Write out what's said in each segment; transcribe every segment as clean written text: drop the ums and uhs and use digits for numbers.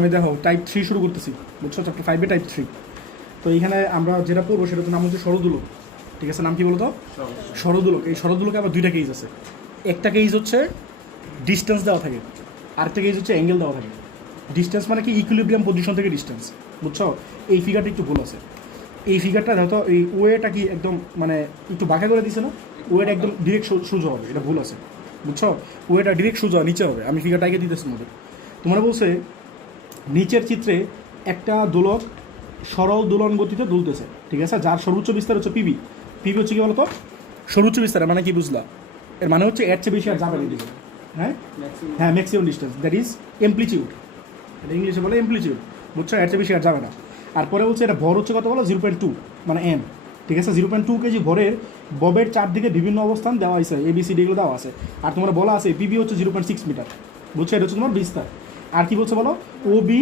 আমি দেখো টাইপ 3 শুরু করতেছি, বুঝছো? চ্যাপ্টার 5 এ টাইপ 3। তো এইখানে আমরা যেটা পড়বো সেটা তো নাম হচ্ছে সরদুলক। ঠিক আছে, নাম কি বলতো? সরদুলক। এই সরদুলকে আবার দুইটা কেজ আছে। একটা কেজ হচ্ছে ডিস্টেন্স দেওয়া থাকে, আরেকটা কেজ হচ্ছে অ্যাঙ্গেল দেওয়া থাকে। ডিস্টেন্স মানে কি ইকুইলিব্রিয়াম পজিশন থেকে ডিস্টেন্স, বুঝছো? এই ফিগারটা একটু ভুল আছে। এই ফিগারটা দেখো, এই ওয়েটা কি একদম মানে একটু বাঁকা করে দিছে না? ওয়েটা একদম ডিরেক্ট সোজা হবে, এটা ভুল আছে, বুঝছো? ওয়েটা ডিরেক্ট সোজা নিচে হবে। আমি ফিগারটা আগে দিতেছি তোমাদের। তোমরা বলছে নিচের চিত্রে একটা দোলক সরল দোলন গতিতে দুলতেছে, ঠিক আছে, যার সর্বোচ্চ বিস্তার হচ্ছে পিবি। পিবি হচ্ছে কি বলতো? সর্বোচ্চ বিস্তার মানে কি বুঝলা? এর মানে হচ্ছে এর চেয়ে বেশি আর যাবে না। হ্যাঁ হ্যাঁ, ম্যাক্সিমাম ডিস্টেন্স, দ্যাট ইজ এমপ্লিটিউড। এটা ইংলিশে বলে এমপ্লিটিউড, বুঝছো? এর চেয়ে বেশি আর যাবে না। আর পরে বলছে এটা ভর হচ্ছে কত বলো? 0.2 মানে এম। ঠিক আছে, 0.2 কেজি ভরের ববের চারদিকে বিভিন্ন অবস্থান দেওয়া হয়েছে, এবিসিডি এগুলো দেওয়া আছে। আর তোমরা বলা আছে পিবি হচ্ছে 0.6 মিটার, বুঝছো? এটা হচ্ছে তোমার বিস্তার। আর কি বলছে বলো? ও বি,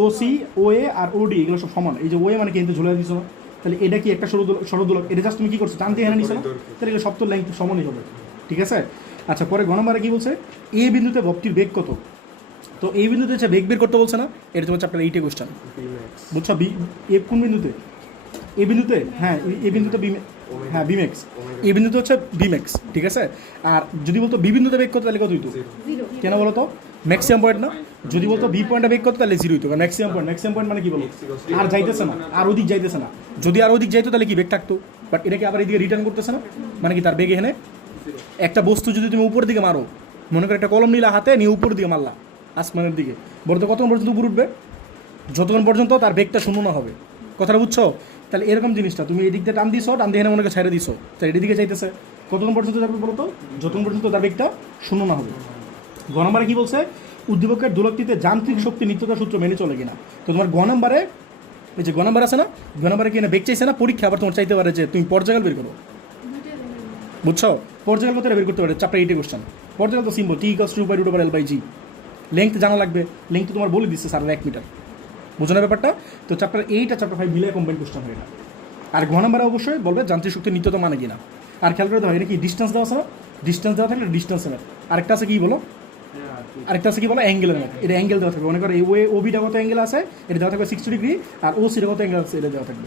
ও সি, ও এ আর ও ডি এগুলো সব সমান। এই যে ও এ মানে কিন্তু ঝুলে দিছো না, তাহলে এটা কি একটা সরদোলক? এটা জাস্ট তুমি কি করছো? টানতে এনে নিছো না, তাহলে এগুলো সব তো লেন্থ সমানই হবে। ঠিক আছে। আচ্ছা, পরে গ নম্বরে কি বলছে? এ বিন্দুতে ববটির বেগ কত? তো এই বিন্দুতে হচ্ছে বেগ বের করতে বলছে না? এটা তোমার চ্যাপ্টার 8 কোশ্চেন, বুঝছো? এ কোন বিন্দুতে? এ বিন্দুতে, হ্যাঁ এ বিন্দুতে হ্যাঁ বিমেক্স। এই বিন্দুতে হচ্ছে বিমেক্স, ঠিক আছে। আর যদি বলতো বি বিন্দুতে বেগ করতে তাহলে কত হইতো? কেন বলো তো? ম্যাক্সিমাম পয়েন্ট না? যদি বলতো বি পয়েন্টে বেগ করতে তাহলে 0 হইতো, কারণ ম্যাক্সিমাম পয়েন্ট মানে কি বলো? আর যাইতেছে না, আর ওদিক যাইতেছে না। যদি আর ওদিক যাইতো তাহলে কি বেগ থাকতো, বাট এটাকে আবার এদিকে রিটার্ন করতেছে না, মানে কি তার বেগ এখানে। একটা বস্তু যদি তুমি উপরের দিকে মারো, মনে করো একটা কলম নিলা হাতে নিয়ে উপরের দিকে মারলা আসমানের দিকে, বলতো কতক্ষণ পর্যন্ত উপর উঠবে? যতক্ষণ পর্যন্ত তার বেগটা শূন্য না হবে। কথাটা বুঝছো? তাহলে এরকম জিনিসটা তুমি এদিক দিয়ে টান দিছো, টান দিয়ে মনে করে ছেড়ে দিছো, তাহলে এদিকে চাইতেছে কতক্ষণ পর্যন্ত যাবে বলো তো? যতক্ষণ পর্যন্ত তার বেগটা শূন্য না হবে। গ নম্বরে কি বলছে? উদ্দীপকের দোলকটিতে যান্ত্রিক শক্তি নিত্যতা সূত্র মেনে চলে কিনা। তো তোমার গ নম্বরে, এই যে গ নম্বর আছে না, গ নম্বরে কি না বেগ চাইছে না? পরীক্ষা আবার তোমার চাইতে পারে যে তুমি পর্যায়কাল বের করো, বুঝছো? পর্যায়কাল কত বের করতে পারে? Chapter 8 question. পর্যায়কাল তো symbol T equals two pi root over L by g. Length জানা লাগবে, লেংথ তোমার বলে দিচ্ছে স্যার 1 মিটার, বুঝো না ব্যাপারটা? তো চ্যাপ্টার 8 আর চ্যাপ্টার 5 মিলে কম্বাইন কোশ্চেন হয় এটা। আর ঘ নম্বরে অবশ্যই বলবে যান্ত্রিক শক্তি নিত্যতা মানে কিনা। আর খেয়াল করে দেওয়া এটা কি ডিস্টেন্স দেওয়া আছে না? ডিস্টেন্স দেওয়া থাকলে ডিস্টেন্সের ম্যাথ। আরেকটা আছে কি বলো? আরেকটা আছে কি বলো? অ্যাঙ্গেলের ম্যাথ। এটা অ্যাঙ্গেল দেওয়া থাকবে, মনে করো এই ওয়ে ও বিটা কত অ্যাঙ্গেল আছে, এটা দেওয়া থাকবে 60 ডিগ্রি, আর ও সিটা কত অ্যাঙ্গেল আছে এটা দেওয়া থাকবে,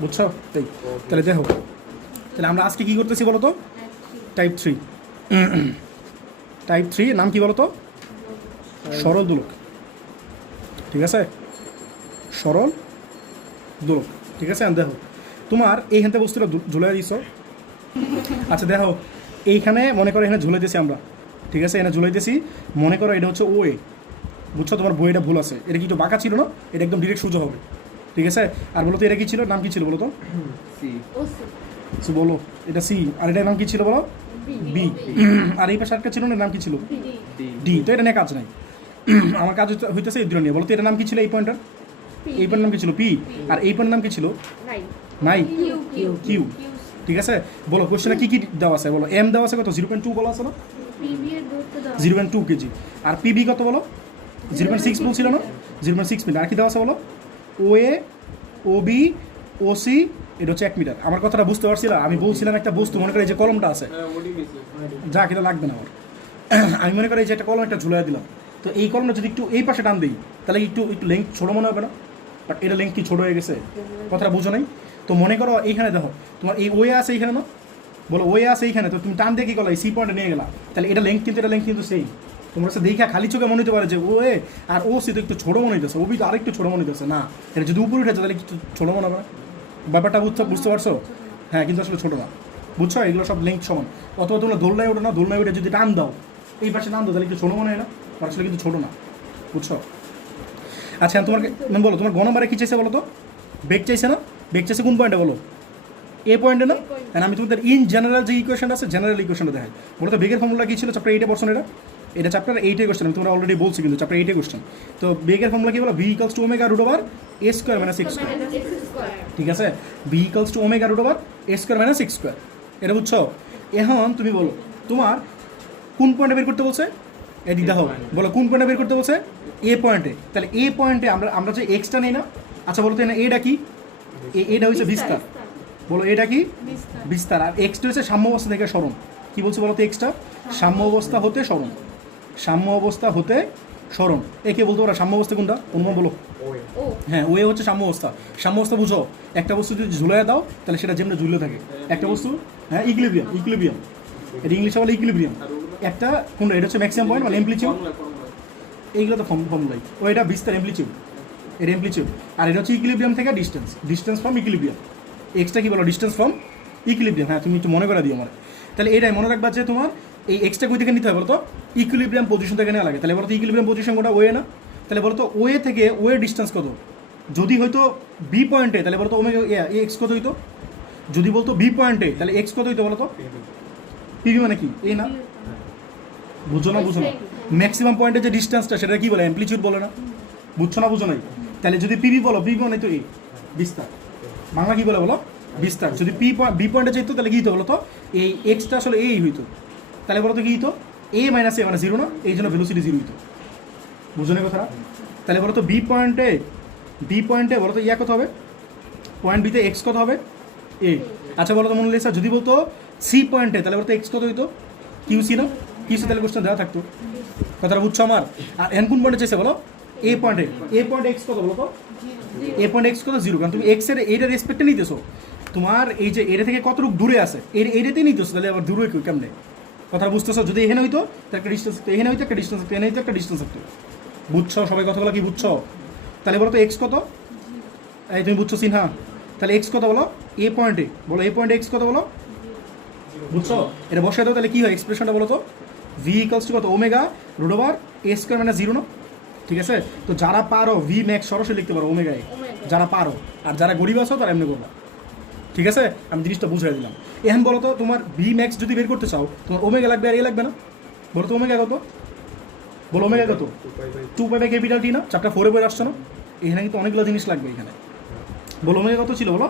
বুঝছো? তাই তাহলে দেখো, তাহলে আমরা আজকে কী করতেছি বলো তো? টাইপ 3। টাইপ 3 নাম কি বলো তো? সরল দোলক। ঠিক আছে, সরল দোলক। ঠিক আছে। দেখো তোমার এইখানতে বস্তুটা ঝুলাই দিছ। আচ্ছা দেখো, এইখানে মনে করো এখানে ঝুলাই দিয়েছি আমরা, ঠিক আছে, এখানে ঝুলাই দিয়েছি। মনে করো এটা হচ্ছে ও এ, বুঝছো? তোমার বইটা ভুল আছে, এটা কি একটু বাঁকা ছিল না? এটা একদম ডিরেক্ট সোজা হবে, ঠিক আছে। আর বলো তো এটা কি ছিল? নাম কি ছিল বলো তো? সি। বলো এটা সি, আর এটার নাম কি ছিল বলো? বি। আর এই পাশে আরেকটা ছিল না, নাম কি ছিল? ডি। তো এটা নিয়ে কাজ নাই, আমার কাজ হইতেছে এই দুটো নিয়ে। বলো তো এটার নাম কি ছিল? এই পয়েন্টটার এই পয়েন্টের নাম কি ছিল? পি। আর এই পয়েন্টের নাম কি ছিল? নাই। কিউ। ঠিক আছে। বলো কোশ্চেনে কি কি দেওয়া আছে বলো? এম দেওয়া আছে কত? 0.2 বলা আছে না? 0.2 কেজি। আর পিবি কত বলো? 0.6 বলছিল না? 0.6 মিটার। আর কি দেওয়া আছে বলো? ও এ, ও বি, ও সি, এটা হচ্ছে 1 মিটার। আমার কথাটা বুঝতে পারছিলাম? আমি বলছিলাম একটা বস্তু, মনে করে এই যে কলমটা আছে, যা এটা লাগবে না আমার। আমি মনে করি এই যে একটা কলম একটা ঝুলাই দিলাম, তো এই কলমটা যদি একটু এই পাশে টান দিই তাহলে একটু লেন্থ ছোটো মনে হবে না? বাট এটা লেন্থ কি ছোটো হয়ে গেছে? কথাটা বুঝো নাই? তো মনে করো এইখানে দেখো তোমার এই ওয়ে আছে এইখানে না? বলো ওয়ে আছে এইখানে, তো তুমি টান দিয়ে কী করলা? এই সি পয়েন্টে নিয়ে গেলা, তাহলে এটা লেন্থ কিন্তু, এটা লেন্থ কিন্তু সেই। তোমার কাছে দেখা খালি চোখে মনে হতে পারে যে ও এ আর ও সি তো একটু ছোটো মনে হইতেছে, ও বি তো আরেকটু ছোটো মনে হইতেছে। না, এটা যদি উপরে উঠেছে তাহলে একটু ছোটো মনে হবে না? ব্যাপারটা বুঝতে পারছো? হ্যাঁ, কিন্তু আসলে ছোটো না, বুঝছো? এগুলো সব লেন্থ সমান। অথবা তোমরা দোলনায় ওঠো না, দোলনায় উঠে যদি টান দাও এই পাশে টান দাও তাহলে একটু ছোটো মনে হয় না? আসলে কিন্তু ছোটো না, বুঝছো? আচ্ছা তোমাকে বলো, তোমার গ নম্বরে কী চাইছে বলো তো? বেগ চাইছে না? বেগ চাইছে কোন পয়েন্টে বলো? এ পয়েন্টে না? হ্যাঁ, আমি তোমাদের ইন জেনারেল যে ইকুয়েশনটা আছে, জেনারেল ইকুয়েশনটা দেখাই। বলো তো বেগের ফর্মুলা কী ছিল চ্যাপ্টার 8 পার্সেন্ট? এটা চ্যাপ্টার 8 কোশ্চেন, আমি তোমরা অলরেডি বলছি কিন্তু চ্যাপ্টার 8 কোশ্চেন। তো বেগের ফর্মুলা কী বলো? V equals to omega root over A square minus X square. ঠিক আছে, V equals to omega root over A square minus X square. এটা বুঝছো? এখন তুমি বলো তোমার কোন পয়েন্টে বের করতে বলছে? এদিক দেখো, বলো কোন পয়েন্টে বের করতে বলছে? এ পয়েন্টে। তাহলে এ পয়েন্টে আমরা যে এক্সটা নেই না? আচ্ছা বলো তো এটা কি? এটা হচ্ছে বিস্তার। বলো এটা কি? বিস্তার। আর এক্সটা হচ্ছে সাম্য অবস্থা থেকে সরণ। কি বলছে বলো তো? এক্সটা সাম্য অবস্থা হতে সরণ, সাম্য অবস্থা হতে সরণ। একে বলতে পারো সাম্য অবস্থা কোনটা? অনুমান বলো। ও হ্যাঁ, ওয়ে হচ্ছে সাম্য অবস্থা। সাম্য অবস্থা বুঝো, একটা বস্তু যদি ঝুলাইয়া দাও তাহলে সেটা যেমন ঝুলে থাকে। একটা বস্তু, হ্যাঁ, ইকুইলিব্রিয়াম, ইকুইলিব্রিয়াম, এটা ইংলিশে বলে ইকুইলিব্রিয়াম। একটা কোনটা? এটা হচ্ছে ম্যাক্সিমাম পয়েন্ট মানে এমপ্লিটিউড। এইগুলো তো ফর্মুলাই। ও এটা বিস্তার এমপ্লিটিউড, এটা এমপ্লিটিউড। আর এটা হচ্ছে ইকুইলিব্রিয়াম থেকে distance, distance from equilibrium. Extra কি বলো? Distance from equilibrium. হ্যাঁ, তুমি একটু মনে করে দিও আমার। তাহলে এটাই মনে রাখবা যে তোমার এই এক্সটা কই থেকে নিতে হবে বলো তো? ইকুইলিব্রিয়াম পজিশন থেকে নেওয়া লাগে। তাহলে বলো তো ইকুইলিব্রিয়াম পজিশন কোনটা? ওয়ে না? তাহলে বলো তো ওয়ে থেকে ওয়ে ডিস্টেন্স কত? যদি হয়তো বি পয়েন্টে তাহলে বলো তো ওমেগা এক্স কত হইতো? যদি বলতো বি পয়েন্টে তাহলে এক্স কত হইতো বলো তো? পিভি মানে কি? এই না? বুঝছো না? বুঝো না? ম্যাক্সিমাম পয়েন্টে যে ডিস্টেন্সটা সেটা কি বলে? অ্যাম্প্লিটিউড বলে না? বুঝছো না? বুঝো নাই? তাহলে যদি পিভি বলো, পিভি মানে তো এই বিস্তার। বাংলা কি বলে বলো? বিস্তার। যদি বি পয়েন্টে যেত তাহলে কি হতো বলো তো? এই এক্সটা আসলে এই হইতো। তাহলে বলো তো কি হইতো? এ মাইনাস এ মানে জিরো না? এই জন্য ভেলোসিটি জিরো হইতো। বুঝো না কথাটা? তাহলে বলো তো বি পয়েন্টে বলো তো ইয়া কত হবে? পয়েন্ট বিতে এক্স কত হবে? এ। আচ্ছা বলো তো মনে লেসা, যদি বলতো সি পয়েন্টে তাহলে বলো তো এক্স কত হইতো? কিউ সি না? কিউ সি তাহলে কোশ্চেন দেওয়া থাকতো। কথাটা বুঝছো আমার? আর এন কোন পয়েন্টে চেয়েছে বলো? এ পয়েন্টে এক্স কত বলো তো? এ পয়েন্ট এক্স কত? জিরো। কারণ তুমি এক্স এর এইটা রেসপেক্টে নিতেছো। তোমার এই যে এটা থেকে কতটুকু দূরে আছে এইটাতেই নিতেছো, তাহলে আবার দূরে কেমনে? কথা বুঝতেছো? যদি এখানে হইতো তাহলে একটা ডিস্টেন্স, এখানে হইতো একটা ডিস্টেন্স, এখানে হইতো একটা ডিস্টেন্স থাকতো। বুঝছো সবাই কথাগুলো কি বুঝছো? তাহলে বলো তো এক্স কত? এই তুমি বুঝছো সিনহা? তাহলে এক্স কত বলো? এ পয়েন্টে বলো, এ পয়েন্টে এক্স কত বলো? বুঝছো? এটা বসাই দাও, তাহলে কি হয় এক্সপ্রেশনটা বলো তো? ভি ইকালস টু কত? Omega root over A square minus zero না? ঠিক আছে? তো যারা পারো ভি ম্যাক্স সরাসরি লিখতে পারো ওমেগা এ, যারা পারো। আর যারা গরিব আছো তারা এমনি করবা। ঠিক আছে? আমি জিনিসটা বুঝাই দিলাম। এখন বলো তো তোমার ভি ম্যাক্স যদি বের করতে চাও তোমার ওমেগা লাগবে আর এ লাগবে না? বলো তো ওমেগা কত? বলো ওমেগা কত? 2 পাই বাই ক্যাপিটাল টি না? চ্যাপ্টার 4 এ বই আসছে না? এখানে কিন্তু অনেকগুলো জিনিস লাগবে এখানে। বলো ওমেগা কত ছিল বলো?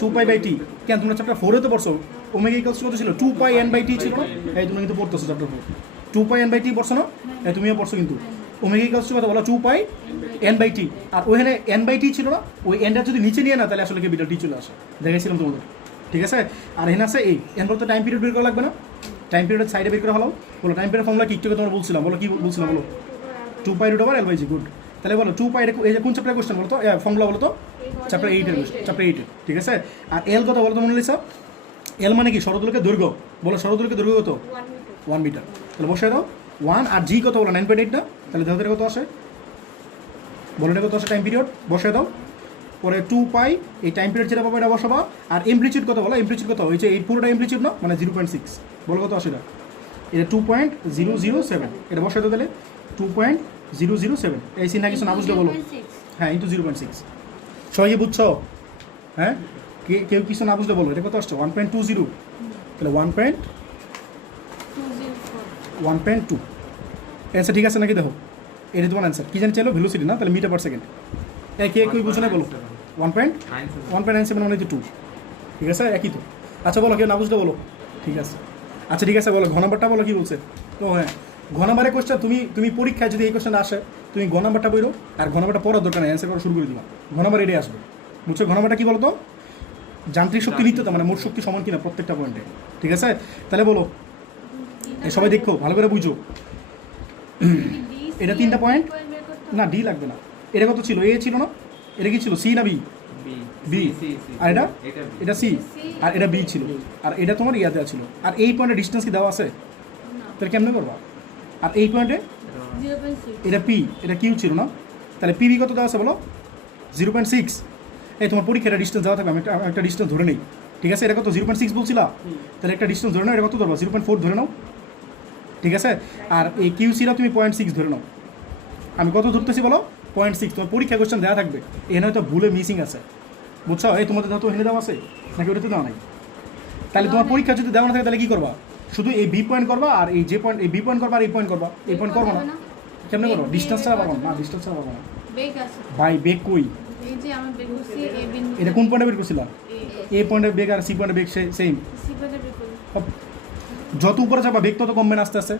2 পাই বাই টি। কেন তোমরা চ্যাপ্টার 4 এ তো পড়ছো? ওমেগা ইকুয়ালস কত ছিল? 2 পাই এন বাই টি ছিল না? এই তুমি কিন্তু পড়তেছো chapter 4। 2 pi N by T পড়ছো না? এই তুমিও পড়ছো কিন্তু। ওমেগা ইকুয়ালস কত বলো? 2 পাই এন বাই টি। আর ওখানে এন বাই টি ছিল না? ওই এনটা যদি নিচে নিয়ে না তাহলে আসলে ক্যাপিটাল টি চলে আসে। দেখেছিলাম তোমাদের। ঠিক আছে? আর এখানে আছে এই এন বলতে টাইম পিরিয়ড বের করা লাগবে না? টাইম পিরিয়ডের সাইডে বের করা হলো। বলো টাইম পিরিয়ড ফর্মুলা কি একটু তোমার বলছিলাম, বলো কি বলছিলাম বলো? 2 pi root over L by G. Good. তাহলে বলো 2 পাই এই যে কোন চ্যাপ্টার কোশ্চেন বলো তো? ফর্মুলা বলো তো? চ্যাপ্টার 8 এর কোশ্চেন, চ্যাপ্টার 8 এর। ঠিক আছে? আর এল কত বলো তো মনে লিসা? এল মানে কি? শরৎদোলকের দৈর্ঘ্য। বলো শরৎদোলকের দৈর্ঘ্য কত? 1 মিটার। তাহলে বসাই দাও 1। আর জি কত বলো? 9.8 না? তাহলে দেখো কত আসে? বলো এটা কত আসে টাইম পিরিয়ড? বসাই দাও। পরে 2 পাই এই টাইম পিরিয়ড যেটা পাবো এটা বসাবা। আর এমপ্লিটিউড কত বলো? এমপ্লিটিউড কত? এই যে এই পুরোটা এমপ্লিটিউড না মানে 0.6। বলো কত আসে এটা? এটা 2.007। এটা বসাই দাও তাহলে 2.007। এই চিন্তা কিছু না বুঝলে বলো। হ্যাঁ, ইন্টু 0.6। সবাই বুঝছো? হ্যাঁ, কেউ কিছু না বুঝলে বলো। এটা কত আসছে? 1.20। তাহলে 1.2। অ্যান্সার ঠিক আছে নাকি? দেখো এটা তোমার অ্যান্সার। কী জানি চাইলো? ভেলোসিটি না? তাহলে মিটার পার সেকেন্ড। কে কেউ বুঝো না বলো? 1.97 মানে 2। ঠিক আছে? একই তো। আচ্ছা বলো, কেউ না বুঝলে বলো। ঠিক আছে, আচ্ছা ঠিক আছে বলো ঘ নাম্বারটা বলো কী বলছে? তো হ্যাঁ, ঘ নাম্বারের কোশ্চেন তুমি পরীক্ষায় যদি এই কোশ্চেন আসে তুমি ঘ নাম্বারটা বইরো। আর ঘ নাম্বারটা পড়ার দরকার নেই, অ্যান্সার করা শুরু করে দিবা। ঘ নাম্বার এটাই আসবে। বুঝছো? ঘ নাম্বারটা কী বলো তো? যান্ত্রিক শক্তি নিত্যতা মানে মোট শক্তি সমান কিনা প্রত্যেকটা পয়েন্টে। ঠিক আছে? তাহলে বলো সবাই দেখো ভালো করে বুঝো। এটা 3টা পয়েন্ট না, ডি লাগবে না। এটা কত ছিল? এ ছিল না? এটা কি ছিল? সি না বি? বি। আর এটা সি। আর এটা বি ছিল। আর এটা তোমার ইয়া দেওয়া ছিল। আর এই পয়েন্টে ডিস্টেন্স কি দেওয়া আছে? তাহলে কেমনে করবা? আর এই পয়েন্টে এটা পি, এটা কিউ ছিল না? তাহলে পিবি কত দেওয়া আছে বলো? 0.6। এই তোমার পরীক্ষাটা ডিস্টেন্স দেওয়া থাকবে, আমি একটা ডিস্টেন্স ধরে নেই। ঠিক আছে? এটা কত? 0.6 বলছিলা? তাহলে একটা ডিস্টেন্স ধরে নাও। এটা কত ধরবা? 0.4 ধরে নাও। ঠিক আছে? আর এই কিউ সিটা তুমি 0.6 ধরে নাও। আমি কত ধরতেছি বলো? 0.6। তোমার পরীক্ষা কোশ্চেন দেওয়া থাকবে, এখানে হয়তো ভুলে মিসিং আছে। বুঝছো? এই তোমাদের ধরো এখানে দেওয়া আছে নাকি ওটাতে দেওয়া নাই? তাহলে তোমার পরীক্ষা যদি দেওয়া না থাকে তাহলে কী করবা? শুধু এই বি পয়েন্ট করবা আর এই যে পয়েন্ট, এই বি পয়েন্ট করবা আর এই পয়েন্ট করবা। এই পয়েন্ট করবো না। কেমনে করবো? ডিস্টেন্স ছাড়া পাবো না। ডিস্টেন্স ছাড়া পাবো না ভাই। বেগ কই? এটা কোন পয়েন্টে বের করছিলাম? এ পয়েন্টের বেগ আর সি পয়েন্টের বেগ সেম। যত উপরে যাবা বেগ তত কমবে না আস্তে আস্তে।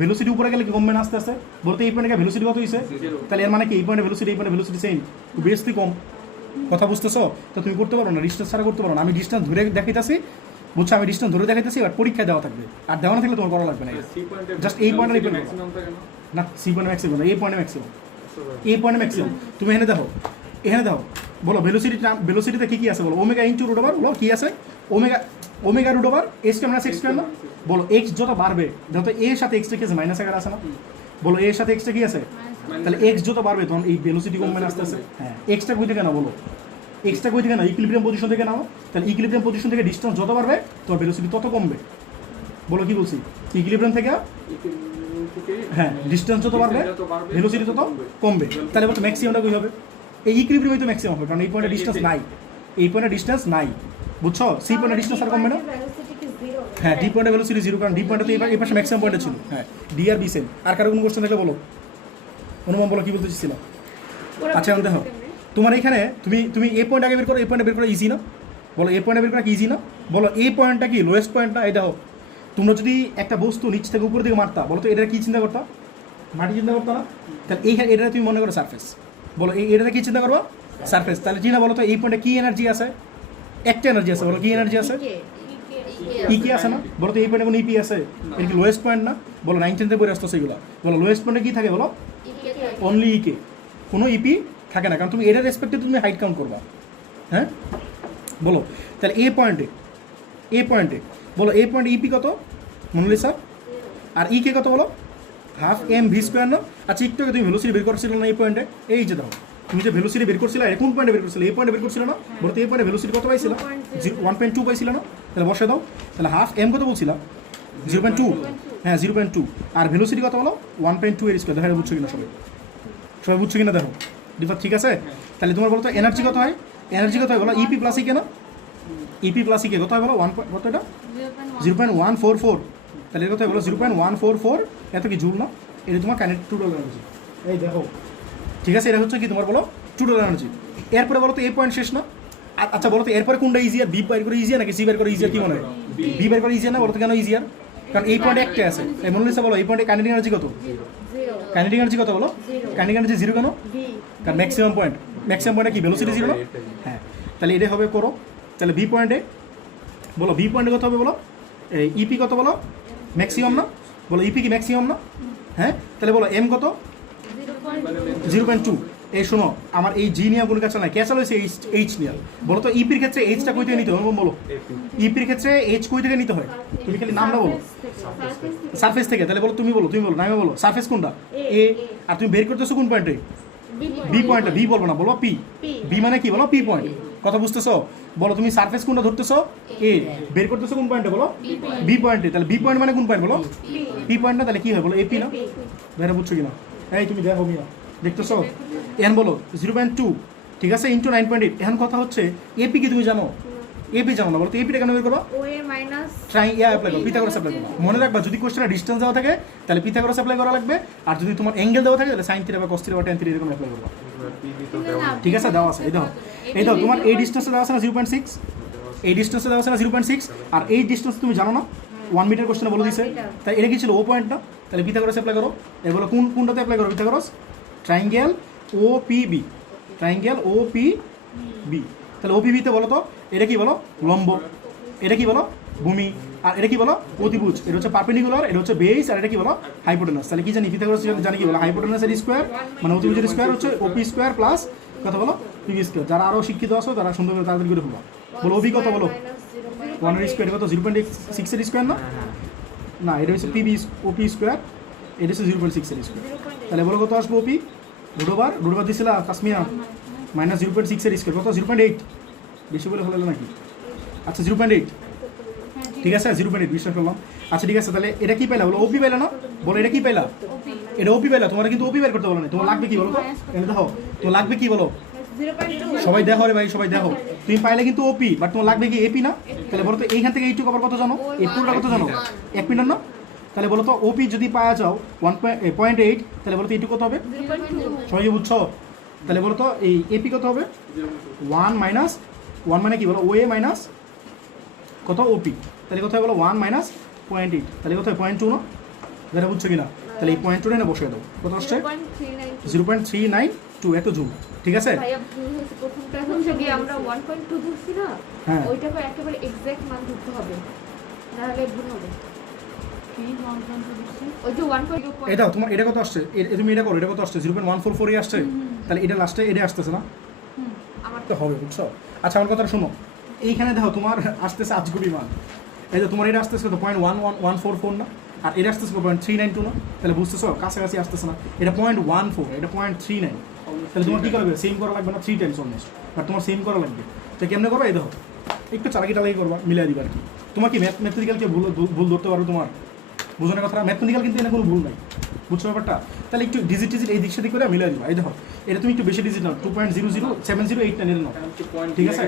ভেলোসিটি উপরে গেলে কি কমবে না আস্তে আস্তে? বলতে এই পয়েন্টে ভেলোসিটি কত হয়েছে? তাহলে এর মানে কি এই পয়েন্টে ভেলোসিটি এই পয়েন্টে ভেলোসিটি সেম, বেশি কম। কথা বুঝতেছো? তো তুমি করতে পারো না, ডিস্টেন্স ছাড়া করতে পারো না। আমি ডিস্টেন্স ধরে দেখাইতেছি, বুঝছো? আমি ডিস্টেন্স ধরে দেখাইতেছি, এবার পরীক্ষা দেওয়া থাকবে। আর দেওয়া না থাকলে তোমার করা লাগবে না। জাস্ট এই পয়েন্টে না সি পয়েন্ট ম্যাক্সিমাম না, এই পয়েন্টে ম্যাক্সিমাম, এই পয়েন্টে ম্যাক্সিমাম। তুমি এখানে দেখো, এখানে দেখো, বলো ভেলোসিটিতে কী কী আছে বলো? ওমেগা ইন্টু রুট ওভার, বলো কী আছে? Omega root over X square minus X square না? বলো এক্স যত বাড়বে, যত এর সাথে এক্সটা কি আছে? মাইনাস আকার আছে না? বলো এর সাথে এক্সটা কি আছে? তাহলে এক্স যত বাড়বে তখন এই ভেলোসিটি কমবে না আস্তে আস্তে? হ্যাঁ, এক্সটা কই থেকে না বলো? এক্সটা কই থেকে না? ইকুইলিব্রিয়াম পজিশন থেকে নাও। তাহলে ইকুইলিব্রিয়াম পজিশন থেকে ডিস্টেন্স যত বাড়বে তোমার ভেলোসিটি তত কমবে। বলো কি বলছি? ইকুইলিব্রিয়াম থেকে, হ্যাঁ, ডিস্টেন্স যত বাড়বে ভেলোসিটি তত কমবে। তাহলে বলতো ম্যাক্সিমামটা কই হবে? এই ইকুইলিব্রিয়ামই তো ম্যাক্সিমাম হবে, কারণ এই পয়েন্টে ডিস্টেন্স নাই, এই পয়েন্টে ডিস্টেন্স নাই, বুঝছো? সি পয়েন্টে ডিস্টেন্স আর কমবে না? হ্যাঁ, ডি পয়েন্টে ভেলোসিটি জিরো, কারণ ডি পয়েন্টে তো এই পাশে ম্যাক্সিমাম পয়েন্টে ছিল। হ্যাঁ, ডি আর বি সেম। আর কারো কোনো কোশ্চেন থাকলে বলো, অনুমান বলো কি বলতে চাইছিল? আচ্ছা এখন দেখো, তোমার এখানে তুমি এই পয়েন্ট আগে বের করো, এই পয়েন্টে বের করা ইজি না? বলো এই পয়েন্টে বের করা কি ইজি না? বলো এই পয়েন্টটা কি লোয়েস্ট পয়েন্ট না? এই দেখো, তোমরা যদি একটা বস্তু নিচ থেকে উপর দিকে মারতা, বলো তো এটা কি চিন্তা করতা? মাটি চিন্তা করতো না? তাহলে এইখানে এটা তুমি মনে করো সারফেস। বলো এটাতে কি চিন্তা করবো? সারফেস। তাহলে চিনা বলো তো এই পয়েন্টে কি এনার্জি আছে? একটা এনার্জি আছে। বলো কি এনার্জি আছে? ইকি আছে না? বলো তো এই পয়েন্টে কোনো ইপি আছে? এটা কি লোয়েস্ট পয়েন্ট না? বলো 9-10 পরে আসতো সেগুলো। বলো লোয়েস্ট পয়েন্টে কি থাকে? বলো অনলি ইকে, কোনো ইপি থাকে না, কারণ তুমি এটার রেসপেক্টে তুমি হাইট কাউন্ট করবা। হ্যাঁ, বলো তাহলে এই পয়েন্টে বলো এই পয়েন্টে ইপি কত মনোলিসা? আর ইকে কত বলো? হাফ এম ভি স্কোয়ার না? আচ্ছা একটু আগে তুমি ভেলোসিটি বের করছিল না এই পয়েন্টে? এই যে দাও, তুমি যে ভেলোসিটি বের করছিলে কোন পয়েন্টে বের করছিলে? এই পয়েন্টে বের করছিল না? বলতে এই পয়েন্টে ভেলোসিটি কত পাইছিল? 1.2 পাইছিল না? তাহলে বসে দাও। তাহলে হাফ এম কত বলছিলাম? 0.2। হ্যাঁ 0.2। আর ভেলোসিটি কত বলো? 1.2 এর স্কোয়ার। দেখো বুঝছো কিনা সবাই বুঝছো কিনা দেখো ডিফার, ঠিক আছে? তাহলে তোমার বলো তো এনার্জি কত হয়? এনার্জি কত হয় বলো? ইপি প্লাস ইকে না? ইপি প্লাস ইকে কত হয় বলো? কত এটা? 0.144। তাহলে কত হয় বলো? 0.144। এত কি জুল না? এটা তোমার কাইনেটিক টোটাল এনার্জি। এই দেখো, ঠিক আছে? এটা হচ্ছে কি তোমার বলো টোটাল এনার্জি। এরপরে বলো তো এই পয়েন্ট শেষ না? আচ্ছা বলো তো এরপরে কোনটা ইজিয়ার? বি বাইর করে ইজিয়ার নাকি সি বাইর করে ইজিয়ার? কি মনে হয়? বি বাইর করে ইজিয়ার না? বলো তো কেন ইজিয়ার? কারণ এই পয়েন্টে একটা আছে। এই মনে হচ্ছে বলো এই পয়েন্টে কাইনেটিক এনার্জি কত? কাইনেটিক এনার্জি কত বলো? কাইনেটিক এনার্জি 0 কেন? কারণ ম্যাক্সিমাম পয়েন্টে কি ভেলোসিটি 0 না? হ্যাঁ, তাহলে এটা হবে করো। তাহলে বি পয়েন্টে বলো, বি পয়েন্টে কত হবে বলো? এই ইপি কত বলো? ম্যাক্সিমাম না? বলো ইপি কি ম্যাক্সিমাম না? হ্যাঁ, তাহলে বলো এম কত? 0.2। এই শোনো, আমার এই জি নিয়ে কোনো কাছে নাই, ক্যাচাল হয়েছে এইচ নিয়ে। বলো তো ইপির ক্ষেত্রে এইচটা কই থেকে নিতে হয় বলো? ইপির ক্ষেত্রে এইচ কই থেকে নিতে হয়? তুমি খালি নামটা বলো। সারফেস থেকে। তাহলে বলো তুমি বলো নামে বলো সারফেস কোনটা? এ। আর তুমি বের করতেছো কোন পয়েন্টে? বি পয়েন্টে। বি বলবো না, বলো পি। বি মানে কি বলো? P point. কথা বুঝতেছো? বলো তুমি সারফেস কোনটা ধরতেছো? এ। বের করতেছো কোন পয়েন্টে বলো? বি পয়েন্টে। তাহলে বি পয়েন্ট মানে কোন পয়েন্ট বলো? পি পয়েন্ট না? তাহলে কি হয় বলো? এপি না? বেরা বুঝছো কিনা? এই তুমি দেখো মিয়া, দেখতেছো? এখন বলো 0.2, ঠিক আছে, ইন্টু 9.8। এখন কথা হচ্ছে এপি কি তুমি জানো? এপি জানো না? বলো তো এপিটা কেন বের করবা? অ্যাপ্লাই করো, পিথাগোরাস অ্যাপ্লাই করো। মনে রাখবা যদি কোশ্চেনে ডিসটেন্স দেওয়া থাকে তাহলে পিথাগোরাস অ্যাপ্লাই করা লাগবে, আর যদি তোমার অ্যাঙ্গেল দেওয়া থাকে তাহলে সাইন থিটা বা কস থিটা বা ট্যান থিটা এরকম অ্যাপ্লাই করবা। ঠিক আছে, দেওয়া আছে। এই দাও তোমার এই ডিসটেন্সে দেওয়া আছে না 0.6? এই ডিসটেন্সে দেওয়া আছে না 0.6? আর এই ডিসটেন্স তুমি জানো না? 1 মিটার কোশ্চেনে বলে দিছে। তাই এটা কি ছিল? ও পয়েন্ট না? তাহলে পিথাগোরাস অ্যাপ্লাই করো। এর বলো কোনটাতে অ্যাপ্লাই করো পিথাগোরাস? ট্রায়াঙ্গেল ওপিবি। ট্রায়াঙ্গেল ওপিবি। তাহলে ওপিবিতে বলো তো এটা কি বলো? লম্ব। এটা কি বলো? ভূমি। আর এটা কি বলো? অতিভুজ। এটা হচ্ছে পারপেন্ডিকুলার, এটা হচ্ছে বেস, আর এটা কি বলো? হাইপোটেনাস। তাহলে কি জানি পিথাগোরাস জানি কি বলো? হাইপোটেনাসের স্কোয়ার মানে অতিভুজের স্কোয়ার হচ্ছে ওপি স্কোয়ার প্লাস কত বলো? PB square. যারা আরও শিক্ষিত আছো তারা সুন্দর করে তাড়াতাড়ি করে বলো। বলো ওবি কত বলো? 1 এর স্কোয়ার কত? 0.6 এর স্কোয়ার না? না, এটা হচ্ছে পিবি ওপি স্কোয়ার, এটা হচ্ছে 0.6 এর স্কোয়ার। তাহলে বলো কত আসবো? ওপি রুটবার দিছিল কাশ্মীর মাইনাস 0.6 এর স্কোয়ার কত? 0.8। বেশি বলে হলো নাকি? আচ্ছা 0.8, ঠিক আছে 0.8 বিশ্বাস করলাম। আচ্ছা ঠিক আছে, তাহলে এটা কি পাইলা বলো? ওপি পাইলা না? বলো এটা কি পাইলা? এটা ওপি পাইলা। তোমার কিন্তু ওপি বের করতে বলো না। তোমার লাগবে কি বলো তো? এটা দেখো তোমার লাগবে কি বলো? সবাই দেখো রে ভাই, সবাই দেখো। তুমি পাইলে কিন্তু ওপি, বাট তোমার লাগবে কি এপি না? তাহলে বলো তো এইখান থেকে এইটুকু আবার কত জানো? এই পুরোটা কত জানো? 1 মিটার না? তাহলে বলো তো ওপি যদি পাওয়া যাও 1.8, তাহলে বলো তো এইটুকু কত হবে? সবাই বুঝছো? তাহলে বলো তো এই এপি কত হবে? 1 মাইনাস 1 মানে কি বলো? ও এ মাইনাস কত? ওপি। তাহলে কত হয় বলো? 1 মাইনাস 0.8। তাহলে কত হয়? 0.2 না? যেটা বুঝছো কিনা? তাহলে এই 0.2 না বসে দাও। কত আসছে? 0.392 এত জুল। ঠিক আছে? প্রথমটা হচ্ছে কি আমরা 1.2 ধরছি না? হ্যাঁ, ওইটাকে একেবারে এক্সাক্ট মান ধরতে হবে, নাহলে ভুল হবে। ওই যে 1.2 এই দাও তোমার এটা কত আসছে তুমি এটা করো, এটা কত আসছে 0.144 আসছে, তাহলে এটা লাস্টে এটা আসতেছে না, আমার তো হবে বুঝছো। আচ্ছা আমার কথা শোনো, এইখানে দেখো তোমার আসতেছে আজগুবি মান, এই যে তোমার এটা আসতেছে কত 0.11144 না, আর এটা আসতেছে 0.392 না, তাহলে বুঝতেছো কাছাকাছি আসতেছে না, এটা 0.14 এটা 0.39, তাহলে তোমার কী করা লাগবে সেম করা লাগবে না 3 টাইমস অলমোস্ট, বাট তোমার সেম করা লাগবে। তো কেমনে করো, এই দেখো একটু চালাকি টালাকি করবা, মিলাই দিবা আর কি। তোমার কি ম্যাথমেটিক্যালকে ভুল ধরতে পারো তোমার, বোঝানোর কথা ম্যাথমেটিক্যাল কিন্তু এখানে কোনো ভুল নাই, বুঝছো ব্যাপারটা। তাহলে একটু ডিজিট এই দিক সেদিক করে মিলাই দিবা। এই দেখো এটা তুমি একটু বেশি ডিজিট নাও, 2.00708 নাও, ঠিক আছে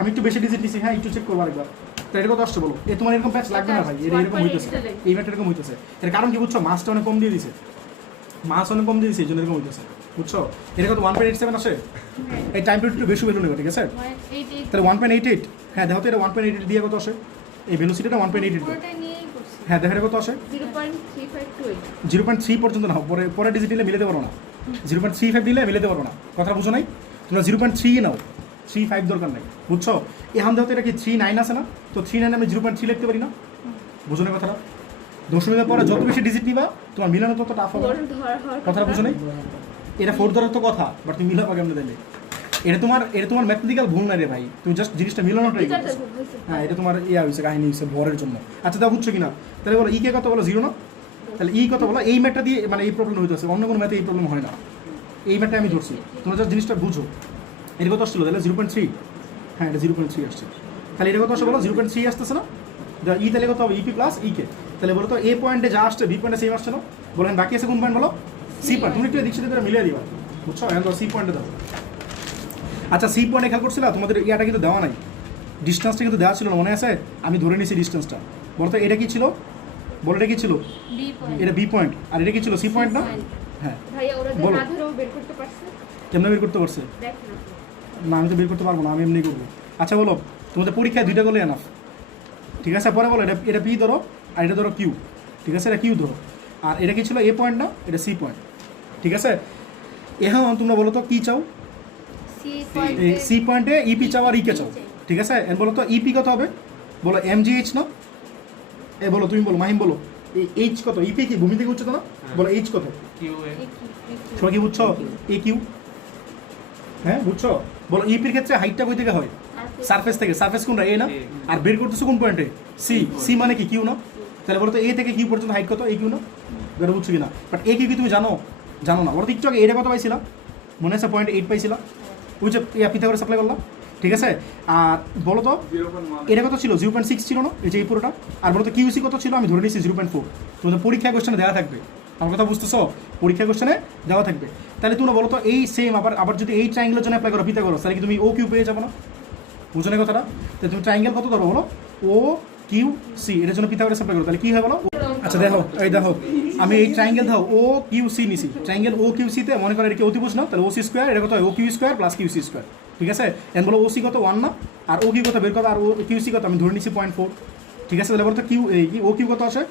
আমি একটু বেশি ডিজিট নিছি, হ্যাঁ একটু চেক করবো আরেকবার। তো এটা কত আসছে বলো, এ তোমার এরকম প্যাচ লাগবে না ভাই, এটা এরকম হইতেছে, এই ম্যাথটা এরকম হইতেছে, এর কারণ কি বুঝছো, মাছটা অনেক কম দিয়ে দিছে, মাছ অনেক কম দিয়ে দিছে এই জন্য এরকম হইতেছে, বুঝছো। এটা কত 1.87 আসে, এই টাইম পিরিয়ড একটু বেশি ভ্যালু নেবে, ঠিক আছে। 1.88 তাহলে 1.88, হ্যাঁ দেখো তো এটা 1.88 দিয়ে কত আসে, এই ভেলোসিটিটা 1.88 পুরোটা নিয়েই করছি হ্যাঁ দেখো এটা কত আসে 0.3528 0.3 পর্যন্ত না, পরে ডিজিট নিলে মিলাতে পারো না, 0.35 দিলে মিলাতে পারবো না, কথা বুঝো নাই। তোমরা 0.3 নাও, 3.5 দরকার নাই, বুঝছো। এখন দেখো এটা কি 3.9 আছে না, তো 3.9 আমি 0.3 লিখতে পারি না, বুঝো না কথাটা। দশমিকের পরে যত বেশি ডিজিট নিবা তোমার মিলানো তত টাফ হবে, ফোর ধরা হওয়ার কথাটা বুঝো নাই। এটা 4 ধরার তো কথা, বাট তুমি মিলাবা কেমনে দিলে, এটা তোমার ম্যাথমেটিক্যাল ভুল না রে ভাই, তুমি জাস্ট জিনিসটা মিলানো ট্রাই করো। হ্যাঁ এটা তোমার ইয়া হয়েছে, কাহিনী হয়েছে ভরের জন্য। আচ্ছা তা বুঝছো কিনা, তাহলে বলো কে কত বলো 0 না, তাহলে কত বলো, এই ম্যাথটা দিয়ে মানে এই প্রবলেম হইতেছে, অন্য কোনো ম্যাথে এই প্রবলেম হয় না, এই ম্যাথটা আমি ধরছি, তোমরা জাস্ট জিনিসটা বুঝো। এটা কত আসছিল তাহলে 0.3, হ্যাঁ এটা 0.3 আসছে, তাহলে এটা কত আসছে বলো 0.3 আসতেছে না, তাহলে কত হবে ইপি প্লাস কে, তাহলে বলো তো এ পয়েন্টে যা আসছে বি পয়েন্টে সেম আসছে না, বলেন বাকি আছে কোন পয়েন্ট বলো, সি পয়েন্ট, তুমি একটু এদিক সেদিক করে মিলিয়ে দিবা, বুঝছো। এখন তো সি পয়েন্টে দাও। আচ্ছা সি পয়েন্টে খেয়াল করছিল, তোমাদের ইয়াটা কিন্তু দেওয়া নাই, ডিস্টেন্সটা কিন্তু দেওয়া ছিল না, মনে আছে, আমি ধরে নিয়েছি ডিস্টেন্সটা, বলো তো এটা কি ছিল, বলো এটা কি ছিল, বি পয়েন্ট এটা বি পয়েন্ট, আর এটা কি ছিল সি পয়েন্ট না, হ্যাঁ ভাইয়া ওরা যে বলো। না ধরেও বের করতে পারছে, কেমনে বের করতে পারছে, দেখ না না আমি তো বের করতে পারবো না, আমি এমনি করবো। আচ্ছা বলো তোমাদের পরীক্ষায় দুইটা করলে এনাফ, ঠিক আছে। পরে বলো এটা পি ধরো আর এটা ধরো কিউ, ঠিক আছে, এটা কিউ ধরো, আর এটা কি ছিল এ পয়েন্ট না, এটা সি পয়েন্ট, ঠিক আছে। এখন তোমরা বলো তো কী চাও, সি এই পয়েন্টে সি পয়েন্টে ইপি চাও আর ইকে চাও, ঠিক আছে। এর বলো তো ইপি কত হবে, বলো এমজিএইচ না, এ বলো তুমি বলো মাহিম বলো এই এইচ কত, ইপি কি ভূমি থেকে উচ্চতা না, বলো এইচ কত, সবাই কি বুঝছো, এ কিউ, হ্যাঁ বুঝছো। বলো ইপির ক্ষেত্রে হাইটটা কই থেকে হয়, সারফেস থেকে, সারফেস কোনটা এ না, আর বের করতেছো কোন পয়েন্টে সি, সি মানে কি কিউ না, তাহলে বলো তো এ থেকে কিউ পর্যন্ত হাইট কত, এ কিউ না, বেরো বুঝছো কিনা। বাট এ কিউ কি তুমি জানো না, বলো তো একটু আগে এটা কত পাইছিলা, মনে আছে 0.8 পাইছিলা, ওই যে পিথাগোরাস সাপ্লাই করলাম, ঠিক আছে। আর বলো তো এটা কত ছিল 0.6 ছিল না, এই যে এই পুরোটা, আর বলো তো কিউসি কত ছিল, আমি ধরে নিয়েছি 0.4, তোমাদের পরীক্ষা কোশ্চেনে দেওয়া থাকবে, আমার কথা বুঝতেছো, পরীক্ষা কোশ্চেনে দেওয়া থাকবে। তাহলে তোমরা বলো তো এই সেম আবার যদি এই ট্রায়াঙ্গেলের জন্য অ্যাপ্লাই করো পিথাগোরাস, তাহলে কি তুমি ও কিউ পেয়ে যাবো না, বুঝো না কথাটা। তাহলে তুমি ট্রায়াঙ্গেল কত ধরো বলো, ও কিউ সি, এটার জন্য পিথাগোরাস অ্যাপ্লাই করো, তাহলে কি হয় বলো। আচ্ছা দেখো এই দেখো আমি এই ট্রায়াঙ্গেল দাও ও কিউ সি নিছি, ট্রায়াঙ্গেল ও কিউ সিতে মনে করো এটা কি অতিভুজ না, তাহলে ও সি স্কোয়ার, এটা কত হয় ও Q square plus Q C square, ঠিক আছে। এখন বলো ও সি কত 1 না, আর ও কিউ কত বের কত, আর ও কিউ সি কত আমি ধরে নিছি 0.4, ঠিক আছে। তাহলে বলো তো কিউ এই ও কিউ কত আসে,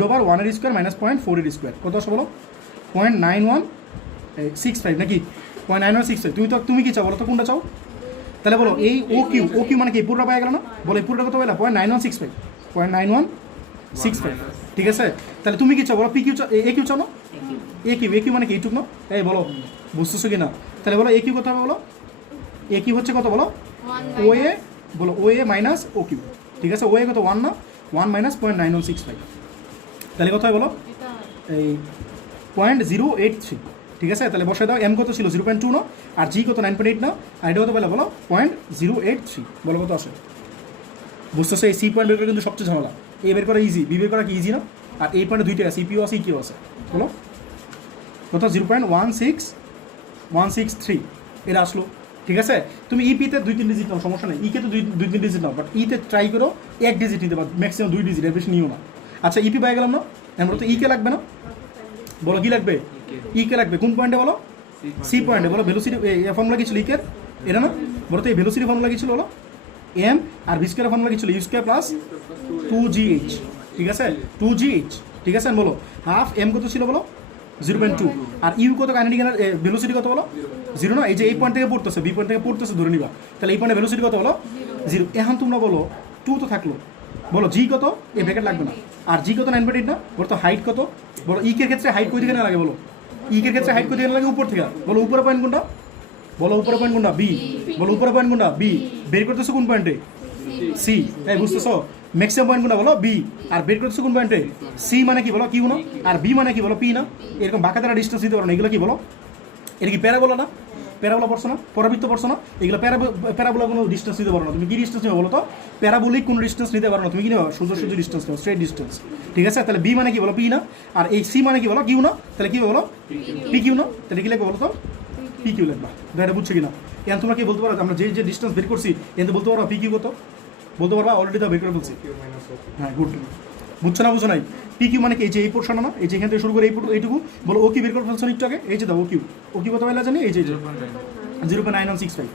√1 এর স্কোয়ার মাইনাস 0.4 এর স্কোয়ার, কত আসে বলো 0.9165 নাকি 0.9165। তুমি কি চাও বলো তো কোনটা চাও, তাহলে বলো এই ও কিউ মানে কি পুরোটা পাওয়া গেল না, বলো এই পুরোটা কত পেলা 0.9165, 0.9165, ঠিক আছে। তাহলে তুমি কি চাও বলো পি কিউ চাও, এ কিউ চাও না, এ কিউ মানে কি এইটুক না, এই বলো বুঝতেছো কি না। তাহলে বলো এ কিউ কত হবে বলো, এ কিউ হচ্ছে কত বলো, ও এ, বলো ও এ মাইনাস ও কিউ, ঠিক আছে। ও এ কত 1 না, 1 মাইনাস 0.9165, তাহলে কত হয় বলো এই 0.083, ঠিক আছে। তাহলে বসে দাও, এম কত ছিল 0.2 না, আর জি কত 9.8 না, আর এটা কত বলো 0.083, বলো কত আসে, বুঝতেছো। এই সি পয়েন্ট বের করা কিন্তু সবচেয়ে ঝামেলা, এ বের করা ইজি, বি বের করা কি ইজি না, আর এই পয়েন্টে দুইটা আছে, ইপিও আছে ইকিউ আছে, বলো কত 0.16163 এটা আসলো, ঠিক আছে। তুমি ইপিতে 2-3 ডিজিট নাও, সমস্যা নেই, ইকে তো 2-3 ডিজিট নাও, বাট ইতে ট্রাই করো 1 ডিজিট নিতে পারো, ম্যাক্সিমাম 2 ডিজিট, এর বেশি নিও না। আচ্ছা ইপি পাই গেলাম না, আমরা তো ইকে লাগবে না, বলো কি লাগবে, ইকে লাগবে কোন পয়েন্টে বলো, সি পয়েন্টে, বলো ভেলোসিটি ফর্মুলা কি ছিল ইকের, এটা না, বলো তো এই ভেলোসিটি ফর্মুলা কি ছিল বলো এম, আর ভি স্কোয়ার ফর্মুলা কি ছিল ইউ স্কোয়ার প্লাস 2gh, ঠিক আছে 2gh, ঠিক আছে। বলো হাফ এম কত ছিল বলো 0.2, আর ইউ কত কাইনেটিক ভেলোসিটি কত বলো 0 না, এই যে এই পয়েন্ট থেকে পড়তেছে, বি পয়েন্ট থেকে পড়তেছে ধরে নিবা, তাহলে এই পয়েন্টে ভেলোসিটি কত বলো 0। এখন তোমরা বলো 2 তো থাকলো, বলো জি কত, এই ব্র্যাকেট লাগবে না, আর জি কত 9.8 না, বলো তো হাইট কত, বলো ইকের ক্ষেত্রে হাইট কই থেকে না লাগে বলো, ইকের ক্ষেত্রে হাইট কই থেকে না লাগে উপর থেকে, বলো উপরে পয়েন্ট কোনটা, বলো উপরে পয়েন্ট কোনটা বি, বলো উপরে পয়েন্ট কোনটা বি, বের করতেছো কোন পয়েন্টে সি, তাই বুঝতেছো ম্যাক্সিমাম পয়েন্ট কোনটা বলো বি, আর বের করতেছো কোন পয়েন্টে সি মানে কি বলো কিউ না, আর বি মানে কি বলো পি না, এরকম বাঁকা দ্বারা ডিস্টেন্স দিতে পারো না, এগুলো কি বলো, এটা কি প্যারাবোলা না, প্যারাবোলা পড়ছো না, পরাবৃত্ত পড়ছো না, এগুলো প্যারাবোলা কোনো ডিস্টেন্স নিতে পারো না, তুমি কি ডিস্টেন্স নেবে বলো তো, প্যারাবোলিক কোনো ডিস্টেন্স নিতে পারো না, তুমি কি নেবে সোজা সোজা ডিস্টেন্স নেবে, স্ট্রেট ডিস্টেন্স, ঠিক আছে, তাহলে বি মানে কি বলো পি না, আর এই সি মানে কি বলো কিউ না, তাহলে কি বলো পি কিউ না, তাহলে কি লিখবে বলো তো পি কিউ লিখবা, এটা বুঝছো কিনা, এখন তোমরা কি বলতে পারো আমরা যে যে ডিস্টেন্স বের করছি এতে বলতে পারো পি কিউ কত, বলতে পারবা অলরেডি তো বের করে ফেলছি, হ্যাঁ গুড, বুঝছো না বুঝো নাই, পি কিউ মানে কি এই যে এই পোর্শন না, এই যে এখান থেকে শুরু করে এইটুকু, বলো ও কি বের করে ফেলছো একটু আগে, এই যে দাও ও কিউ কত পাইলা জানি, এই যে 0.9165,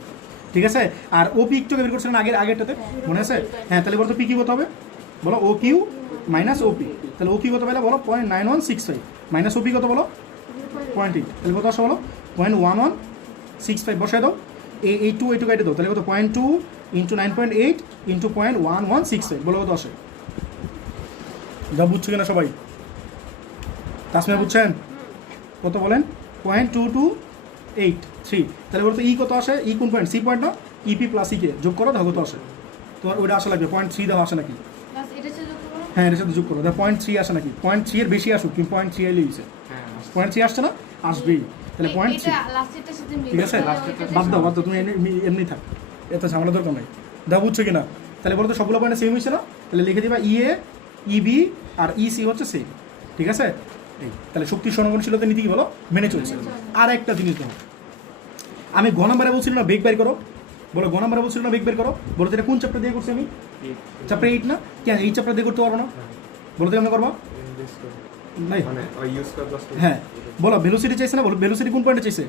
ঠিক আছে, আর ও পি একটু বের করছিলেন আগেরটাতে মনে আছে, হ্যাঁ তাহলে বলো তো পি কিউ কত হবে, বলো O Q minus O P, তাহলে ও কিউ কত পাইলা বলো 0.9165 মাইনাস ও পি কত বলো 0.8, তাহলে কত আসে বলো 0.1165, বসায় দাও এই টু কাটে দাও, তাহলে কত 0.2 ইন্টু 9.8 ইন্টু 0.1165, বলো কত আসে, যা বুঝছো কিনা সবাই, তাসমিয়া বুঝছেন কত বলেন 0.2283, তাহলে বলতো ই কত আসে, ই কোন পয়েন্ট সি পয়েন্ট না, ইপি প্লাস ইকে যোগ করো দেখো কত আসে, তোমার ওইটা আসা লাগবে 0.3 দেওয়া আসে নাকি, হ্যাঁ এর সাথে যোগ করো দেখো 0.3 আসে নাকি, 0.3 এর বেশি আসুক, কিন্তু 0.3 এলে হয়েছে 0.3 আসছে না, আসবেই, তাহলে 0.3, ঠিক আছে বাদ দাও তুমি এমনি থাক, এত ঝামেলা দরকার নাই, দাও বুঝছো কিনা, তাহলে বলো তো সবগুলো পয়েন্ট সেম হয়েছে না, তাহলে লিখে দিবা ইএ ইবি আর ইসি হচ্ছে সেম, ঠিক আছে, এই তাহলে শক্তির সহনশীলতা নীতি কি বলো মেনে চলছে। আর একটা জিনিস দেখো, আমি গ নাম্বারে বলছিল না বেগ বের করো, বলো গ নাম্বারে বলছিল না বেগ বের করো, বলো এটা কোন চ্যাপ্টার দিয়ে করছি আমি, চ্যাপ্টার 8 না, কেন এই চ্যাপ্টার দিয়ে করতে পারবো না, বলো তো কেমন করবো নাই, হ্যাঁ বলো ভেলোসিটি চাইছে না, বলো ভেলোসিটি কোন পয়েন্টে চাইছে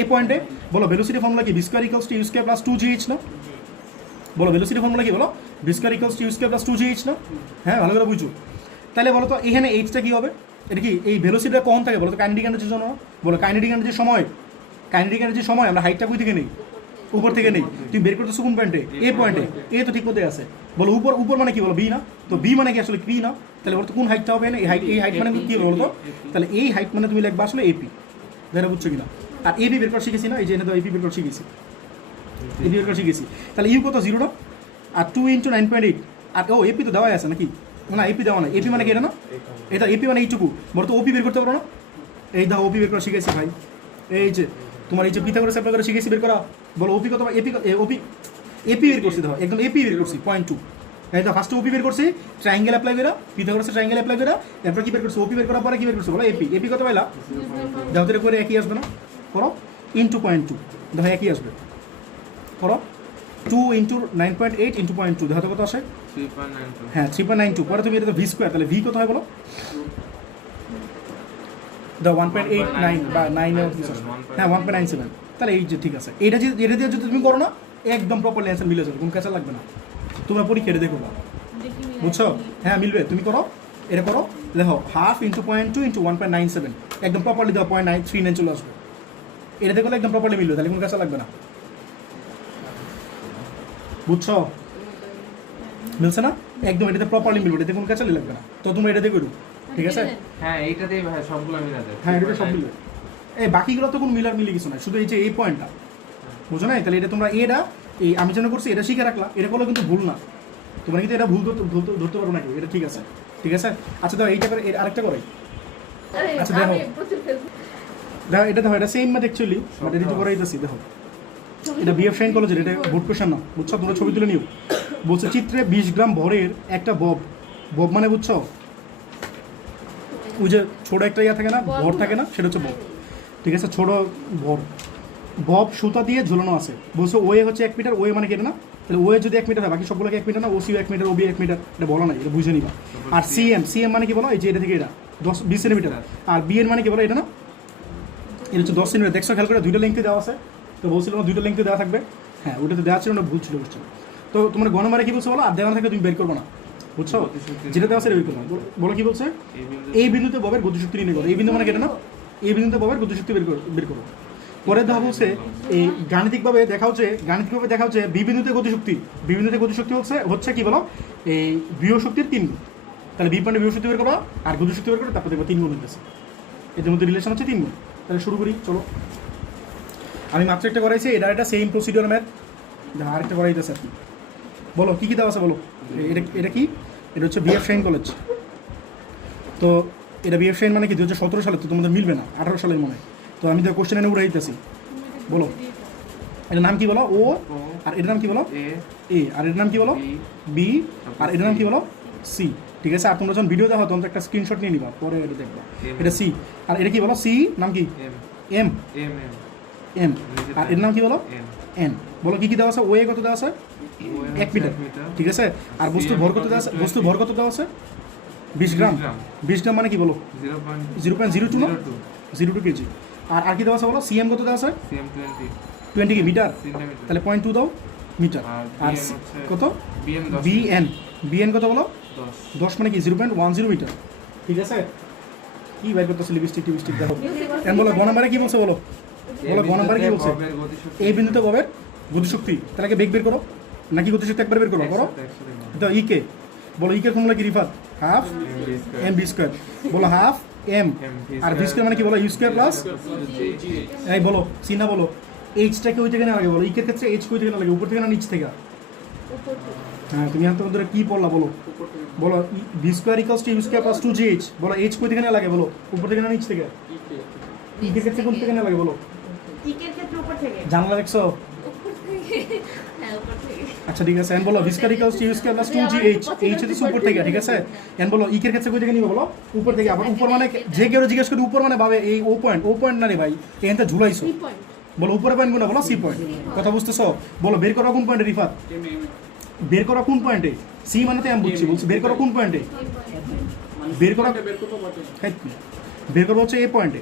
এ পয়েন্টে, বলো ভেলোসিটি ফর্মুলা কি V square equals to U square plus 2gh না, বলো ভেলোসিটি ফর্মুলা কি বলো V square equals to U square plus 2gh না, হ্যাঁ ভালো করে বুঝছো, তাহলে বলো তো এখানে এইচটা কি হবে, এটা কি এই ভেলোসিটিটা কখন থাকে বলো তো কাইনেটিক এনার্জির জন্য, বলো কাইনেটিক এনার্জির সময় আমরা হাইটটা কই থেকে নেই, উপর থেকে নেই, তুমি বের করতেছো কোন পয়েন্টে এ পয়েন্টে, এ তো ঠিক মতো আছে, বলো উপর মানে কি বলো বি না, তো বি মানে কি আসলে পি না, তাহলে বলো তো কোন হাইটটা হবে না, এই হাইট মানে কি বলো তো, তাহলে এই হাইট মানে তুমি লিখবা আসলে এপি, যেটা বুঝছো কিনা, আর এবি বের করা শিখেছি না, এই যে এটা তো এপি বের করা শিখেছি, এপি বের করা শিখেছি, তাহলে ইউ কত 0 না, আর 2 ইন্টু 9.8, আর ও এপি তো দেওয়াই আছে নাকি, না এপি দেওয়া না, এপি মানে কি এটা না, এটা এপি মানে এইটুকু, বলো তো ওপি বের করতে পারো না, এই দাও ওপি বের করা শিখেছি ভাই, এই যে তোমার এই যে পিথাগোরাস অ্যাপ্লাই করে শিখেছি বের করা, বলো ওপি কত, এপি বের করছি, দেখো একদম এপি বের করছি 0.2, এই তো ফার্স্টে ওপি বের করছি, ট্রায়াঙ্গেল অ্যাপ্লাই করা, পিথাগোরাসের ট্রায়াঙ্গেল অ্যাপ্লাই করা, এরপর কি বের করছি ওপি বের করার পরে কি বের করছি বলো এপি কত পাইলা, যাও তো করে একই আসবে না, করো ইন্টু 0.2, দেখো একই আসবে, করো 2 ইন্টু 9.8 ইন্টু 0.2, দেখো তো কত আসে, 3.92, হ্যাঁ 3.92, পরে তুমি এটা তো ভি স্কোয়ার, তাহলে ভি কত হয় বলো, দ্য 1.89 বা 9, হ্যাঁ 1.97, তাহলে এই যে ঠিক আছে, এটা দিয়ে যদি তুমি করো না একদম প্রপারলি অ্যান্সার মিলে যাবে, কোনো কাঁচা লাগবে না, তোমরা পরীক্ষা দেখো না, বুঝছো, হ্যাঁ মিলবে, তুমি করো এটা করো, দেখো 1/2 ইন্টু 0.2 ইন্টু 1.97, একদম প্রপারলি দাও 0.939 চলে আসবে, এটা দেখলে একদম প্রপারলি মিলবে, তাহলে কোনো কাঁচা লাগবে না, বুঝছো মিলছে না, একদম এটাতে প্রপারলি মিলবে, এটাতে কোনো কাঁচালি লাগবে না, তো তুমি এটা দিয়ে করো, ঠিক আছে, হ্যাঁ এইটাতেই ভাই সবগুলো মিলা যায়, হ্যাঁ এটা সব মিলবে, এই বাকিগুলো তো কোনো মিলি কিছু নাই, শুধু এই যে এই পয়েন্টটা বুঝো না, তাহলে এটা তোমরা এটা এই আমি যেন করছি এটা শিখে রাখলা, এটা করলে কিন্তু ভুল না, তোমরা কিন্তু এটা ভুল ধরতে পারো না কেউ, এটা ঠিক আছে, আচ্ছা দাও এইটা করে আরেকটা করে, আচ্ছা দেখো এটা দেখো এটা সেম ম্যাথ অ্যাকচুয়ালি, বাট এটা একটু করাইতেছি, দেখো এটা বিএফ শাইন কলেজের, এটা বোর্ড কোয়েশ্চেন না, বুঝছো, তোমরা ছবি তুলে নিও, বলছে চিত্রে 20 গ্রাম ভরের একটা বব মানে বুঝছো ওই যে ছোট একটা ইয়া থাকে না, ভর থাকে না, সেটা হচ্ছে বব, ঠিক আছে, ছোট বব সুতা দিয়ে ঝুলানো আছে, বলছো ওয়ে হচ্ছে 1 মিটার, ওয়ে মানে কেটে না, তাহলে ওয়ে যদি 1 মিটার হয় বাকি সবগুলোকে 1 মিটার না, ওসিও 1 মিটার, ওবি 1 মিটার, এটা বলা নাই, এটা বুঝে নিবা, আর সিএম মানে কি বলো এই যে এটা থেকে এটা 20 সেন্টিমিটার, আর বিএন মানে কি বলো এটা না, এটা হচ্ছে 10 সেন্টিমিটার, দেখছো খেয়াল করে দুইটা লেংথে দেওয়া আছে, তো বলছিলাম দুইটা লেংথে দেওয়া থাকবে, হ্যাঁ ওটাতে দেওয়া ছিল না, ভুল ছিল বুঝছো, তো তোমার গণমারে কি বলছো বলো, আর দেওয়া থাকে তুমি বের করবো না, বুঝছো, যেটা দেওয়া আছে বের করবো, বলো কি বলছে, এই বিন্দুতে ববের গতিশক্তি নির্ণয় করো, এই বিন্দু মানে কেটে না, এই বিন্দুতে ববের গতিশক্তি বের করো, পরে দেওয়া বলছে এই গাণিতিকভাবে দেখা হচ্ছে বিবিন্দুতে গতিশক্তি হচ্ছে কি বলো এই বৃহ শক্তির 3 গুণ, তাহলে বি পয়েন্টে বিভব শক্তি বের করবা আর গতি শক্তি বের করো, তারপর দেখবো 3 গুণ হইতেছে। এদের মধ্যে রিলেশন হচ্ছে 3 গুণ। তাহলে শুরু করি, চলো। আমি মাত্র একটা করাইছি, এটা সেম প্রসিডিওর ম্যাথ, আরেকটা করাইতেছে আর কি। বলো কী কী দেওয়া আছে বলো। এটা কি? এটা হচ্ছে বিএফ শাইন কলেজ। তো এটা বিএফ শাইন মানে কি 2017 সালে, তো তোমাদের মিলবে না, 18 সালের মনে হয়। তো আমি তো কোশ্চেন এনে উড়াই দিতেছি। বলো এটার নাম কি বলো? ও। আর এটার নাম কি বলো? এ। আর এটার নাম কি বলো? বি। আর এটার নাম কি বলো? সি। ঠিক আছে, আর তোমরা যখন ভিডিও দেখো তখন একটা স্ক্রিনশট নিয়ে নিবা, পরে এটা দেখবা। এটা সি। আর এটা কি বলো? সি নাম কি? এম। এম। আর এর নাম কি বলো? এন। বলো কি কি দেওয়া আছে? ও এ কত দেওয়া আছে? 1 মিটার। ঠিক আছে, আর বস্তুর ভর কত দেওয়া আছে? বস্তুর ভর কত দেওয়া আছে? 20 গ্রাম। 20 গ্রাম মানে কি বলো? 0.02 না? 02 কেজি। আর কি দেওয়া আছে বলো? সিএম কত দেওয়া আছে? 20 কি মিটার? তাহলে 0.2 দাও মিটার। আর কত? বিএন। বিএন কত বলো? 10 মানে কি 0.10 মিটার। ঠিক আছে, কি বাইর করতেছে? লিপস্টিক টিপস্টিক দেখো। এন বলো গ নাম্বারে কি বলছে? বলো বলো গ নাম্বারে কি বলছে? এই বিন্দুতে গবের গতিশক্তি। তাহলে বেগ বের করো, নাকি গতিশক্তি একবার বের করো? করো তো ই কে। বলো ই কে ফর্মুলা কি? Rifat half M B square. বলো হাফ এম আর বি স্কোয়ার মানে কি? বলো ইউ স্কোয়ার প্লাস এই বলো সি না। বলো এইচটা কি ওই থেকে না লাগে? বলো ইকের ক্ষেত্রে এইচ কই থেকে না লাগে? উপর থেকে না নিচ থেকে? হ্যাঁ, তুমি এখন তোমাদের কি পড়লা? বলো বলো B square equals to U square plus 2gh। বলো এইচ কই থেকে না লাগে? বলো উপর থেকে না নিচ থেকে? ইকের ক্ষেত্রে কোন থেকে না লাগে? বলো ইকের ক্ষেত্রে উপর থেকে। জানলা দেখছো? উপর থেকে। হ্যাঁ, উপর থেকে। আচ্ছা ঠিক আছে, এন বলো B square equals to U square plus 2gh। H হচ্ছে উপর থেকে। ঠিক আছে, এন বলো ইকের ক্ষেত্রে কই থেকে নিবে? বলো উপর থেকে। আবার উপর মানে যে কেউ জিজ্ঞেস করি উপর মানে ভাবে এই ও পয়েন্ট না রে ভাই, এখানটা ঝুলাইছো। 3 পয়েন্ট। বলো উপরে পয়েন্ট কোনটা? বলো সি পয়েন্ট। কথা বুঝতেছো? বলো বের করা কোন পয়েন্টে? রিফাত বের করা কোন পয়েন্টে? সি মানে তো আমি বুঝছি, বলছি বের করা কোন পয়েন্টে? বের করা বের করবো হচ্ছে এ পয়েন্টে।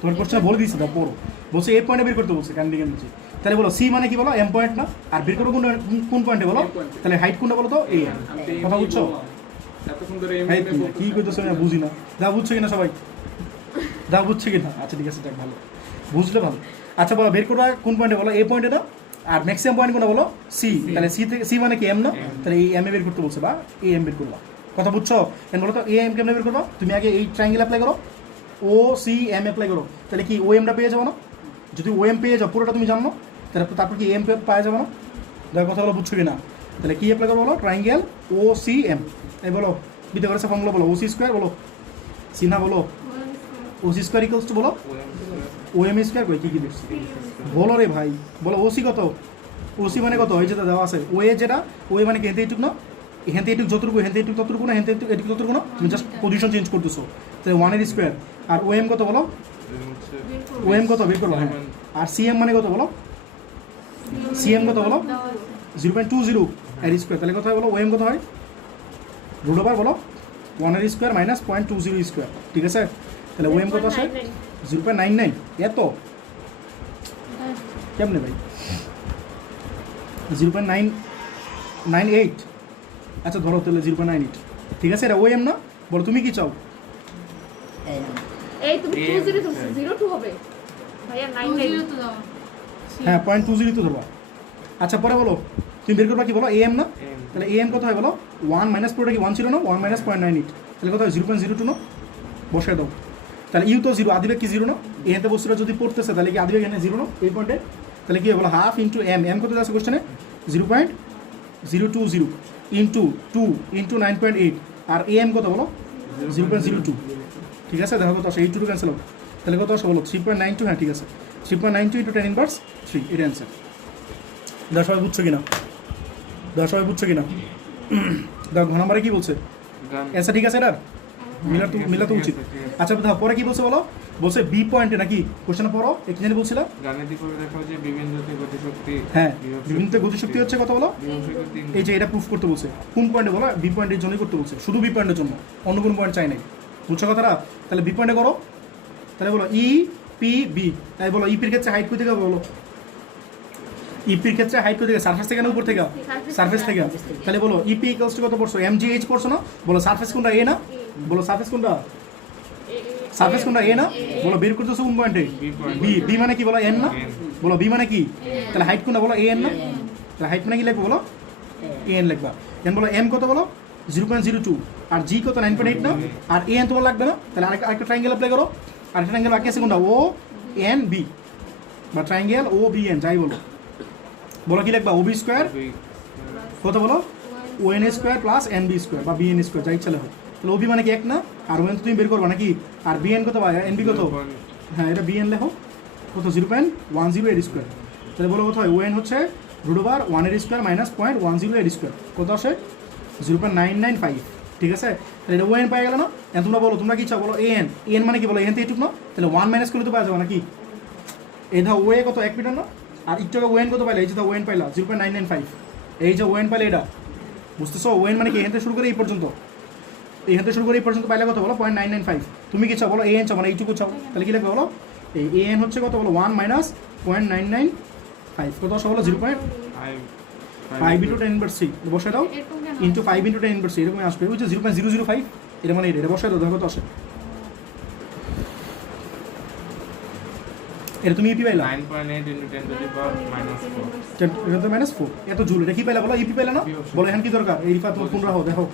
তোমার কোশ্চেন বলে দিচ্ছি, তা পড়ো। বলছে এ পয়েন্টে বের করতে বলছে, ক্যান্ডি বলছি। তাহলে বলো সি মানে কি? বলো এম পয়েন্ট না? আর বের করবো কোন পয়েন্টে? বলো তাহলে হাইট কোনটা? বলো তো এ। কথা বুঝছো? কি করতেছো না বুঝি না। যা বুঝছো কিনা সবাই? যা বুঝছো কিনা? আচ্ছা ঠিক আছে, যাক ভালো, বুঝলে ভালো। আচ্ছা বলো বের করবা কোন পয়েন্টে? বলো এ পয়েন্টে না? আর ম্যাক্সিমাম পয়েন্ট কোনটা? বলো সি। তাহলে সি থেকে সি মানে কি? এম না? তাহলে এই এম এ বের করতে বলছে, বা এ এম বের করবা। কথা বুঝছো? কেন বলো তো এ এম কেমনে বের করবা? তুমি আগে এই ট্রায়াঙ্গেল অ্যাপ্লাই করো, ও সি এম অ্যাপ্লাই করো। তাহলে কি ও এমটা পেয়ে যাবো না? যদি ও এম পেয়ে যাও পুরোটা তুমি জানো, তাহলে তারপর কি এম পাওয়া যাবে না? দেখো কথা বলো, বুঝছো কিনা? তাহলে কি অ্যাপ্লাই করো? বলো ট্রায়াঙ্গেল ও সি এম। এই বলো বিদ্যাগরের ফর্মুলা বলো। ও সি স্কোয়ার বলো, সি না বলো ও সি স্কোয়ার ইকুয়ালস টু বলো ও এম স্কোয়ার। কই কি দেখছি বলো রে ভাই। বলো ও সি কত? ও সি মানে কত? এই যেটা দেওয়া আছে ও এ, যেটা ও এ মানে কি? হেনতে এইটুক না? হেনতে এইটুক যতটুকু, হেনতে এইটুক ততটুকু না? হেনতে এইটুক ততটুকু না? তুমি জাস্ট পজিশন চেঞ্জ করতেছো। তাহলে 1 স্কোয়ার। আর ও এম কত? বলো ও এম কত বের করবো। হ্যাঁ, আর সি এম মানে কত? বলো সি এম কত? বলো 0.20 এর স্কোয়ার। তাহলে কত হয়? বলো ও এম কত হয়? রুট ওভার বলো 1 স্কোয়ার মাইনাস 0.20 স্কোয়ার। ঠিক আছে, তাহলে ও এম কত আসে? 0.99। এত কেমনে ভাই? 0.998। আচ্ছা ধরো তাহলে 0.98। ঠিক আছে, এটা ও এম না? বলো তুমি কি চাও? এই তুমি 20 ধরছো, 02 হবে ভাইয়া। 99 তো দাও। হ্যাঁ 0.20 তো ধরবা। আচ্ছা পরে বলো তুমি বের করবা কি? বলো এ এম না? তাহলে এ এম কত হয়? বলো 1 মাইনাস পুরোটা কি 1 ছিল না? 1 মাইনাস 0.98। তাহলে কত হয়? 0.02 না? বসায় দাও। তাহলে ইউ তো 0, আদিবেগ কি 0 না? এতে বস্তুটা যদি পড়তেছে তাহলে কি আদিবেগ এখানে 0 না? এই পয়েন্টে। তাহলে কি বলো হাফ ইন্টু এম। এম কত আছে কোশ্চেনে? 0.020 ইন্টু 2 ইন্টু 9.8। আর এ এম কত? বলো 0.02। ঠিক আছে, দেখো কত আসে? 82 ক্যান্সেল হোক। তাহলে কত আসে? বলো 3.92। হ্যাঁ ঠিক আছে, 3.92 ইন্টু 10 ইনভার্স 3। এটা অ্যান্সার। দেখো সবাই বুঝছো কিনা? দেখো সবাই বুঝছো কিনা? দেখো ঘ নাম্বারে কি বলছে? অ্যান্সার ঠিক আছে এটার? মিলা তো উচিত। আচ্ছা দেখো পরে কি বলছে? বলো বলছে বি পয়েন্টে নাকি? কোশ্চেন পড়ো, একটু জানি বলছিলাম। গাণিতিকভাবে দেখা যায় বিবিন্দুতে গতিশক্তি। হ্যাঁ, বিভিন্ন গতিশক্তি হচ্ছে কত? বলো এই যে এটা প্রুফ করতে বলছে। কোন পয়েন্টে? বলো বি পয়েন্টের জন্যই করতে বলছে, শুধু বি পয়েন্টের জন্য, অন্য কোনো পয়েন্ট চাই নাই। বুঝছো কথাটা? তাহলে বি পয়েন্টে করো। তাহলে বলো ই পি বি। তাই বলো ইপির ক্ষেত্রে হাইট কই থেকে? বলো ইপির ক্ষেত্রে হাইট কই থেকে? সারফেস থেকে না উপর থেকে? সারফেস থেকে। তাহলে বলো ইপি ইকুয়ালস টু কত পড়ছো? এম জি এইচ পড়ছো না? বলো সারফেস কোনটা? এ না? বলো সারফেস কোনটা? সারফেস কোনটা? এ না? বলো বের করতেছো কোন পয়েন্টে? বি। বি মানে কি? বলো এন না? বলো বি মানে কি? তাহলে হাইট কোনটা? বলো এ এন না? তাহলে হাইট মানে কি লিখবো? বলো এ এন লিখবা। এন বলো এম কত? বলো 0.02। আর জি কত 9.8 না, আর এ এন তোমার লাগবে না, তাহলে আরেকটা ট্রায়াঙ্গেল অ্যাপ্লাই করো। আরেকটা ট্রায়াঙ্গেল বাকি আছে কোনটা, ও এন বি বা ট্রায়াঙ্গেল ও বি এন যাই বলো, বলো কি লিখবা, ও বি স্কোয়ার কত বলো, ও N square plus N B square বা বি এন স্কোয়ার যা ইচ্ছা লেখো। তাহলে ও বি মানে কি এক না, আর ও এন তো তুমি বের করবা নাকি, আর বি এন কত বা এন বি কত, হ্যাঁ এটা বি এন লেখো কত 0.108 স্কোয়ার। তাহলে বলো কত হয়, ও এন হচ্ছে √1 স্কোয়ার মাইনাস 0.108 স্কোয়ার, কত আসে 0.995, ঠিক আছে। তাহলে এটা ও এন পাই গেল না। এখন তোমরা বলো তোমরা কি চাও, বলো এ এন মানে কি, বলো এন তো এইটুক না, তাহলে 1 মাইনাস করলে তো পাওয়া যাবে নাকি, এই ধর ও এ কত 1 মিটার না, আর একটু ও এন কত পাইলে, এই যে ও এন পাইলা 0.995, এই যে ও এন পাইলে এটা বুঝতেছো, ও এন মানে কি এখান থেকে শুরু করে এই পর্যন্ত, এখান থেকে শুরু করে এই পর্যন্ত পাইলে কত বলো 0.995, তুমি কি চাও বলো এ এন চাও মানে এইটুকু চাও, তাহলে কি লিখবে বলো, এই এ এন হচ্ছে কত বলো 1 মাইনাস 0.995, কত আসে বলো 0.5 ইন্টু 10/3 বসে দাও এরকম কেন ইন্টু 5 ইন্টু 10/3 এরকমই আসবে, ওই যে 0.005, এটা মানে এটা বসে দাও, দেখো কত আসে, এটা তুমি ইপি পাইলা 9.8 into 10 to the power minus 4. এটা তো -4, এত জুল, এটা কি পাইলা বলো, ইপি পাইলা না, বলো এখন কি দরকার, এই রিফা তোমার কোন রাখো দেখো,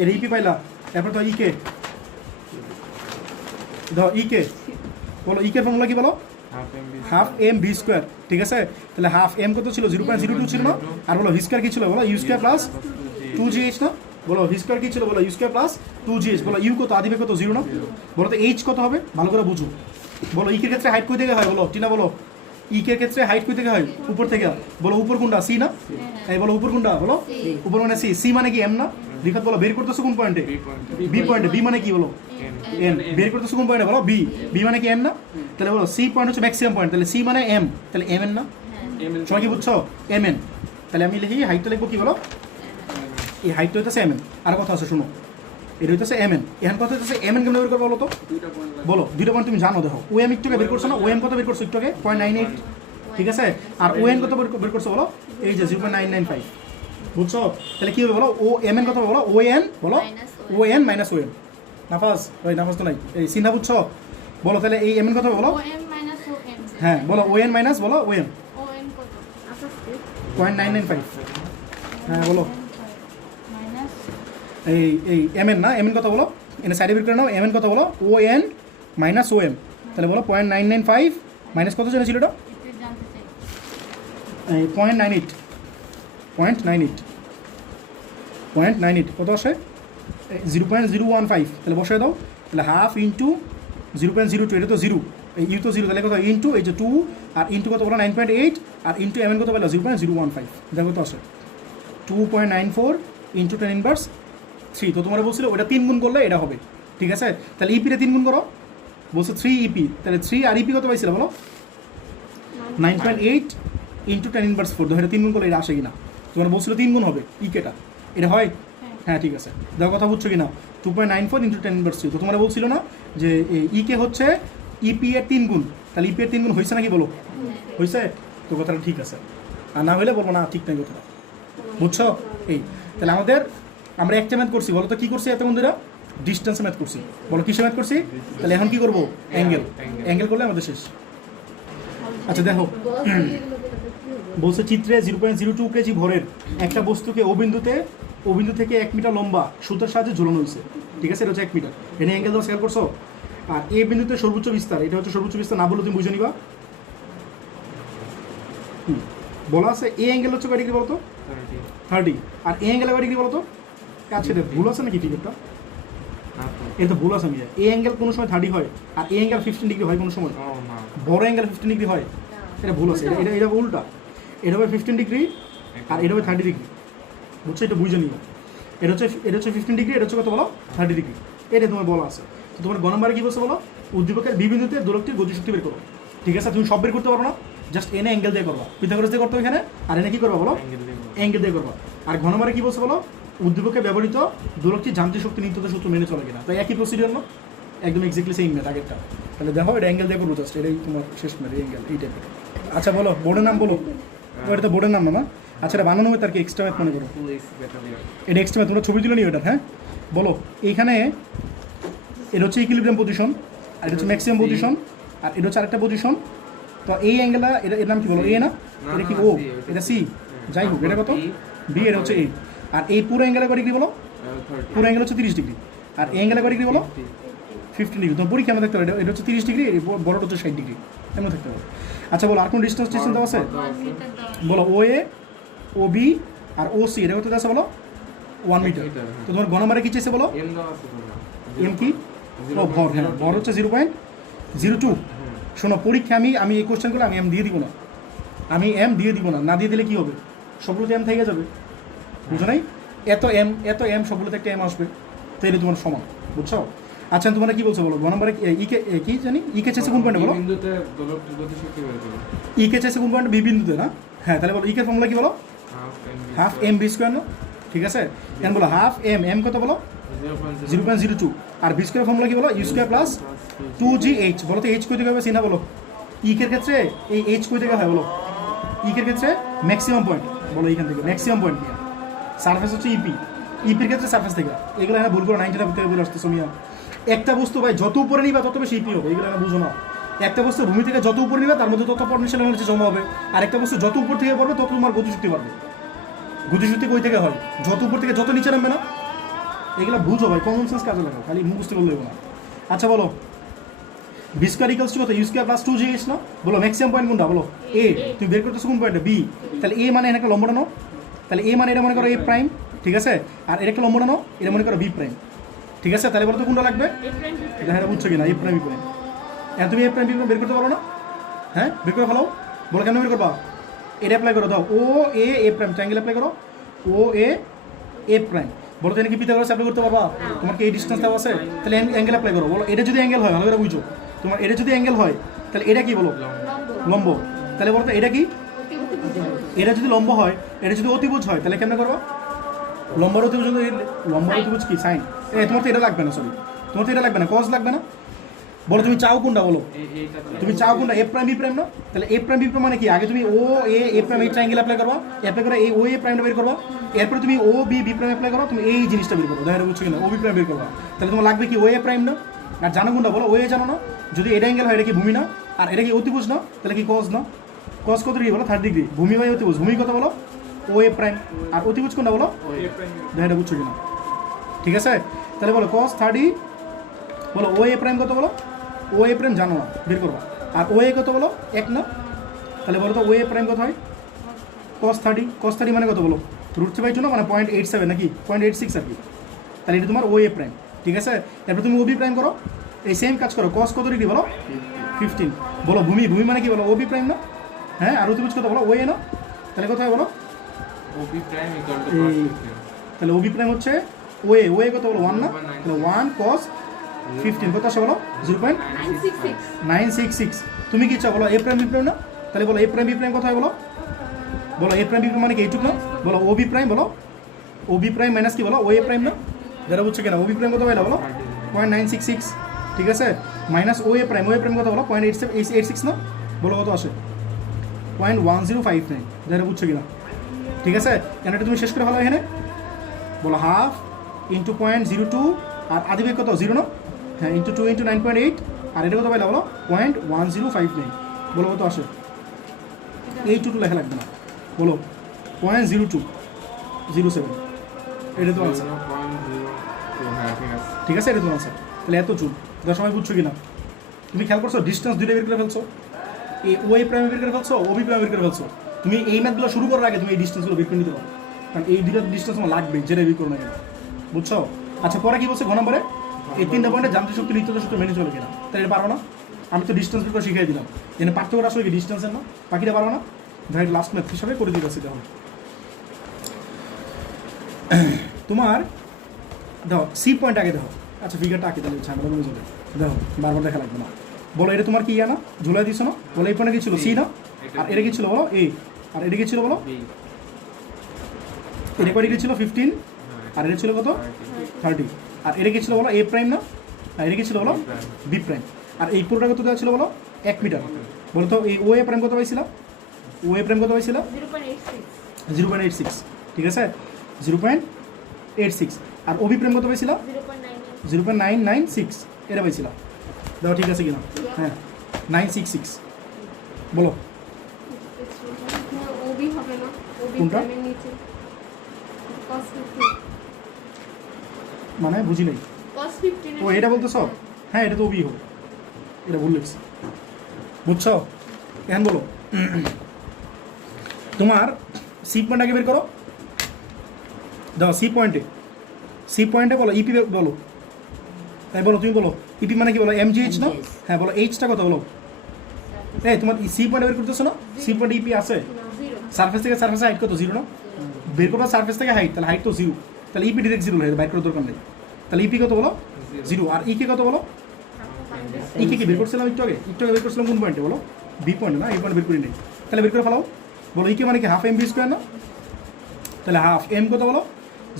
এর ইপি পাইলা, তারপর তো ইকে দাও, ইকে বলো, ইকে ফর্মুলা কি বলো, Half MB half M V square, ঠিক আছে। তাহলে হাফ এম কত ছিল 0.02 ছিল না, আর বলো ভি স্কোয়ার কি ছিল বলো, ইউ স্কোয়ার প্লাস 2gh না, বলো ভি স্কোয়ার কি ছিল বলো, ইউ স্কোয়ার প্লাস 2gh, বলো ইউ কত আদিবে কত 0 না, বলো তো এইচ কত হবে ভালো করে বুঝো, বলো ইকের ক্ষেত্রে হাইট কই থেকে হয় বলো, টিনা বলো ইকের ক্ষেত্রে হাইট কই থেকে হয়, উপর থেকে, বলো উপর কোনটা, সি না, এই বলো উপর কোনটা বলো, উপর মানে সি, সি মানে কি এম না, রিফাত বলো বের করতেছো কোন পয়েন্টে, B point বি পয়েন্টে, বি মানে কি বলো N. এন, বের করতেছো কোন পয়েন্টে বলো বি, বি মানে কি এম না, তাহলে বলো সি পয়েন্ট হচ্ছে ম্যাক্সিমাম পয়েন্ট, তাহলে সি মানে এম, তাহলে এম এন না, সবাই কি বুঝছো এম এন, তাহলে আমি লিখি হাইটটা লিখবো কি বলো, এই হাইটটা হইতেছে এম এন, আর কথা আছে শুনো, এটা হইতেছে এম এন, এখন কথা হইতেছে এম এন কেমন বের করবো বলো তো, বলো দুইটা পয়েন্ট তুমি জানো দেখো, ও এম একটুকে বের করছো না, ও এম কত বের করছো একটুকে 0.98, ঠিক আছে, আর ও এন কত বের করছো বলো, এই যে 0.995, বুঝছো, তাহলে কি হবে বলো, ও এম এন কত বলো, ও এন বলো, ও এন মাইনাস ও এম, নাফাজ ওই নাফাজ তো নাই, এই চিন্তা বুঝছো, বলো তাহলে এই এম এন কত বলো, OM minus OM হ্যাঁ বলো ও এন মাইনাস বলো ও এম OM কত আচ্ছা 0.995, হ্যাঁ বলো মাইনাস এই এম এন না, এম এন কত বলো, এনে সাইডে বের করে নাও, এম এন কত বলো, ও এন মাইনাস ও এম, তাহলে বলো 0.995 মাইনাস কত জন্য ছিল এটা, একটু জানতে চাই এই 0.98 কত আসে 0.015, তাহলে বসায় দাও, তাহলে হাফ ইন্টু 0.02, এটা তো জিরো, এই ইউ তো জিরো, তাহলে কত ইন্টু এই যে 2, আর ইন্টু কত বলো 9.8, আর ইন্টু এম এন কত বলো 0.015, দেখো তো আসে 2.94 ইন্টু 10⁻3, তো তোমরা বলছিল ওটা 3 গুণ করলে এটা হবে, ঠিক আছে। তাহলে ইপিটা 3 গুণ করো, বলছো 3 ইপি, তাহলে 3 আর ইপি কত পাইছিল বলো 9.8 ইন্টু 10⁻4, দেখো এটা 3 গুণ করলে এটা আসে কিনা, তোমরা বলছিল 3 গুণ হবে ইকেটা, এটা হয়, হ্যাঁ ঠিক আছে, দেখো কথা বুঝছো কিনা, 2.94 ইন্টু 10⁻3, তো তোমরা বলছিল না যে ইকে হচ্ছে ইপি এর 3 গুণ, তাহলে ইপি এর 3 গুণ হয়েছে নাকি বলো, হয়েছে, তো কথাটা ঠিক আছে, আর না হলে বলবো না ঠিক নাই কথাটা, বুঝছো। এই তাহলে আমরা একটা ম্যাথ করছি, বলো তো কি করছি এত বন্ধুরা, ডিস্টেন্স ম্যাথ করছি, বলো কিসে ম্যাথ করছি, তাহলে এখন কি করবো, অ্যাঙ্গেল করলে আমাদের শেষ। আচ্ছা দেখো বলছে চিত্রে 0.02 কেজি ভরের একটা বস্তুকে ও বিন্দু থেকে 1 মিটার লম্বা সুতার সাহায্যে ঝুলানো হয়েছে, ঠিক আছে, এটা হচ্ছে 1 মিটার, এটা অ্যাঙ্গেল দেওয়া স্কেল করছো, আর এ বিন্দুতে সর্বোচ্চ বিস্তার, এটা হচ্ছে সর্বোচ্চ বিস্তার, না বলে তুমি বুঝে নিবা, বলা আছে এ অ্যাঙ্গেল হচ্ছে কয় ডিগ্রি বলতো 30, আর এ অ্যাঙ্গেল কয় ডিগ্রি বলতো, কাছে ভুল আছে নাকি টিকিটটা, এটা তো ভুল আছে আমি, এ অ্যাঙ্গেল কোনো সময় 30 হয়, আর এ অ্যাঙ্গেল 15 ডিগ্রি হয় কোনো সময়, বড় অ্যাঙ্গেল 15 ডিগ্রি হয়, এটা ভুল আছে, এটা উল্টা, এটা হবে 15 ডিগ্রি আর এটা হবে 30 ডিগ্রি, বুঝছো, এটা বুঝে নিও, এটা হচ্ছে 15 ডিগ্রি, এটা হচ্ছে কত বলো 30 ডিগ্রি, এটা তোমার বলা আছে। তো তোমার গ নম্বরে কি বলছে বলো, উদ্দীপকের বি বিন্দুতে দোলকটির গতিশক্তি বের করো, ঠিক আছে, তুমি সব বের করতে পারো না, জাস্ট এনে অ্যাঙ্গেল দিয়ে করবা, পিথাগোরাস দিয়ে করতে এখানে, আর এনে কি করবা বলো অ্যাঙ্গেল দিয়ে করবা, আর ঘ নম্বরে কি বলছে বলো, উদ্দীপকে ব্যবহৃত দোলকটির যান্ত্রিক শক্তি নিত্যতা সূত্র মেনে চলে কিনা, তাই একই প্রসিডিওর না, একদম এক্স্যাক্টলি সেম ম্যাথ আগেরটা, তাহলে দেখো এটা অ্যাঙ্গেল দিয়ে করবো, জাস্ট এটাই তোমার শেষ ম্যাথ, অ্যাঙ্গেল এই টাইপের। আচ্ছা বলো বোর্ডের নাম বলো, এটা তো বোর্ডের নাম না, আচ্ছা এটা বানানো হবে তার কি এক্সট্রা ম্যাথ মনে করো, এটা এক্সট্রা ম্যাথ, তোমরা ছবি তুলে নিও এটা, হ্যাঁ বলো এইখানে এটা হচ্ছে ইকুইলিব্রিয়াম পজিশন, আর এটা হচ্ছে ম্যাক্সিমাম পজিশন, আর এটা হচ্ছে আরেকটা পজিশন, তো এই অ্যাঙ্গেলটা এর নাম কি বলো, এ না, এটা কি ও, এটা সি, যাই হোক এটা কত বি, এটা হচ্ছে এ, আর এই পুরো অ্যাঙ্গেলের কত ডিগ্রি বলো পুরো অ্যাঙ্গেল হচ্ছে 30 ডিগ্রি। আর এই অ্যাঙ্গেলে কত ডিগ্রি বলো? 15 ডিগ্রি। তোমার পরীক্ষা আমাদের দেখতে হবে এটা হচ্ছে 30 ডিগ্রি, বড়টা হচ্ছে 60 ডিগ্রি, এমন থাকতে হবে। আচ্ছা বলো আর কোন ডিস্টেন্স দেওয়া আছে? 1 মিটার দেওয়া বলো OA, OB আর OC এটা কত আছে বলো? 1 মিটার। তো তোমার গ নম্বরে কি চাইছে বলো? এম দেওয়া আছে তোমরা এম কি? ও ভর, হ্যাঁ ভর হচ্ছে 0.02। শোনো পরীক্ষা আমি এই কোশ্চেনগুলো আমি এম দিয়ে দিব না, আমি এম দিয়ে দিব না, না দিয়ে দিলে কি হবে? সবগুলোতে এম থেকে যাবে, বুঝো নাই? এত এম সবগুলোতে একটা এম আসবে, তো এটা তোমার সমান, বুঝছো? আচ্ছা তোমরা কি বলছো বলো? গ নম্বরে কি জানি ইকে চাইছে কোন পয়েন্টে বলো? বিন্দুতে দোলকটির গতিশক্তি বের করো। ইকে চাইছে কোন পয়েন্টে? বি বিন্দুতে না? হ্যাঁ তাহলে বলো ইকের ফর্মুলা কি বলো? হাফ এম বি স্কোয়ার না? ঠিক আছে, কেন বলো হাফ এম কত বলো? 0.02। আর বি স্কোয়ার ফর্মুলা কি বলো? U square plus 2GH। বলো তো এইচ কই থেকে হবে চিনা বলো? ইকের ক্ষেত্রে এই এইচ কই থেকে হয় বলো? ইকের ক্ষেত্রে ম্যাক্সিমাম পয়েন্ট, বলো এইখান থেকে ম্যাক্সিমাম পয়েন্ট নিয়ে। সারফেস হচ্ছে ইপির ক্ষেত্রে সারফেস থেকে। এগুলো এখানে ভুল করো, 90টা থেকে বলে আসতেছো মিয়া। একটা বস্তু ভাই যত উপরে নিবা তত বেশি ইপি হবে, এগুলো এখানে বুঝো না। একটা বস্তু ভূমি থেকে যত উপরে নিবে তার মধ্যে তত পটেনশিয়াল এনার্জি জমা হবে। আর একটা বস্তু যত উপর থেকে পড়বে তত তোমার গতিশক্তি বাড়বে। গতিশক্তি কই থেকে হয়? যত উপর থেকে যত নিচে নামবে না। এগুলো বুঝো ভাই, কমন সেন্স কাজে লাগাও, খালি মুখস্থ করলে না। আচ্ছা বলো বি স্কোয়ার ইকুয়ালস টু কত? ইউ স্কোয়ার প্লাস 2GH না? বলো ম্যাক্সিমাম পয়েন্ট কোনটা বলো? এ। তুমি বের করতেছো কোন পয়েন্টে? বি। তাহলে এ মানে একটা লম্বটা নাও, তাহলে এ মানে এটা মনে করো এ প্রাইম, ঠিক আছে? আর এটা একটা লম্বটা নাও, এটা মনে করো বি প্রাইম, ঠিক আছে? তাহলে বলো তো কোনটা লাগবে? এটা হ্যাঁ বুঝছো কিনা? এ প্রাইম বি প্রাইম। এখন তুমি এ প্রাইম বি প্রাইম বের করতে পারো না? হ্যাঁ বের করে ফেলো। বলো কেন বের করবা? এটা অ্যাপ্লাই করো, দাও ও এ প্রাইম ট্রায়াঙ্গেল অ্যাপ্লাই করো, ও এ প্রাইম। বলো তো কি পিথাগোরাস অ্যাপ্লাই করতে পারবা? তোমার কি এই ডিসটেন্স দেওয়া আছে? তাহলে অ্যাঙ্গেল অ্যাপ্লাই করো। বলো এটা যদি অ্যাঙ্গেল হয়, ভালো করে বুঝো, তোমার এটা যদি অ্যাঙ্গেল হয় তাহলে এটা কি বলো? লম্ব। তাহলে বলো তো এটা কি? এটা যদি লম্ব হয়, এটা যদি অতিভুজ হয়, তাহলে কেমনে করবো? লম্বার অতিভুজ কি? সাইন। তোমার তো এটা লাগবে না, সরি তোমার তো এটা লাগবে না, কজ লাগবে না। বলো তুমি চাও কোনটা? বলো তুমি চাও কোনটা? এ প্রাইম বি প্রাইম না? তাহলে এ প্রাইম বি প্রাইম মানে কি? আগে তুমি ও এ প্রাইম এই ট্রায়াঙ্গেল অ্যাপ্লাই করবা, অ্যাপ্লাই করে এই ও এ প্রাইমটা বের করবা, এরপরে তুমি ও বি প্রাইম অ্যাপ্লাই করো, তুমি এই জিনিসটা বের করো, দেখো বুঝছো কিনা? ও বি প্রাইম বের করবা, তাহলে তোমার লাগবে কি? ও এ প্রাইম না? আর জানো কোনটা? বলো ও এ জানো না? যদি এটা অ্যাঙ্গেল হয় এটা কি ভূমি না? আর এটা কি অতিভুজ না? তাহলে কি কজ না? কজ কত ডিগ্রি বলো? 30 ডিগ্রি। ভূমি বাই অতিভুজ, ভূমি কত বলো? ও এ প্রাইম। আর অতিভুজ কোনটা বলো? দেখো এটা বুঝছো কিনা? ঠিক আছে, তাহলে বলো কজ 30, বলো ও এ প্রাইম কত বলো? ও এ প্রাইম জানো না, বের করবা। আর ও এ কত বলো? 1 না? তাহলে বলো তো ও এ প্রাইম কত হয়? cos 30 মানে কত বলো? √3/2 না, মানে 0.87 নাকি 0.86 আর কি। তাহলে এটা তোমার ও এ প্রাইম, ঠিক আছে? এরপর তুমি ও বি প্রাইম করো, এই সেম কাজ করো। cos কত ডিগ্রি বলো? 15। বলো ভূমি মানে কি বলো? ও বি প্রাইম না? হ্যাঁ, আর অতিভুজ কত বলো? ও এ না? তাহলে কত হয় বলো? ওবি প্রাইম ইকুয়াল টু এই তাহলে ও বি প্রাইম হচ্ছে ও এ কত বলো? 1 না? তাহলে 1 cos 15 কত আসে বলো? 0.966। তুমি কি চাও বলো? এ প্রাইম বি প্রাইম না? তাহলে বলো এ প্রাইম বি প্রাইম কত হয় বলো? বলো এ প্রাইম বি প্রাইম মানে কি এইটুক না? বলো ও বি প্রাইম, বলো ও বি প্রাইম মাইনাস কি বলো? ও এ প্রাইম না? যারা বুঝছো কিনা? ও বি প্রাইম কত হয় বলো? 0.966, ঠিক আছে? মাইনাস ও এ প্রাইম কত বলো? 0.86 না? বলো কত আসে? 0.1059। যারা বুঝছো কিনা? ঠিক আছে, কেন এটা তুমি শেষ করে ভালো এখানে। বলো হাফ ইন্টু 0.02 আর আদি বেগ কত? 0 না? হ্যাঁ, ইন্টু 2 ইন্টু 9.8 আর এটা কত পাইলা বলো? 0.1059। বলো কত আসে? এই টুটু লেখা লাগবে না, বলো 0.0207। এটা তো আনসার, ঠিক আছে? এটা তো আনসার। তাহলে এত চুল যার সময় বুঝছো কিনা? তুমি খেয়াল করছো ডিস্টেন্স দুইটা বের করে ফেলছো, এই ও এ প্রাইম বের করে ফেলছো, ও বি প্রাইম বের করে ফেলছো। তুমি এই ম্যাথগুলো শুরু করার আগে তুমি এই ডিস্টেন্সগুলো বের করে নিতে পারো, কারণ এই দুইটা ডিস্টেন্স তোমার লাগবে যেটা বের করো না কেন, বুঝছো? আচ্ছা পরে কি বলছে ঘ নম্বরে? এই 3টা পয়েন্টে যান্ত্রিক শক্তি নিত্য সূত্র মেনে চলে কিনা? তাহলে এটা পারবো না? আমি তো ডিস্টেন্স বের করে শিখিয়ে দিলাম, এখানে পার্থক্যটা আসলে কি ডিস্টেন্সের না? বাকিটা পারবো না? ধর লাস্ট ম্যাথ হিসাবে করে দিতেছি। তাহলে তোমার দেখো সি পয়েন্ট আগে দেখো। আচ্ছা ফিগারটা আঁকি তাহলে ঝামেলা কমে যাবে। দেখো বারবার দেখা লাগবে না। বলো এটা তোমার কি ইয়া না? ঝুলাই দিছো না? বলো এই পয়েন্টে কি ছিল? সি না? আর এটা কি ছিল বলো? এ। আর এটা কি ছিল বলো? এটা কয় ডিগ্রি ছিল? 15। আর এটা ছিল কত? 30। আর এটা কি ছিল বলো? এ প্রাইম না? আর এটা কি ছিল বলো? B prime. আর এই পুরোটা কত দেওয়া ছিল বলো? 1 মিটার। বলো তো এই ও এ প্রাইম কত পাইছিল? ও এ প্রাইম কত পাইছিল? 0.86, ঠিক আছে? 0.86। আর ও বি প্রাইম কত পাইছিল? 0.996। এটা পাইছিল। দেখো ঠিক আছে কিনা? হ্যাঁ 966। বলো কোনটা? মানে বুঝি নাই। cos 15 ও এটা বলতেছ? হ্যাঁ এটা তো ওবি হবে, এটা ভুল লিখছি, বুঝছো? এখন বলো তোমার সি পয়েন্ট আগে বের করো, দাও সি পয়েন্টে বলো ইপি বলো, তাই বলো, তুমি বলো ইপি মানে কি বলো, এমজিএইচ না? হ্যাঁ বলো এইচটা কত বলো। এই তোমার সি পয়েন্ট বের করতেছো না, সি পয়েন্ট ইপি আছে, 0 সারফেস থেকে সারফেসে হাইট কত, 0 না? বের করবা সারফেস থেকে হাইট, তাহলে হাইট তো 0, তাহলে ইপি ডিরেক্ট 0 হয়ে বাইর করার দরকার নেই। তাহলে ইপি কত বলো, 0। আর ইকে কত বলো, ইকে কি বের করছিলাম একটু আগে বের করছিলাম কোন পয়েন্টে বলো, বি পয়েন্ট না, এই পয়েন্ট বের করি নেই, তাহলে বের করে ফেলাও। বলো ইকে মানে কি হাফ এম বি স্কোয়ার না, তাহলে হাফ এম কত বলো,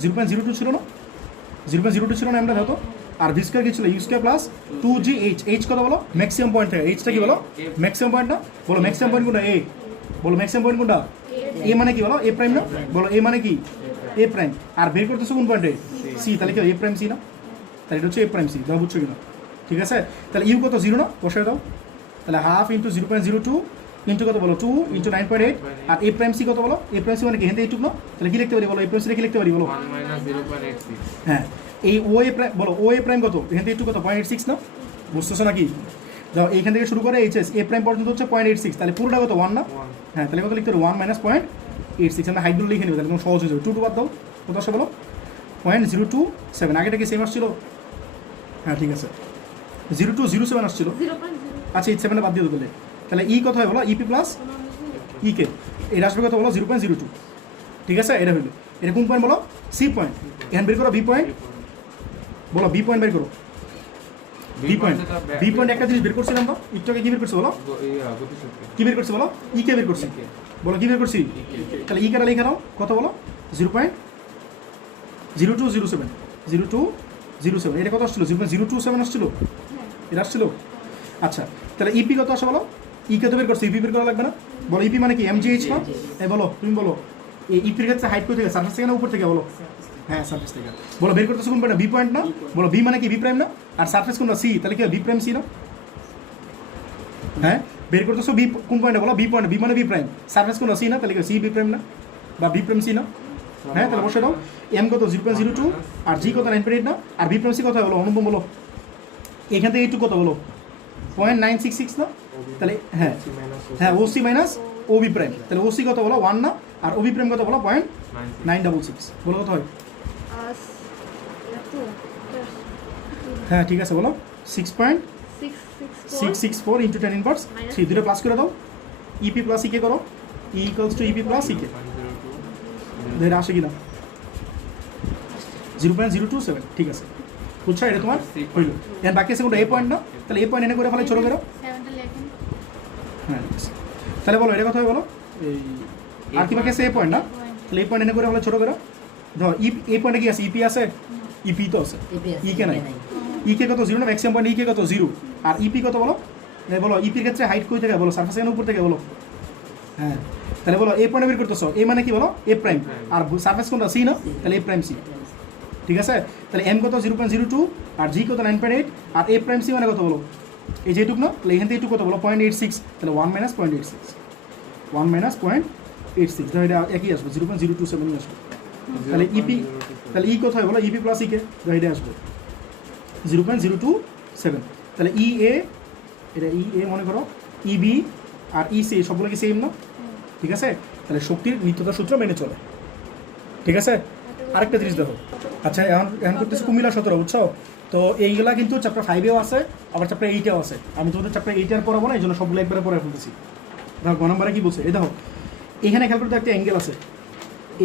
0.02 ছিল না, 0.02 ছিল না এমটা হতো। আর ভি স্কোয়ার কি ছিল, U square plus 2g H, H কত বলো ম্যাক্সিমাম পয়েন্ট থেকে, এইচটা কি বলো ম্যাক্সিমাম পয়েন্ট না, বলো ম্যাক্সিমাম পয়েন্ট কোনটা, এ বলো ম্যাক্সিমাম পয়েন্ট কোনটা, এ মানে কি বলো এ প্রাইম না, বলো এ মানে কি এ প্রাইম, আর বের করতেছো কোন পয়েন্টে, সি, তাহলে কি এ প্রাইম সি না, তাহলে এটা হচ্ছে এ প্রাইম সি, দাও বুঝছো কিনা? ঠিক আছে, তাহলে ইউ কত 0 না, বসায় দাও, তাহলে হাফ ইন্টু 0.02 ইন্টু কত বলো 2 ইন্টু 9.8, আর এ প্রাইম সি কত বলো, এ প্রাইম সি মানে কি হেনতে এইটুক না, তাহলে কি লিখতে পারি বলো, এ প্রাইম সি কি লিখতে পারি বলো, 1 minus 0.86 হ্যাঁ এই ও এ প্রাইম বলো, ও এ প্রাইম কত এখান থেকে একটু কত 0.86 না, বুঝতেছো নাকি? যাও এইখান থেকে শুরু করে এইচএস এ প্রাইম পর্যন্ত হচ্ছে 0.86, তাহলে পুরোটা কত 1 না, 1 হ্যাঁ তাহলে কত লিখতে হবে 1 minus 0.86, আমরা হাইটগুলো লিখে নেবে, তাহলে কোনো সহজ হয়ে যাবে। 2 বাদ দাও, কত আসে বলো 0.027, আগেটা কি সেম আসছিল, হ্যাঁ ঠিক আছে 0207 আসছিল, 0.0 আচ্ছা এই 7 বাদ দিয়ে দাও, তাহলে ই কত হয় বলো, ইপি প্লাস ইকে, এটা আসবে কত বলো 0.02, ঠিক আছে? এটা হইলো, এটা কোন পয়েন্ট বলো, সি পয়েন্ট। এখানে বের করো বি পয়েন্ট, বলো বি পয়েন্ট বের করো, বি পয়েন্ট, বি পয়েন্ট একটা জিনিস বের করছিলাম তো একটু আগে, কি বের করছে বলো, কি বের করছে বলো, ই কে বের করছি, বলো কি বের করছি, তাহলে ই কাটা লিখে নাও, কত বলো 0.0207, 0207, এটা কত আসছিল 0.027 আসছিল, এটা আসছিল। আচ্ছা তাহলে ইপি কত আসে বলো, ই কে তো বের করছে, ইপি বের করা লাগবে না, বলো ইপি মানে কি এমজিএইচ না, এই বলো তুমি বলো এই ইপির ক্ষেত্রে হাইট কোথা থেকে, সারফেস থেকে না উপর থেকে বলো, হ্যাঁ সারফেস থেকে, বলো বের করতেছো কোন পয়েন্ট, বি পয়েন্ট না, বলো বি মানে কি বি প্রাইম না, আর সারফেস কোনটা সি, তাহলে কি বি প্রাইম সি না, হ্যাঁ বের করতেছো বি কোন পয়েন্টে বলো, বি পয়েন্ট, বি মানে বি প্রাইম, সারফেস কোনটা সি না, তাহলে কি সি বি প্রাইম না, বা বি প্রাইম সি না, হ্যাঁ তাহলে বসে দাও, এম কত 0.02, আর জি কত 9.8 না, আর বি প্রাইম সি কত বলো অনুপম বলো, এখান থেকে এইটু কত বলো 0.966 না, তাহলে হ্যাঁ হ্যাঁ ওসি মাইনাস ওবি প্রাইম, তাহলে ওসি কত বলো 1 না, আর ওবি প্রাইম কত বলো 0.966, বলো কত হয়, হ্যাঁ ঠিক আছে বলো 6.664 ইন্টু 10 ইনভার্স 3, দুটো প্লাস করে দাও, ইপি প্লাস ইকে করো, ই ইকুয়ালস টু ইপি প্লাস ইকে, এটা আসে কিনা 0.027, ঠিক আছে বুঝছো, এটা তোমার হইল। এর বাকি আছে কোনটা, এ পয়েন্ট না, তাহলে এ পয়েন্ট এনে করে ফেলে ছোটো করো, 7টা লেখেন হ্যাঁ ঠিক আছে, তাহলে বলো এটা কথা বলো, এই আর কি বাকি আছে, এ পয়েন্ট না, তাহলে এই পয়েন্ট এনে করে ফেলে ছোটো করো, ধর ই এই পয়েন্টে কি আছে, ইপি আছে, ইপি তো আছে, ই কে নাই, ই কে কত 0 না, ম্যাক্সিমাম পয়েন্ট ই কে কত 0, আর ইপি কত বলো, বলো ইপির ক্ষেত্রে হাইট কই থেকে বলো, সারফেস এখানে উপর থেকে বলো, হ্যাঁ তাহলে বলো এ পয়েন্ট বের করতেছো, এ মানে কি বলো এ প্রাইম, আর সারফেস কোনটা সি না, তাহলে এ প্রাইম সি, ঠিক আছে? তাহলে এম কত 0.02, আর জি কত 9.8, আর এ প্রাইম সি মানে কত বলো, এই যেটুক না, তাহলে এখান থেকে এইটুকু কত বলো 0.86, তাহলে 1 minus 0.86, 1 minus 0.86, তাহলে এটা একই আসবে 0.027 আসবে, তাহলে ইপি, তাহলে ই কোথায় বলো, ইপি প্লাস ইকে, এটা আসবে 0.027, তাহলে ই এ, এটা ই এ মনে করো, ইবি আর ই সি সবগুলো কি সেম না, ঠিক আছে? তাহলে শক্তির নিত্যতার সূত্র মেনে চলে, ঠিক আছে? আরেকটা জিনিস দেখো, আচ্ছা এখন করতেছি কুমিল্লা 17, বুঝছো? তো এইগুলা কিন্তু চ্যাপ্টার 5-এও আছে, আবার চ্যাপ্টার 8-এও আছে, আমি তোমাদের চ্যাপ্টার 8 আর পড়াবো না, এই জন্য সবগুলো একবারে পড়ে ফেলতেছি। দেখো গ নম্বরে কি বলছে, এই দেখো এখানে খেয়াল করতে একটা অ্যাঙ্গেল আছে,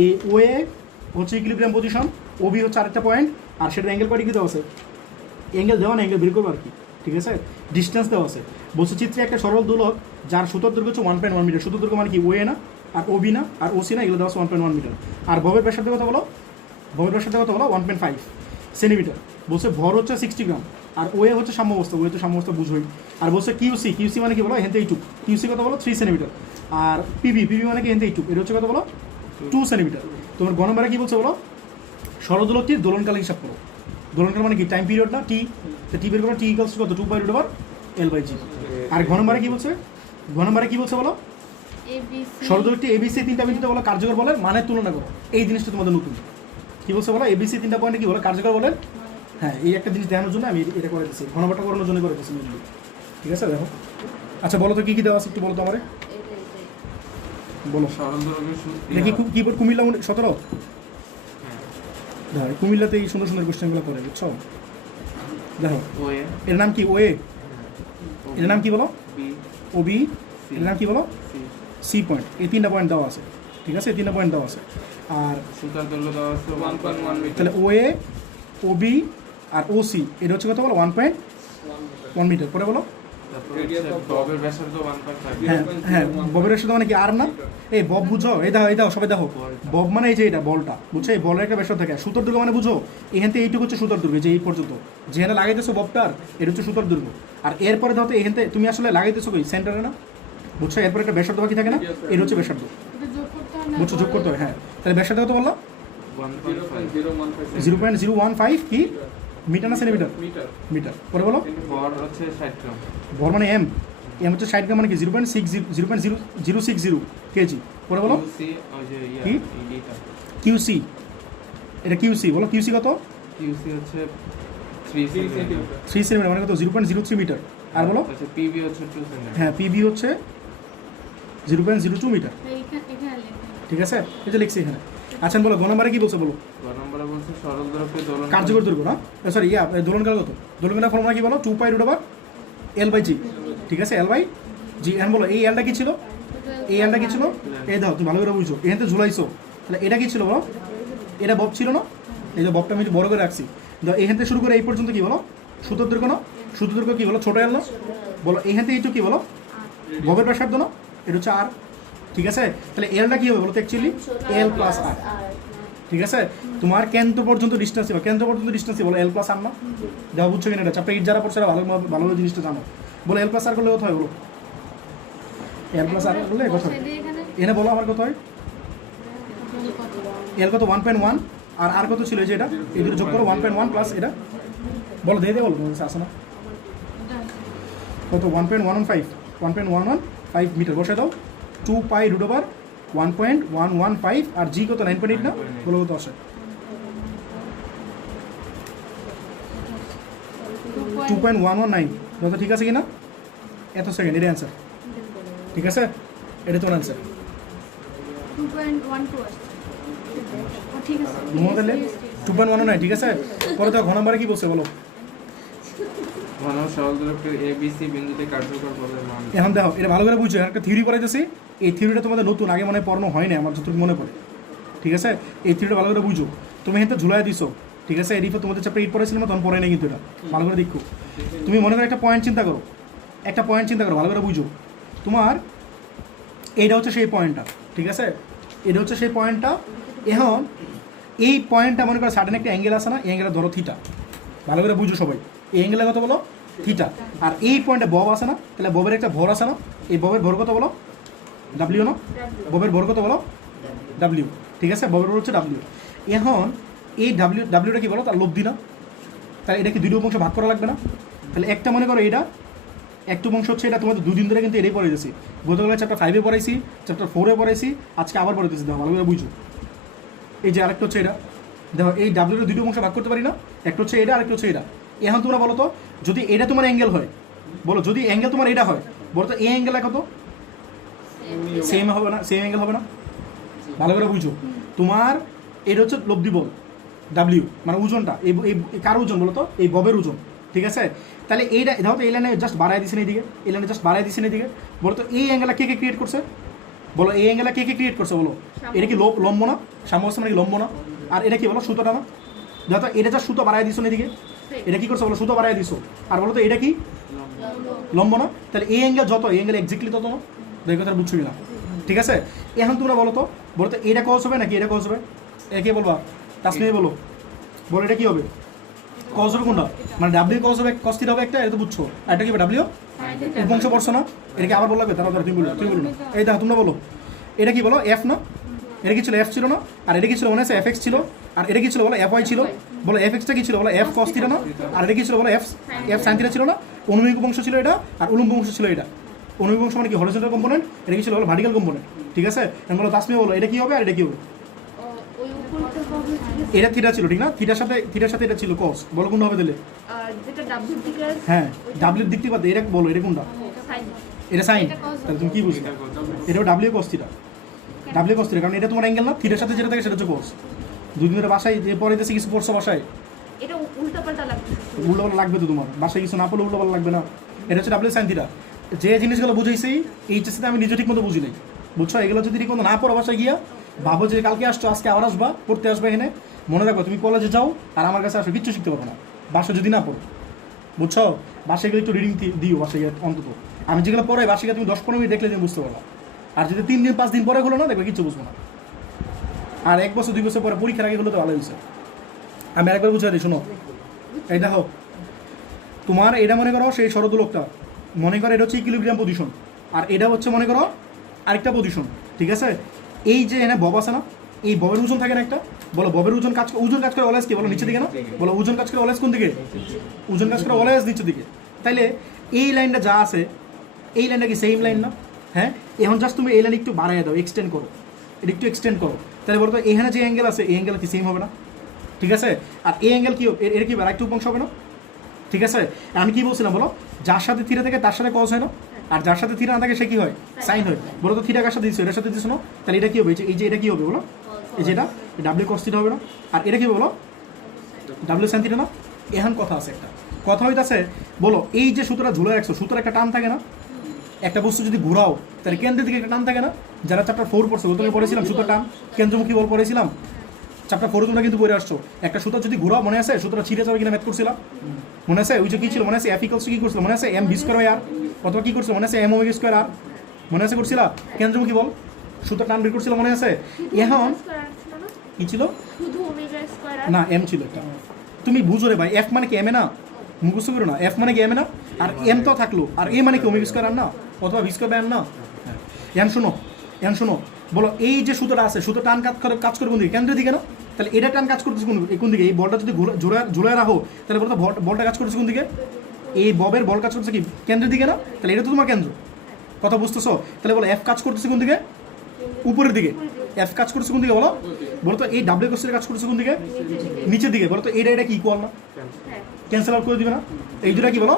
এ ও এ হচ্ছে ইকুইলিব্রিয়াম পজিশন, ও বি হচ্ছে আরেকটা পয়েন্ট, আর সেটা অ্যাঙ্গেল কয়টি কি দেওয়া আছে, অ্যাঙ্গেল দেওয়া না, অ্যাঙ্গেল বের করবো আর কি, ঠিক আছে? ডিস্টেন্স দেওয়া আছে, বলছে চিত্রে একটা সরল দোলক যার সুতোর দৈর্ঘ্য হচ্ছে 1.1 মিটার, সুতোর দৈর্ঘ্য মানে কি ও এ না, আর ও বি না, আর ও সি না, এগুলো দেওয়া আছে 1.1 মিটার, আর ভবের ব্যাসার্ধ কথা বলো, ভবের ব্যাসার্ধ কথা বলো 1.5 সেন্টিমিটার, বলছে ভর হচ্ছে 60 গ্রাম, আর ও এ হচ্ছে সাম্যাবস্থা, ও এ তো সাম্যাবস্থা বুঝোই, আর বলছে কিউসি, কিউসি মানে কি বলো হেনতে এইটুক, কিউসি কত বলো 3 সেন্টিমিটার, আর পিবি, পিবি মানে কি হেনতে এইটুক, এটা হচ্ছে কত বলো 2 সেন্টিমিটার। তোমার গ নম্বরে কি বলছে বলো, সরদোলকটির দোলনকাল হিসাব করো, দোলনকাল মানে কি টাইম পিরিয়ড না, টি, তো টি বের করো, টি ইকুয়ালস কত 2/√L/g, আর ঘ নম্বরে কি বলছে, ঘ নম্বরে কি বলছে বলো, সরদোলকটি এবিসি তিনটা বিন্দুতে বলো কার্যকর বলের মানের তুলনা করো, এই জিনিসটা তোমাদের নতুন, কি বলছে বলো, এবিসি তিনটা পয়েন্টে কি বলো কার্যকর বলের হ্যাঁ, এই একটা জিনিস দেখানোর জন্য আমি এটা করে দিচ্ছি, ঘনবাটা করানোর জন্য করে দিচ্ছি মেনলি। ঠিক আছে, দেখো। আচ্ছা বলো তো কী কী দেওয়া আছে একটু বলো তো আমারে, বলো। সরল দৈর্ঘ্যের সূত্র দেখি কিবোর্ড কুমিল্লা 17। হ্যাঁ দেখো কুমিল্লাতে এই সুন্দর সুন্দর কোশ্চেনগুলো করে, বুঝছো? দেখো ওএ এর নাম কি? ওয়ে। এর নাম কি বলো? B OB. এর নাম কি বলো? C C point. এই 3টা পয়েন্ট দেওয়া আছে, ঠিক আছে, এই 3টা পয়েন্ট দেওয়া আছে। আর সুতার দৈর্ঘ্য দেওয়া আছে 1.1 মিটার। তাহলে ওএ, ওবি আর ওসি এটা হচ্ছে কত বলো? 1.1 মিটার। পরে বলো। তারপর হচ্ছে ববের ব্যাসার্ধ 1.5। হ্যাঁ হ্যাঁ, ববের সাথে মানে কি আর না? এই বব বুঝো, এই দাও এই দাও সবাই দেখো, বব মানে এই যে এটা বলটা, বুঝছো? এই বলের একটা ব্যাসার্ধ থাকে। সুতোর দুর্গ মানে বুঝো, এখান থেকে এইটুকু হচ্ছে সুতোর দুর্গ, যে এই পর্যন্ত যেখানে লাগাইতেছো ববটার, এটা হচ্ছে সুতোর দুর্গ। আর এরপরে ধরো এখান থেকে তুমি আসলে লাগাইতেছো কই? সেন্টারে না, বুঝছো? এরপরে একটা ব্যাসার্ধ বাকি থাকে না, এটা হচ্ছে ব্যাসার্ধ, বুঝছো? যোগ করতে হয়। হ্যাঁ, তাহলে ব্যাসার্ধ কত বললো? 1.5। 0.015 কি মিটার না সেন্টিমিটার? মিটার। পরে বলো। ভর হচ্ছে 60 গ্রাম। ভর মানে এম, এম হচ্ছে 60 গ্রাম, মানে কি 0.060 কেজি। পরে বলো। কিউসি ওই যে কি? ইডিটা কিউসি, এটা কিউসি বলো। কিউসি কত? কিউসি হচ্ছে 3 সেন্টিমিটার। 3 সেন্টিমিটার মানে কত? 0.03 মিটার। আর বলো। আচ্ছা পিবি হচ্ছে 2 সেন্টিমিটার। হ্যাঁ, পিবি হচ্ছে 0.02 মিটার। ঠিক আছে, এই যে লিখছি এখানে। আচ্ছা বলো, গ নম্বরে কি বলছে বলো? গ নম্বরে বলছে সরল দৈর্ঘ্যে দোলন কার্যকর দৈর্ঘ্য না, সরি দোলনকাল কত? দোলনকাল ফর্মুলা কি বলো? 2π√L/g। ঠিক আছে, L/g। এখন বলো এই এলটা কি ছিল? এই এলটা কি ছিল? এই দাও, তুমি ভালো করে বুঝছো, এখান থেকে ঝুলাইছো, তাহলে এটা কি ছিল বলো? এটা বব ছিল না? এই যে ববটা আমি একটু বড় করে রাখছি, এখান থেকে শুরু করে এই পর্যন্ত কি বলো? সুতোর দৈর্ঘ্য না? সুতোর দৈর্ঘ্য কি বলো? ছোট এল না? বলো এখান থেকে এইটুকু কি বলো? ববের ব্যাসার্ধ না? এটা হচ্ছে আর। ঠিক আছে, তাহলে এলটা কি হবে বলো তো? Actually L+R। ঠিক আছে, তোমার কেন্দ্র পর্যন্ত ডিস্টেন্স ছিল, কেন্দ্র পর্যন্ত ডিস্টেন্স বলো L+R না? যাও, বুঝছো কিনা এটা? চ্যাপ্টার 8 যারা পড়ছে ভালো জিনিসটা জানো। বলো L+R করলে কত হয় বলো? L+R করলে কত হয়? এনে বলো আমার কত হয়? এল কত? 1.1। আর আর কত ছিল? এই যে এটা, এই দুটো যোগ করো, 1.1 প্লাস এটা বলো, দিয়ে বলো, আসে না কত? 1.115 মিটার। বসে দাও, 2π√1.115। আর জি কত? 9.8 না? বলো কত আসে? 2.119। যত ঠিক আছে কিনা? এত সেকেন্ড, এটা অ্যান্সার। ঠিক আছে, এটা তোমার অ্যান্সার। তাহলে 2.119। ঠিক আছে, পরে তো ঘ নম্বরে কি বলছে বলো? ঘন সরল দৈর্ঘ্যের ABC বিন্দুতে কার্যকর বলের মান। এখন দেখো, এটা ভালো করে বুঝছো, একটা থিওরি পড়াইতেছি। এই থিওরিটা তোমাদের নতুন, আগে মনে হয় পড়ানো হয় না আমার যতটুকু মনে পড়ে। ঠিক আছে, এই থিওরিটা ভালো করে বুঝো। তুমি এখানে ঝুলাই দিছো, ঠিক আছে, এর তোমাদের চ্যাপ্টার 8 পড়াইছিলাম, তখন পড়ে নাই কিন্তু এটা ভালো করে দেখো। তুমি মনে করো একটা পয়েন্ট চিন্তা করো, একটা পয়েন্ট চিন্তা করো, ভালো করে বুঝো। তোমার এইটা হচ্ছে সেই পয়েন্টটা, ঠিক আছে, এটা হচ্ছে সেই পয়েন্টটা। এখন এই পয়েন্টটা মনে করো সাডেন একটা অ্যাঙ্গেল আছে না? এই অ্যাঙ্গেলটা ধরো থিটা, ভালো করে বুঝো সবাই। এই অ্যাঙ্গেলের কথা বলো থিটা। আর এই পয়েন্টে বব আছে না? তাহলে ববের একটা ভর আছে না? এই ববের ভর কত বলো? ডাব্লিউ না? ববের ভর কত বলো? ডাব্লিউ। ঠিক আছে, ববের ভর হচ্ছে ডাব্লিউ। এখন এই ডাব্লিউটা কি বলো? তার লব্ধি না? তাহলে এটা কি দুটো অংশ ভাগ করা লাগবে না? তাহলে একটা মনে করো এটা একটু অংশ হচ্ছে এটা, তোমাদের দুদিন ধরে কিন্তু এটাই পড়াইতেছি। গতকাল চ্যাপ্টার 5-এ পড়াইছি, চ্যাপ্টার 4-এ পড়াইছি, আজকে আবার পড়াইতেছি। দেখো ভালো করে বুঝো। এই যে আরেকটা হচ্ছে এটা, দেখো এই ডাব্লিউটা দুটো অংশ ভাগ করতে পারি না? একটা হচ্ছে এটা, আরেকটা হচ্ছে এটা। এখন তোমরা বলো তো, যদি এটা তোমার অ্যাঙ্গেল হয়, বলো যদি অ্যাঙ্গেল তোমার এটা হয়, বলো তো এই অ্যাঙ্গেল কত? সেম হবে না? সেম অ্যাঙ্গেল হবে না? ভালো করে বুঝো। তোমার এটা হচ্ছে লব্ধি বল, ডাব্লিউ মানে ওজনটা। এই কার ওজন বলো তো? এই ববের ওজন। ঠিক আছে, তাহলে এইটা ধরো তো এই লাইনে জাস্ট বাড়াই দিচ্ছেন এইদিকে, এই লাইনে জাস্ট বাড়াই দিচ্ছেন এইদিকে। বলো তো এই অ্যাঙ্গেলটা কে ক্রিয়েট করছে? বলো এই অ্যাঙ্গেলটা কে ক্রিয়েট করছে বলো? এটা কি লম্ব না? সাম্যাবস্থা মানে কি লম্ব না? আর এটা কি বলো? সুতোটা না? ধরো তো এটা জাস্ট সুতো বাড়াই দিছো এদিকে, এটা কি করছে বলো? সুতো বাড়াই দিছো। আর বলো তো এটা কি লম্ব না? তাহলে এই অ্যাঙ্গেল যত, এই অ্যাঙ্গেল এক্স্যাক্টলি তত না? এই কথা বুঝছো কিনা? ঠিক আছে, এখন তোমরা বলো তো এটা কস হবে নাকি এটা কস হবে? একে বলবা, তাসমিয়ে বলো, বলো এটা কি হবে? কস হবে কোনটা? মানে ডাব্লিউ কস হবে, কস থিটা হবে একটা, এটা তো বুঝছো। আর এটা কি হবে? ডাব্লিউ উপংশ পড়ছো না? এটাকে আবার বলবে, তারা তুমি বলো, তুমি বলো না। এই দেখো তোমরা বলো, এটা কি বলো? এফ না? এটা কি ছিল? এফ ছিল না? আর এটা কি ছিল? মনে আছে এফ এক্স ছিল। আর এটা কি ছিল বলো? এফ ওয়াই ছিল। বলো এফ এক্সটা কি ছিল বলো? এফ কস থিটা না? আর এটা কি ছিল বলো? এফ সাইন থিটা ছিল না? অনুভূমিক অংশ ছিল এটা, আর উলম্ব অংশ ছিল এটা। অনুভূমিক অংশ মানে কি? Horizontal component. এটা কি ছিল বলো? Vertical component. ঠিক আছে, বলো তাসমিয়া বলো এটা কি হবে আর এটা কি হবে? ওই উপরটা এটা থিটা ছিল ঠিক না, থিটার সাথে এটা ছিল কস, বলো কোনটা হবে তাহলে? যেটা ডাব্লিউ দিকে আছে, হ্যাঁ ডাব্লিউর দিক থেকে বাদ এটা বলো, এটা কোনটা? এটা সাইন। এটা সাইন, এটা cos তাহলে তুমি কি বুঝলে? এটা কত? এটাও W cos theta, W cos theta, কারণ এটা তোমার অ্যাঙ্গেল না, থিটার সাথে যেটা থাকে সেটা হচ্ছে কস। দুদিন ধরে বাসায় যে পরে দেশে কিছু পড়ছো বাসায়, এটা উল্টাপাল্টা লাগছে। উল্টোপাল্টা লাগবে তো তোমার, বাসায় কিছু না পড়লে উল্টোপাল্টা লাগবে না। এটা হচ্ছে ডাব্লিউ সাইন থিটা। যে জিনিসগুলো বুঝাইছি এইচএসসিতে আমি নিজে ঠিক মতো বুঝি নাই, বুঝছো? এগুলো যদি ঠিক মতো না পড়ো বাসায় গিয়া, ভাবো যে কালকে আসছো আজকে আবার আসবা পড়তে আসবে এখানে, মনে রাখো তুমি কলেজে যাও আর আমার কাছে আসো, কিচ্ছু শিখতে পারবো না বাসায় যদি না পড়ো, বুঝছো? বাসায় গেলে একটু রিডিং দিও বাসায় গিয়ে অন্তত। আমি যেগুলো পড়াই বাসায় গিয়ে তুমি 10-15 মিনিট দেখলে তুমি বুঝতে পারবা। আর যদি 3 দিন 5 দিন পরে হলো না, দেখবে কিচ্ছু বুঝবো না। আর 1 বছর 2 বছর পরে পরীক্ষার আগে হলো তো ভালো হয়েছে। আমি আরেকবার বুঝাই দিই, শোনো। এই দেখো, তোমার এটা মনে করো সেই শরদোলকটা, মনে করো এটা হচ্ছে ইকুইলিব্রিয়াম পজিশন, আর এটা হচ্ছে মনে করো আরেকটা পজিশন, ঠিক আছে? এই যে এখানে বব আছে না, এই ববের ওজন থাকে না একটা, বলো ববের ওজন কাজ করে অলওয়েজ কি, বলো নিচের দিকে না, বলো ওজন কাজ করে অলওয়েজ কোন দিকে? ওজন কাজ করে অলওয়েজ নিচের দিকে। তাইলে এই লাইনটা যা আছে, এই লাইনটা কি সেম লাইন না? হ্যাঁ, এখন জাস্ট তুমি এই লাইন একটু বাড়াই দাও, এক্সটেন্ড করো, এটা একটু এক্সটেন্ড করো, তাহলে বলো তো এখানে যে অ্যাঙ্গেল আছে এই অ্যাঙ্গেল কি সেম হবে না? ঠিক আছে? আর এই অ্যাঙ্গেল কি এর কি আরেকটু উপাংশ হবে না? ঠিক আছে? আমি কি বলছিলাম বলো, যার সাথে থিটা থাকে তার সাথে কস হয় না, আর যার সাথে থিটা না থাকে সে কি হয়? সাইন হয়। বলো তো থিটা কার সাথে দিচ্ছ, এটার সাথে দিচ্ছ না, তাহলে এটা কি হবে? এই যে এটা কি হবে বলো? এই যে এটা ডাব্লিউ কস থিটা হবে না? আর এটা কি বলো? ডাব্লিউ সাইন থিটা না? এখন কথা আছে, একটা কথা হইতাছে, বলো এই যে সুতোটা ঝুলে রাখছো, সুতোর একটা টান থাকে না? একটা বস্তু যদি ঘোরাও তাহলে কেন্দ্রের দিকে একটা টান থাকে না? যারা চ্যাপ্টার 4 পড়ছো ওখানে পড়েছিলাম সুতোর টান, কেন্দ্রমুখী বল পড়েছিলাম চ্যাপ্টার 4 তোমরা কিন্তু পড়ে আসছো। একটা সুতো যদি ঘোরাও, মনে আছে সুতোটা ছিঁড়ে যাবে কিনা ম্যাথ করছিলাম, মনে আছে? ওই যে কি ছিল মনে আছে? এফ ইকুয়ালস কি করছিল মনে আছে? এম ভি স্কয়ার আর, অথবা কি করছিল মনে আছে? এম ওমেগা স্কয়ার আর, মনে আছে করছিলা? কেন্দ্রমুখী বল সুতোর টান বের করছিল মনে আছে? এখন কি ছিল? শুধু ওমেগা স্কয়ার না এম ছিল একটা, তুমি বুঝো রে ভাই, এফ মানে কি এম এ না, মুখস্থ করো না, এফ মানে কি এম এ না, আর এম তো থাকলো, আর এ মানে কি ওমেগা স্কয়ার আর না, অথবা ভি স্কয়ার বাই আর না। এখন শোনো, বলো এই যে সুতোটা আছে, সুতো টান কাজ করে কোন দিকে? কেন্দ্রের দিকে না? তাহলে এটা টান কাজ করতেছে কোন দিকে? এই বলটা যদি ঝুলে রাখো তাহলে বলো তো বলটা কাজ করতেছে কোন দিকে? এই ববের বল কাজ করতেছে কি কেন্দ্রের দিকে না? তাহলে এটা তো তোমার কেন্দ্র, কথা বুঝতেছো? তাহলে বলো এফ কাজ করতেছে কোন দিকে? উপরের দিকে। এফ কাজ করতেছে কোন দিকে বলো? বলো তো এই ডাব্লিউ কোশ্চেন কাজ করতেছে কোন দিকে? নিচের দিকে। বলো তো এটা কি ইকুয়াল না? ক্যান্সেল আউট করে দিবে না? এই দুটা কি বলো?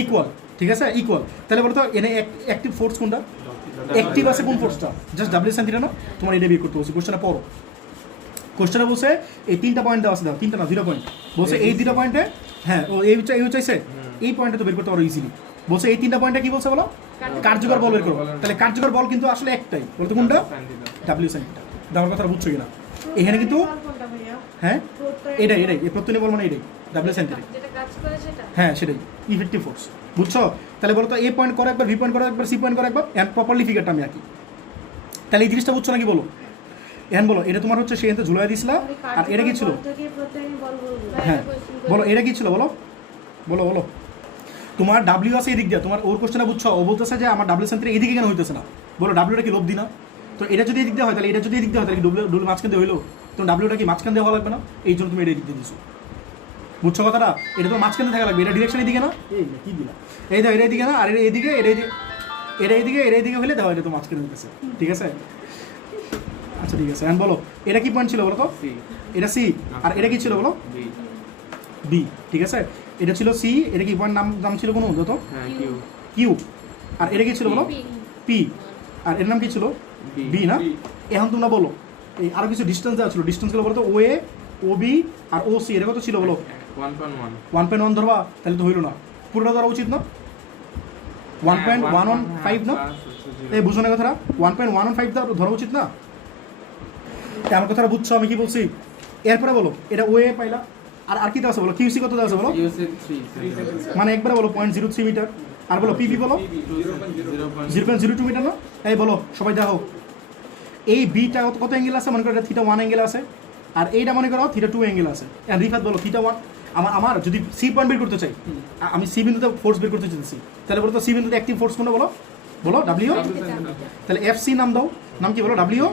ইকুয়াল, ঠিক আছে? ইকুয়াল। তাহলে বলো তো এনে অ্যাক্টিভ ফোর্স কোনটা? অ্যাক্টিভ আছে কোন ফোর্সটা? জাস্ট ডাব্লিউ সাইন থিটা না? তোমার এটা বের করতে বলছে, কোশ্চেনটা পড়ো। কোশ্চেনে বলছে এই 3টা পয়েন্ট দেওয়া আছে, দাও 3টা না 0 পয়েন্ট বলছে, এই 2টা পয়েন্টে হ্যাঁ ও এই চাইছে, এই পয়েন্টে তো বের করতে পারো ইজিলি। বলছে এই 3টা পয়েন্টে কি বলছে বলো? কার্যকর বল বের করো। তাহলে কার্যকর বল কিন্তু আসলে একটাই, বলতে কোনটা? W sine theta. দেওয়ার কথা বুঝছো কিনা? এখানে কিন্তু হ্যাঁ এটাই এই প্রত্যয় বল মানে এটাই ডাব্লিউ সাইন থিটা, যেটা কাজ করে সেটা। হ্যাঁ সেটাই ইফেক্টিভ ফোর্স, বুঝছো? তাহলে বলো তো এ পয়েন্ট করো একবার, ভি পয়েন্ট করো একবার, সি পয়েন্ট করো একবার, এন্ড প্রপারলি ফিগারটা আমি আঁকি। তাহলে এই জিনিসটা বুঝছো নাকি বলো? এখন বলো এটা তোমার হচ্ছে সেখানে ঝুলাই দিছিলা, আর এটা কি ছিল? হ্যাঁ বলো এটা কি ছিল বলো? বলো বলো তোমার ডাব্লিউ আছে এদিক দিয়ে, তোমার ওর কোশ্চেনটা বুঝছো? ও বলতেছে যে আমার ডাব্লিউ সেন্টারে এদিকে কেন হইতেছে না? বলো ডাব্লিউটা কি লব্ধি না? তো এটা যদি এদিক দিয়ে হয় তাহলে এটা যদি এদিক দিয়ে হয় তাহলে ডব্লিউ মাঝখান দিয়ে হইলো, তো ডাব্লিউটা কি মাঝখান দিয়ে হওয়া লাগবে না? এই জন্য তুমি এটা এদিক দিয়ে দিছো, বুঝছো কথাটা? এটা তো মাঝখানে থাকা লাগবে, এটা ডিরেকশন এদিকে না? এই কি দিলা? এই দাও এটা এদিকে না, আর এটা এদিকে, এটা এদিকে হলে দাও, এটা তো মাঝখানে হইতেছে, ঠিক আছে? আচ্ছা ঠিক আছে। এখন বলো এটা কি পয়েন্ট ছিল বলো তো? এটা সি, আর এটা কি ছিল বলো? বি, ঠিক আছে? এটা ছিল সি, এটা কি পয়েন্ট নাম ছিল কোনো যত? কিউ। আর এটা কি ছিল বলো? পি। আর এর নাম কি ছিল? বি না? এখন তোমরা বলো এই আরো কিছু ডিস্টেন্স দেওয়া ছিল, ডিস্টেন্সগুলো বলো তো? ও এ, ও বি আর ও সি, এটা কত ছিল বলো? 1.1 ধরবা, তাহলে তো হইলো না, পুরোটা ধরা উচিত না? 1.115 না? এই বুঝো না কথাটা? 1.115 ধরা উচিত না? আমার কথাটা বুঝছো আমি কি বলছি? এরপরে বলো এটা ও এ পাইলা, আর কি দেওয়া আছে বলো? কিউসি কত দেওয়া আছে বলো? মানে একবারে বলো 0.03 মিটার। আর বলো পিপি বলো 0.02 মিটার না? এই বলো সবাই দেখো, এই বিটা কত অ্যাঙ্গেল আছে? মনে করো এটা থিটা 1 অ্যাঙ্গেল আছে, আর এইটা মনে করো থিটা 2 অ্যাঙ্গেল আছে। রিফাত বলো থিটা 1, আমার যদি সি পয়েন্ট বের করতে চাই, আমি সি বিন্দুতে ফোর্স বের করতে চাইছি, তাহলে বলো তো সি বিন্দুতে অ্যাক্টিভ ফোর্স কোনটা বলো? বলো ডাব্লিউ। তাহলে এফ সি নাম দাও, নাম কি বলো? W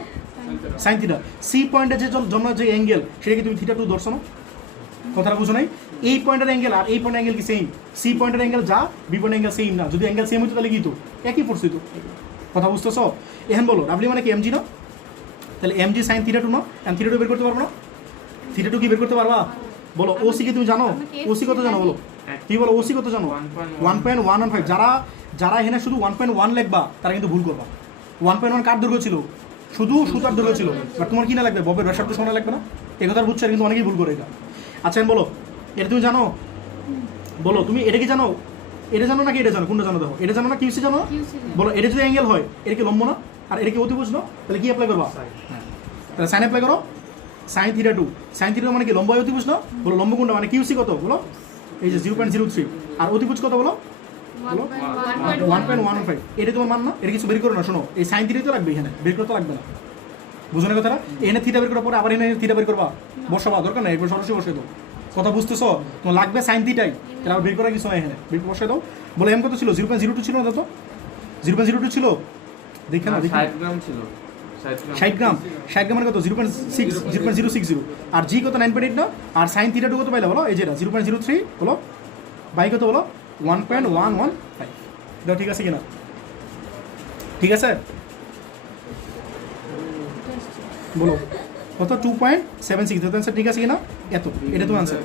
sine theta. সি পয়েন্টের জন্য যে অ্যাঙ্গেল সেটা কি তুমি থিটা 2 ধরছো না? কথাটা বুঝো নাই? এই পয়েন্টের অ্যাঙ্গেল আর এই পয়েন্টের অ্যাঙ্গেল কি সেম? সি পয়েন্টের অ্যাঙ্গেল যা, বি পয়েন্টের অ্যাঙ্গেল সেম না। যদি অ্যাঙ্গেল সেম হতো তাহলে কি তো একই ফোর্স হইতো, কথা বুঝতেছো? এখন বলো ডাব্লিউ মানে কি? এমজি না? তাহলে এমজি সাইন থিটা 2 না? এন্ড থিটা 2 বের করতে পারবো না? থিটা টু কি বের করতে পারবা? বলো ওসি কি তুমি জানো? ওসি কত জানো বলো? তুমি বলো ওসি কত জানো? 1.115। যারা এখানে শুধু 1.1 লিখবা তারা কিন্তু ভুল করবা। 1.1 কার দৈর্ঘ্য ছিল? শুধু সুতার দৈর্ঘ্য ছিল। বাট তোমার কি না লাগবে? ববের ব্যাসার্ধ শোনা লাগবে না? এই কথা বুঝছো, কিন্তু অনেকেই ভুল করে এটা। আচ্ছা বলো, এটা তুমি জানো? বলো তুমি এটা কি জানো? এটা জানো নাকি এটা জানো? কোনটা জানো? দেখো, এটা জানো না কিউসি জানো? বলো এটা যদি অ্যাঙ্গেল হয়, এটা কি লম্ব না? আর এটা কি অতিভুজ না? তাহলে কি অ্যাপ্লাই করবা? হ্যাঁ, তাহলে সাইন অ্যাপ্লাই করো। Sine theta two, sine theta মানে কি লম্ব হয় অতিভুজ না? বলো লম্ব কোনটা, মানে কিউসি কত বলো? এই যে 0.03। আর অতিভুজ কত বলো? বলো 1.115। এটা তোমার মান না? এটা কিছু বের করো না। শোনো, এই সাইন থিটাই তো লাগবে, এখানে বের করতে লাগবে না। বুঝো না কথাটা? এখানে থিটা বের করার পরে আবার এখানে থিটা বের করবা, বসাবা, দরকার নাই, এরপর সরাসরি বসে দাও। কথা বুঝতেছো? তোমার লাগবে সাইন থিটাই, তাহলে আবার বের করার কিছু নাই, এখানে বের বসে দাও। বলো এম কত ছিল? 0.02 ছিল না? তো 0.02 ছিল, দেখে না? 60 গ্রাম ছিল। 60 গ্রাম। 60 গ্রামের কত? 0.060। আর জি কত? 9.8 না? আর সাইন থিটা টু কত পাইলে বলো? এই যেটা 0.03 বলো, বাই কত বলো? 1.115। দাও, ঠিক আছে কিনা? ঠিক আছে বলো কত? 2.76। তো आंसर ঠিক আছে কিনা? এত, এটা তো आंसर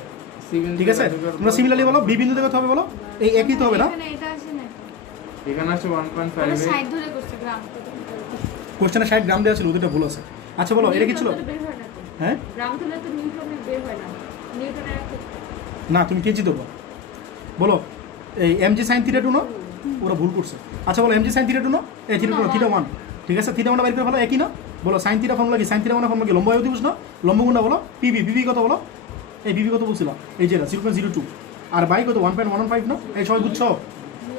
ঠিক আছে। তোমরা সিমিলারলি বলো বি বিন্দুতে কত হবে বলো? এই একই তো হবে না? এখানে এটা আসে না, এখানে আছে ওটা 1.5 সাইড ধরে করছে গ্রাম। কোশ্চেনে 60 গ্রাম দেওয়া ছিল, ওটা ভুল আছে। আচ্ছা বলো এটা কি ছিল? বের হয় না তো। হ্যাঁ গ্রাম তুলে তো নিউটনে বের হয় না, নিউটনের একটা না, তুমি কেজি দেবো। বলো এই এমজি সাইন থিটা টু না? ওরা ভুল করছে। আচ্ছা বলো এমজি সাইন থিটা টু না? এই থিটা টু না, থিটা ওয়ান। ঠিক আছে, থিটা ওয়ানটা বাইর করে ভালো, একই না? বলো সাইন থিটা ফর্মুলা কি? সাইন থিটা ওয়ানের ফর্মুলা কি? লম্ব অতিভুজ না? লম্ব গুণটা বলো পিবি। পিবি কত বলো? এই পিবি কত বলছিলাম? এই যে 0.02। আর বাই কত? 1.115 না? এই সবাই বুঝছো?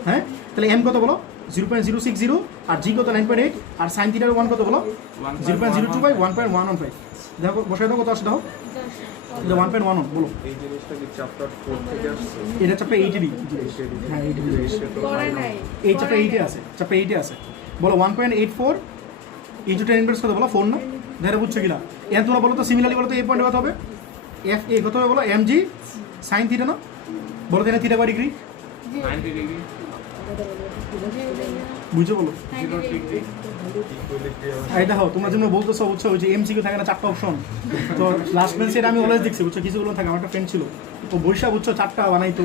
হ্যাঁ, তাহলে এম কত বলো? 0.060। আর জি কত? 9.8। আর সাইন থিটার ওয়ান কত বলো? 0.02 বাই 1.115। দেখো বসাই দাও, কত আসে দাও? 1.11 বলো। এই জিনিসটা কি চ্যাপ্টার 4 থেকে আসছে? এটা চ্যাপ্টার 8 হ্যাঁ 8 করে নাই। এই চ্যাপ্টার 8 আছে, চ্যাপ্টার 8 আছে। বলো 1.84 ইনটু 10 ইনভার্স কত বলো? 4 না? দেখো বুঝছো কিনা? এর তোমরা বলো তো সিমিলারলি বলো তো এই পয়েন্টে কত হবে? এফ এ কত হবে বলো? এমজি সাইন থিটা না? বলো তো এখানে থিটা কয় ডিগ্রি? 90 ডিগ্রি। বুঝছো বলো? 0 ডিগ্রি। এই দেখো তোমরা যেন বলতেছো বুঝছো, ওই যে এমসিকিউ থাকে না 4টা অপশন, তো লাস্ট বেঞ্চে এটা আমি অলওয়েজ দেখছি বুঝছো, কিছুগুলো থাকে। আমার একটা ফ্রেন্ড ছিল, ও বৈশা বুঝছো 4টা বানাইতো,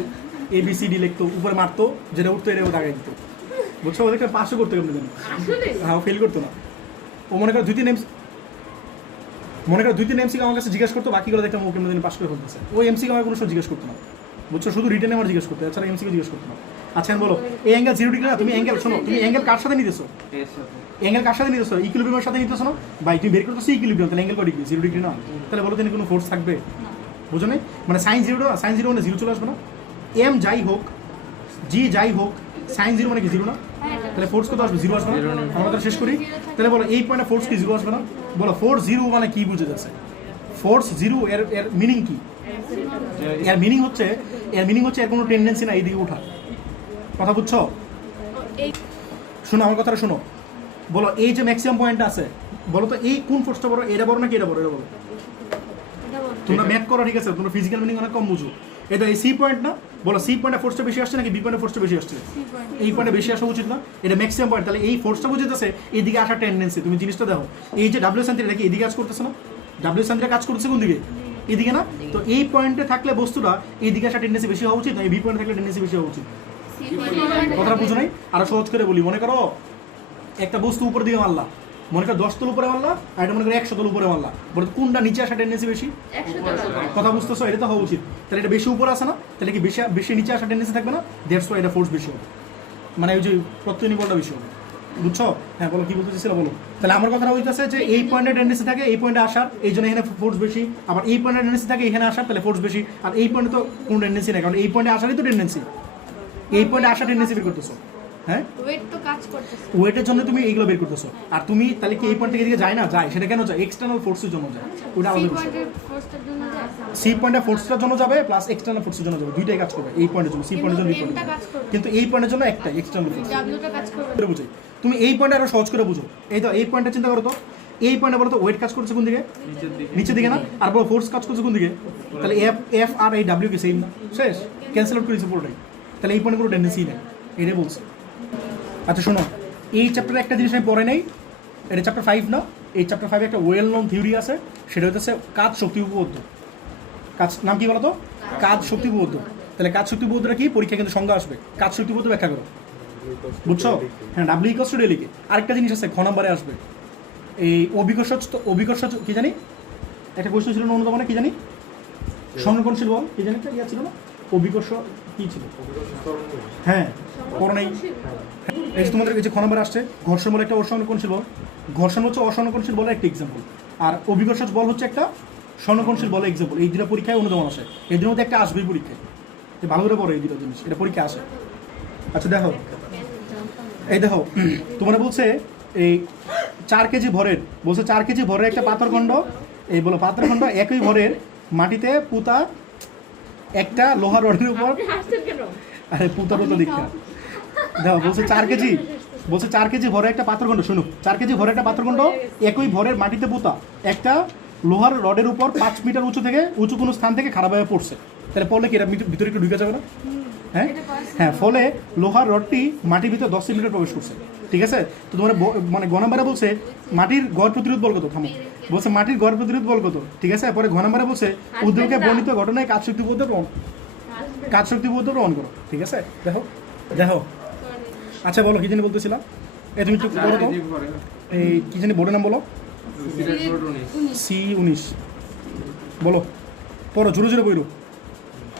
ABCD লিখতো, উপরে মারতো, যেটা উঠতো এটা দাগাই দিত বুঝছো। ওদেরকে পাসও করতে কেমন জানি, হ্যাঁ ও ফেল করতো না। ও মনে করো 2-3 এমসিকিউ আমার কাছে জিজ্ঞেস করতো, বাকিগুলো দেখতাম ও কেমন জানি পাস করে ফেলতেছে। ওই এমসিকিউ আমার কোনো সময় জিজ্ঞেস করতো না বুঝছো, শুধু রিটেনে আমার জিজ্ঞেস করতো, এছাড়া এমসিকিউ জিজ্ঞেস করতো না। আচ্ছা বলো এই অ্যাঙ্গেল 0 ডিগ্রি না? তুমি অ্যাঙ্গেল শোনো, তুমি অ্যাঙ্গেল কার সাথে নিতেছো? এর সাথে অ্যাঙ্গেল কার সাথে নিতেছো? ইকুইলিব্রিয়ামের সাথে নিতেছো না? ভাই তুমি বের করতেছো ইকুইলিব্রিয়াম, তাহলে অ্যাঙ্গেল কত ডিগ্রি? 0 ডিগ্রি না? তাহলে বলো তিনি কোনো ফোর্স থাকবে? বুঝো নাই? মানে সাইন 0 না? সাইন 0 মানে 0 চলে আসবে না? এম যাই হোক, জি যাই হোক, সাইন 0 মানে কি 0 না? তাহলে ফোর্স কত আসবে? 0 আসবে না? আমরা তো শেষ করি। তাহলে বলো এই পয়েন্টে ফোর্স কি 0 আসবে না? বলো ফোর্স 0 মানে কি বুঝে যাচ্ছে? ফোর্স 0 এর মিনিং কি? এর মিনিং হচ্ছে এর কোনো টেন্ডেন্সি না এইদিকে ওঠা। কথা বুঝছো? শোনো আমার কথাটা শোনো। বলো এই যে ম্যাক্সিমাম পয়েন্ট আছে, বলো তো এই কোন ফোর্সটা বড়? এটা বড় নাকি এটা বড়? এটা বলো। তোমরা ম্যাথ করো ঠিক আছে, তোমরা ফিজিক্যাল মিনিং অনেক কম বুঝো। এটা এই সি পয়েন্ট না? বলো সি পয়েন্টে ফোর্সটা বেশি আসছে নাকি বি পয়েন্টে ফোর্সটা বেশি আসছে? এই পয়েন্টে বেশি আসা উচিত না? এটা ম্যাক্সিমাম পয়েন্ট, তাহলে এই ফোর্সটা বুঝতেছে এইদিকে আসার টেন্ডেন্সি। তুমি জিনিসটা দেখো, এই যে ডাব্লিউ সেন্টার এটা কি এদিকে কাজ করতেছে না? ডাব্লিউ সেন্টারে কাজ করতেছে কোন দিকে? এদিকে না? তো এই পয়েন্টে থাকলে বস্তুটা এইদিকে আসার টেন্ডেন্সি বেশি হওয়া উচিত না এই বি পয়েন্টে থাকলে টেন্ডেন্সি বেশি হওয়া উচিত? কথাটা বুঝো নাই? আরো সহজ করে বলি, মনে করো একটা বস্তু উপর দিকে মারলা, মনে করো 10 তল উপরে মারলা, আর এটা মনে করো 100 তল উপরে মারলা, বলো তো কোনটা নিচে আসা টেন্ডেন্সি বেশি? কথা বুঝতেছো? এটা তো হওয়া উচিত। তাহলে এটা বেশি উপরে আসে না? তাহলে কি বেশি বেশি নিচে আসা টেন্ডেন্সি থাকবে না? দ্যাটস ওয়াই এটা ফোর্স বেশি হবে, মানে ওই যে প্রত্যয় নিবলটা বেশি হবে। বুঝছো? হ্যাঁ বলো কি বলতে চাইছিলা বলো। তাহলে আমার কথা হইতেছে যে এই পয়েন্টে টেন্ডেন্সি থাকে এই পয়েন্টে আসার, এই জন্য এখানে ফোর্স বেশি। আবার এই পয়েন্টে টেন্ডেন্সি থাকে এখানে আসার, তাহলে ফোর্স বেশি। আর এই পয়েন্টে তো কোনো টেন্ডেন্সি নেই, কারণ এই পয়েন্টে আসারই তো টেন্ডেন্সি। এই পয়েন্টে আসা টেন্ডেন্সি বের করতেছো, হ্যাঁ ওয়েট তো কাজ করতেছে, ওয়েটের জন্য তুমি এইগুলো বের করতেছো। আর তুমি তাহলে কি এই পয়েন্ট থেকে এদিকে যায় না? যায়। সেটা কেন যায়? এক্সটার্নাল ফোর্সের জন্য যায়, ওটা আলাদা বিষয়। ফোর্সটার জন্য যায়, সি পয়েন্টে ফোর্সটার জন্য যাবে প্লাস এক্সটার্নাল ফোর্সের জন্য যাবে, দুইটাই কাজ করবে এই পয়েন্টের জন্য। সি পয়েন্টের জন্য এমটা কাজ করবে, কিন্তু এই পয়েন্টের জন্য একটাই এক্সটার্নাল ফোর্স। ডাব্লিউটা কাজ করবে। বুঝাই তুমি এই পয়েন্টে আরো সহজ করে বুঝো। এই তো এই পয়েন্টে চিন্তা করো তো, এই পয়েন্টে বলো তো ওয়েট কাজ করছে কোন দিকে? নিচের দিকে। নিচের দিকে না? আর বলো ফোর্স কাজ করছে কোন দিকে? তাহলে এফ এফ আর এই ডাব্লিউ কি সেম না? শেষ, ক্যান্সেল আউট করেছে পুরোটাই। তাহলে এই পয়েন্টে কোনো টেন্ডেন্সি নেই, এটাই বলছে। আচ্ছা শোনো, এই চ্যাপ্টারে একটা জিনিস আমি পড়ে নেই, এটা চ্যাপ্টার 5 না? এই চ্যাপ্টার 5 একটা ওয়েল নোন থিওরি আছে, সেটা হচ্ছে কাজ শক্তি উপপাদ্য। কাজ নাম কি বলো তো? কাজ শক্তি উপপাদ্য। তাহলে কাজ শক্তি উপপাদ্যটা কি? পরীক্ষা কিন্তু সংজ্ঞা আসবে। কাজ শক্তি উপপাদ্য ব্যাখ্যা করো, বুঝছো? হ্যাঁ, ডাব্লিউ ইকুয়ালস টু ডি লিখে। আরেকটা জিনিস আছে, খ নম্বরে আসবে এই অভিকর্ষ কি জানি একটা প্রশ্ন ছিল না অনুগমনে, কি জানি সংরক্ষণশীল বল, কি জানি একটা ইয়া ছিল না, অভিকর্ষ কি ছিল? হ্যাঁ, পড়ো নাই? এই যে তোমাদের এই যে খ নম্বরে আসছে ঘর্ষণ বল একটা অসংরক্ষণশীল বল। ঘর্ষণ হচ্ছে অসংরক্ষণশীল বলের একটা এক্সাম্পল, আর অভিকর্ষ বল হচ্ছে একটা সংরক্ষণশীল বলের এক্সাম্পল। এই দুটো পরীক্ষায় অনুগমন আসে, এই দুটোর মধ্যে একটা আসবেই পরীক্ষায়। ভালো করে পড়ো এই দুটো জিনিস, এটা পরীক্ষা আসে। আচ্ছা দেখো, এই দেখো তোমরা বলছে এই 4 কেজি ভরের, বলছে 4 কেজি ভরের একটা পাথরখণ্ড, এই বলো পাথরখণ্ড একই ভরের মাটিতে পুঁতা একটা লোহার রডের উপর, আপনি হাসছেন কেন? আরে পুঁতা দীক্ষা দেখো, বলছে 4 কেজি ভরের একটা পাথরখণ্ড, শুনো 4 কেজি ভরের একটা পাথরখণ্ড একই ভরের মাটিতে পুঁতা একটা লোহার রডের উপর 5 মিটার উঁচু কোনো স্থান থেকে খারাপভাবে পড়ছে। তাহলে পড়লে কি এটা ভিতরে একটু ঢুকে যাবে না? হ্যাঁ হ্যাঁ, ফলে লোহার রডটি মাটির ভিতরে 10 সেন্টিমিটার প্রবেশ করছে, ঠিক আছে? তো তোমার মানে গ নম্বরে বলছে মাটির গড় প্রতিরোধ বল কত? থামো, বলছে মাটির গড় প্রতিরোধ বল কত, ঠিক আছে? পরে ঘ নম্বরে বলছে উদ্যোগে বর্ণিত ঘটনায় কাজ শক্তি উপপাদ্য প্রমাণ করো, ঠিক আছে? দেখো দেখো, আচ্ছা বলো কি জানি বলতেছিলাম, এই তুমি একটু বলো তো, এই কি জানি বোর্ডের নাম বলো? C19 বলো, পড়ো জোরে জোরে বইরো।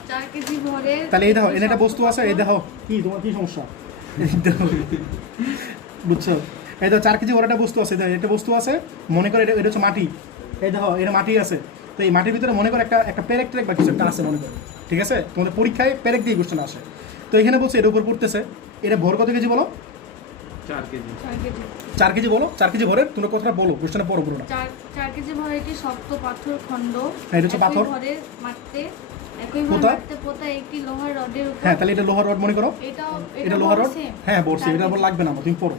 4 কেজি ভরের, তাহলে এই দেখো এনে একটা বস্তু আছে, এই দেখো কি তোমার কি সমস্যা বুঝছো? এই দেখো 4 কেজি ভরের একটা বস্তু আছে, একটা বস্তু আছে, মনে করো এটা হচ্ছে মাটি, এই দেখো এটা মাটি আছে। তো এই মাটির ভিতরে মনে করো একটা পেরেক টেরেক বা কিছু একটা আছে মনে করো, ঠিক আছে? তোমাদের পরীক্ষায় পেরেক দিয়ে কোশ্চেন আসে। তো এখানে বলছে এর উপর পড়তেছে, এটা ভর কত কেজি বলো? 4 কেজি। 4 কেজি বলো, 4 কেজি ভরের তোমরা কথাটা বলো, কোশ্চেনে পড়ো পুরো না। 4 কেজি ভরের একটি শক্ত পাথর খণ্ড, হ্যাঁ, এটা হচ্ছে পাথর। একই ভরের মাটিতে পোতা একটি লোহার রডের উপর। হ্যাঁ, তাহলে এটা লোহার রড মনে করো, এটা লোহার রড। same? হ্যাঁ বলছি, এটা আবার লাগবে না, তুমি পড়ো।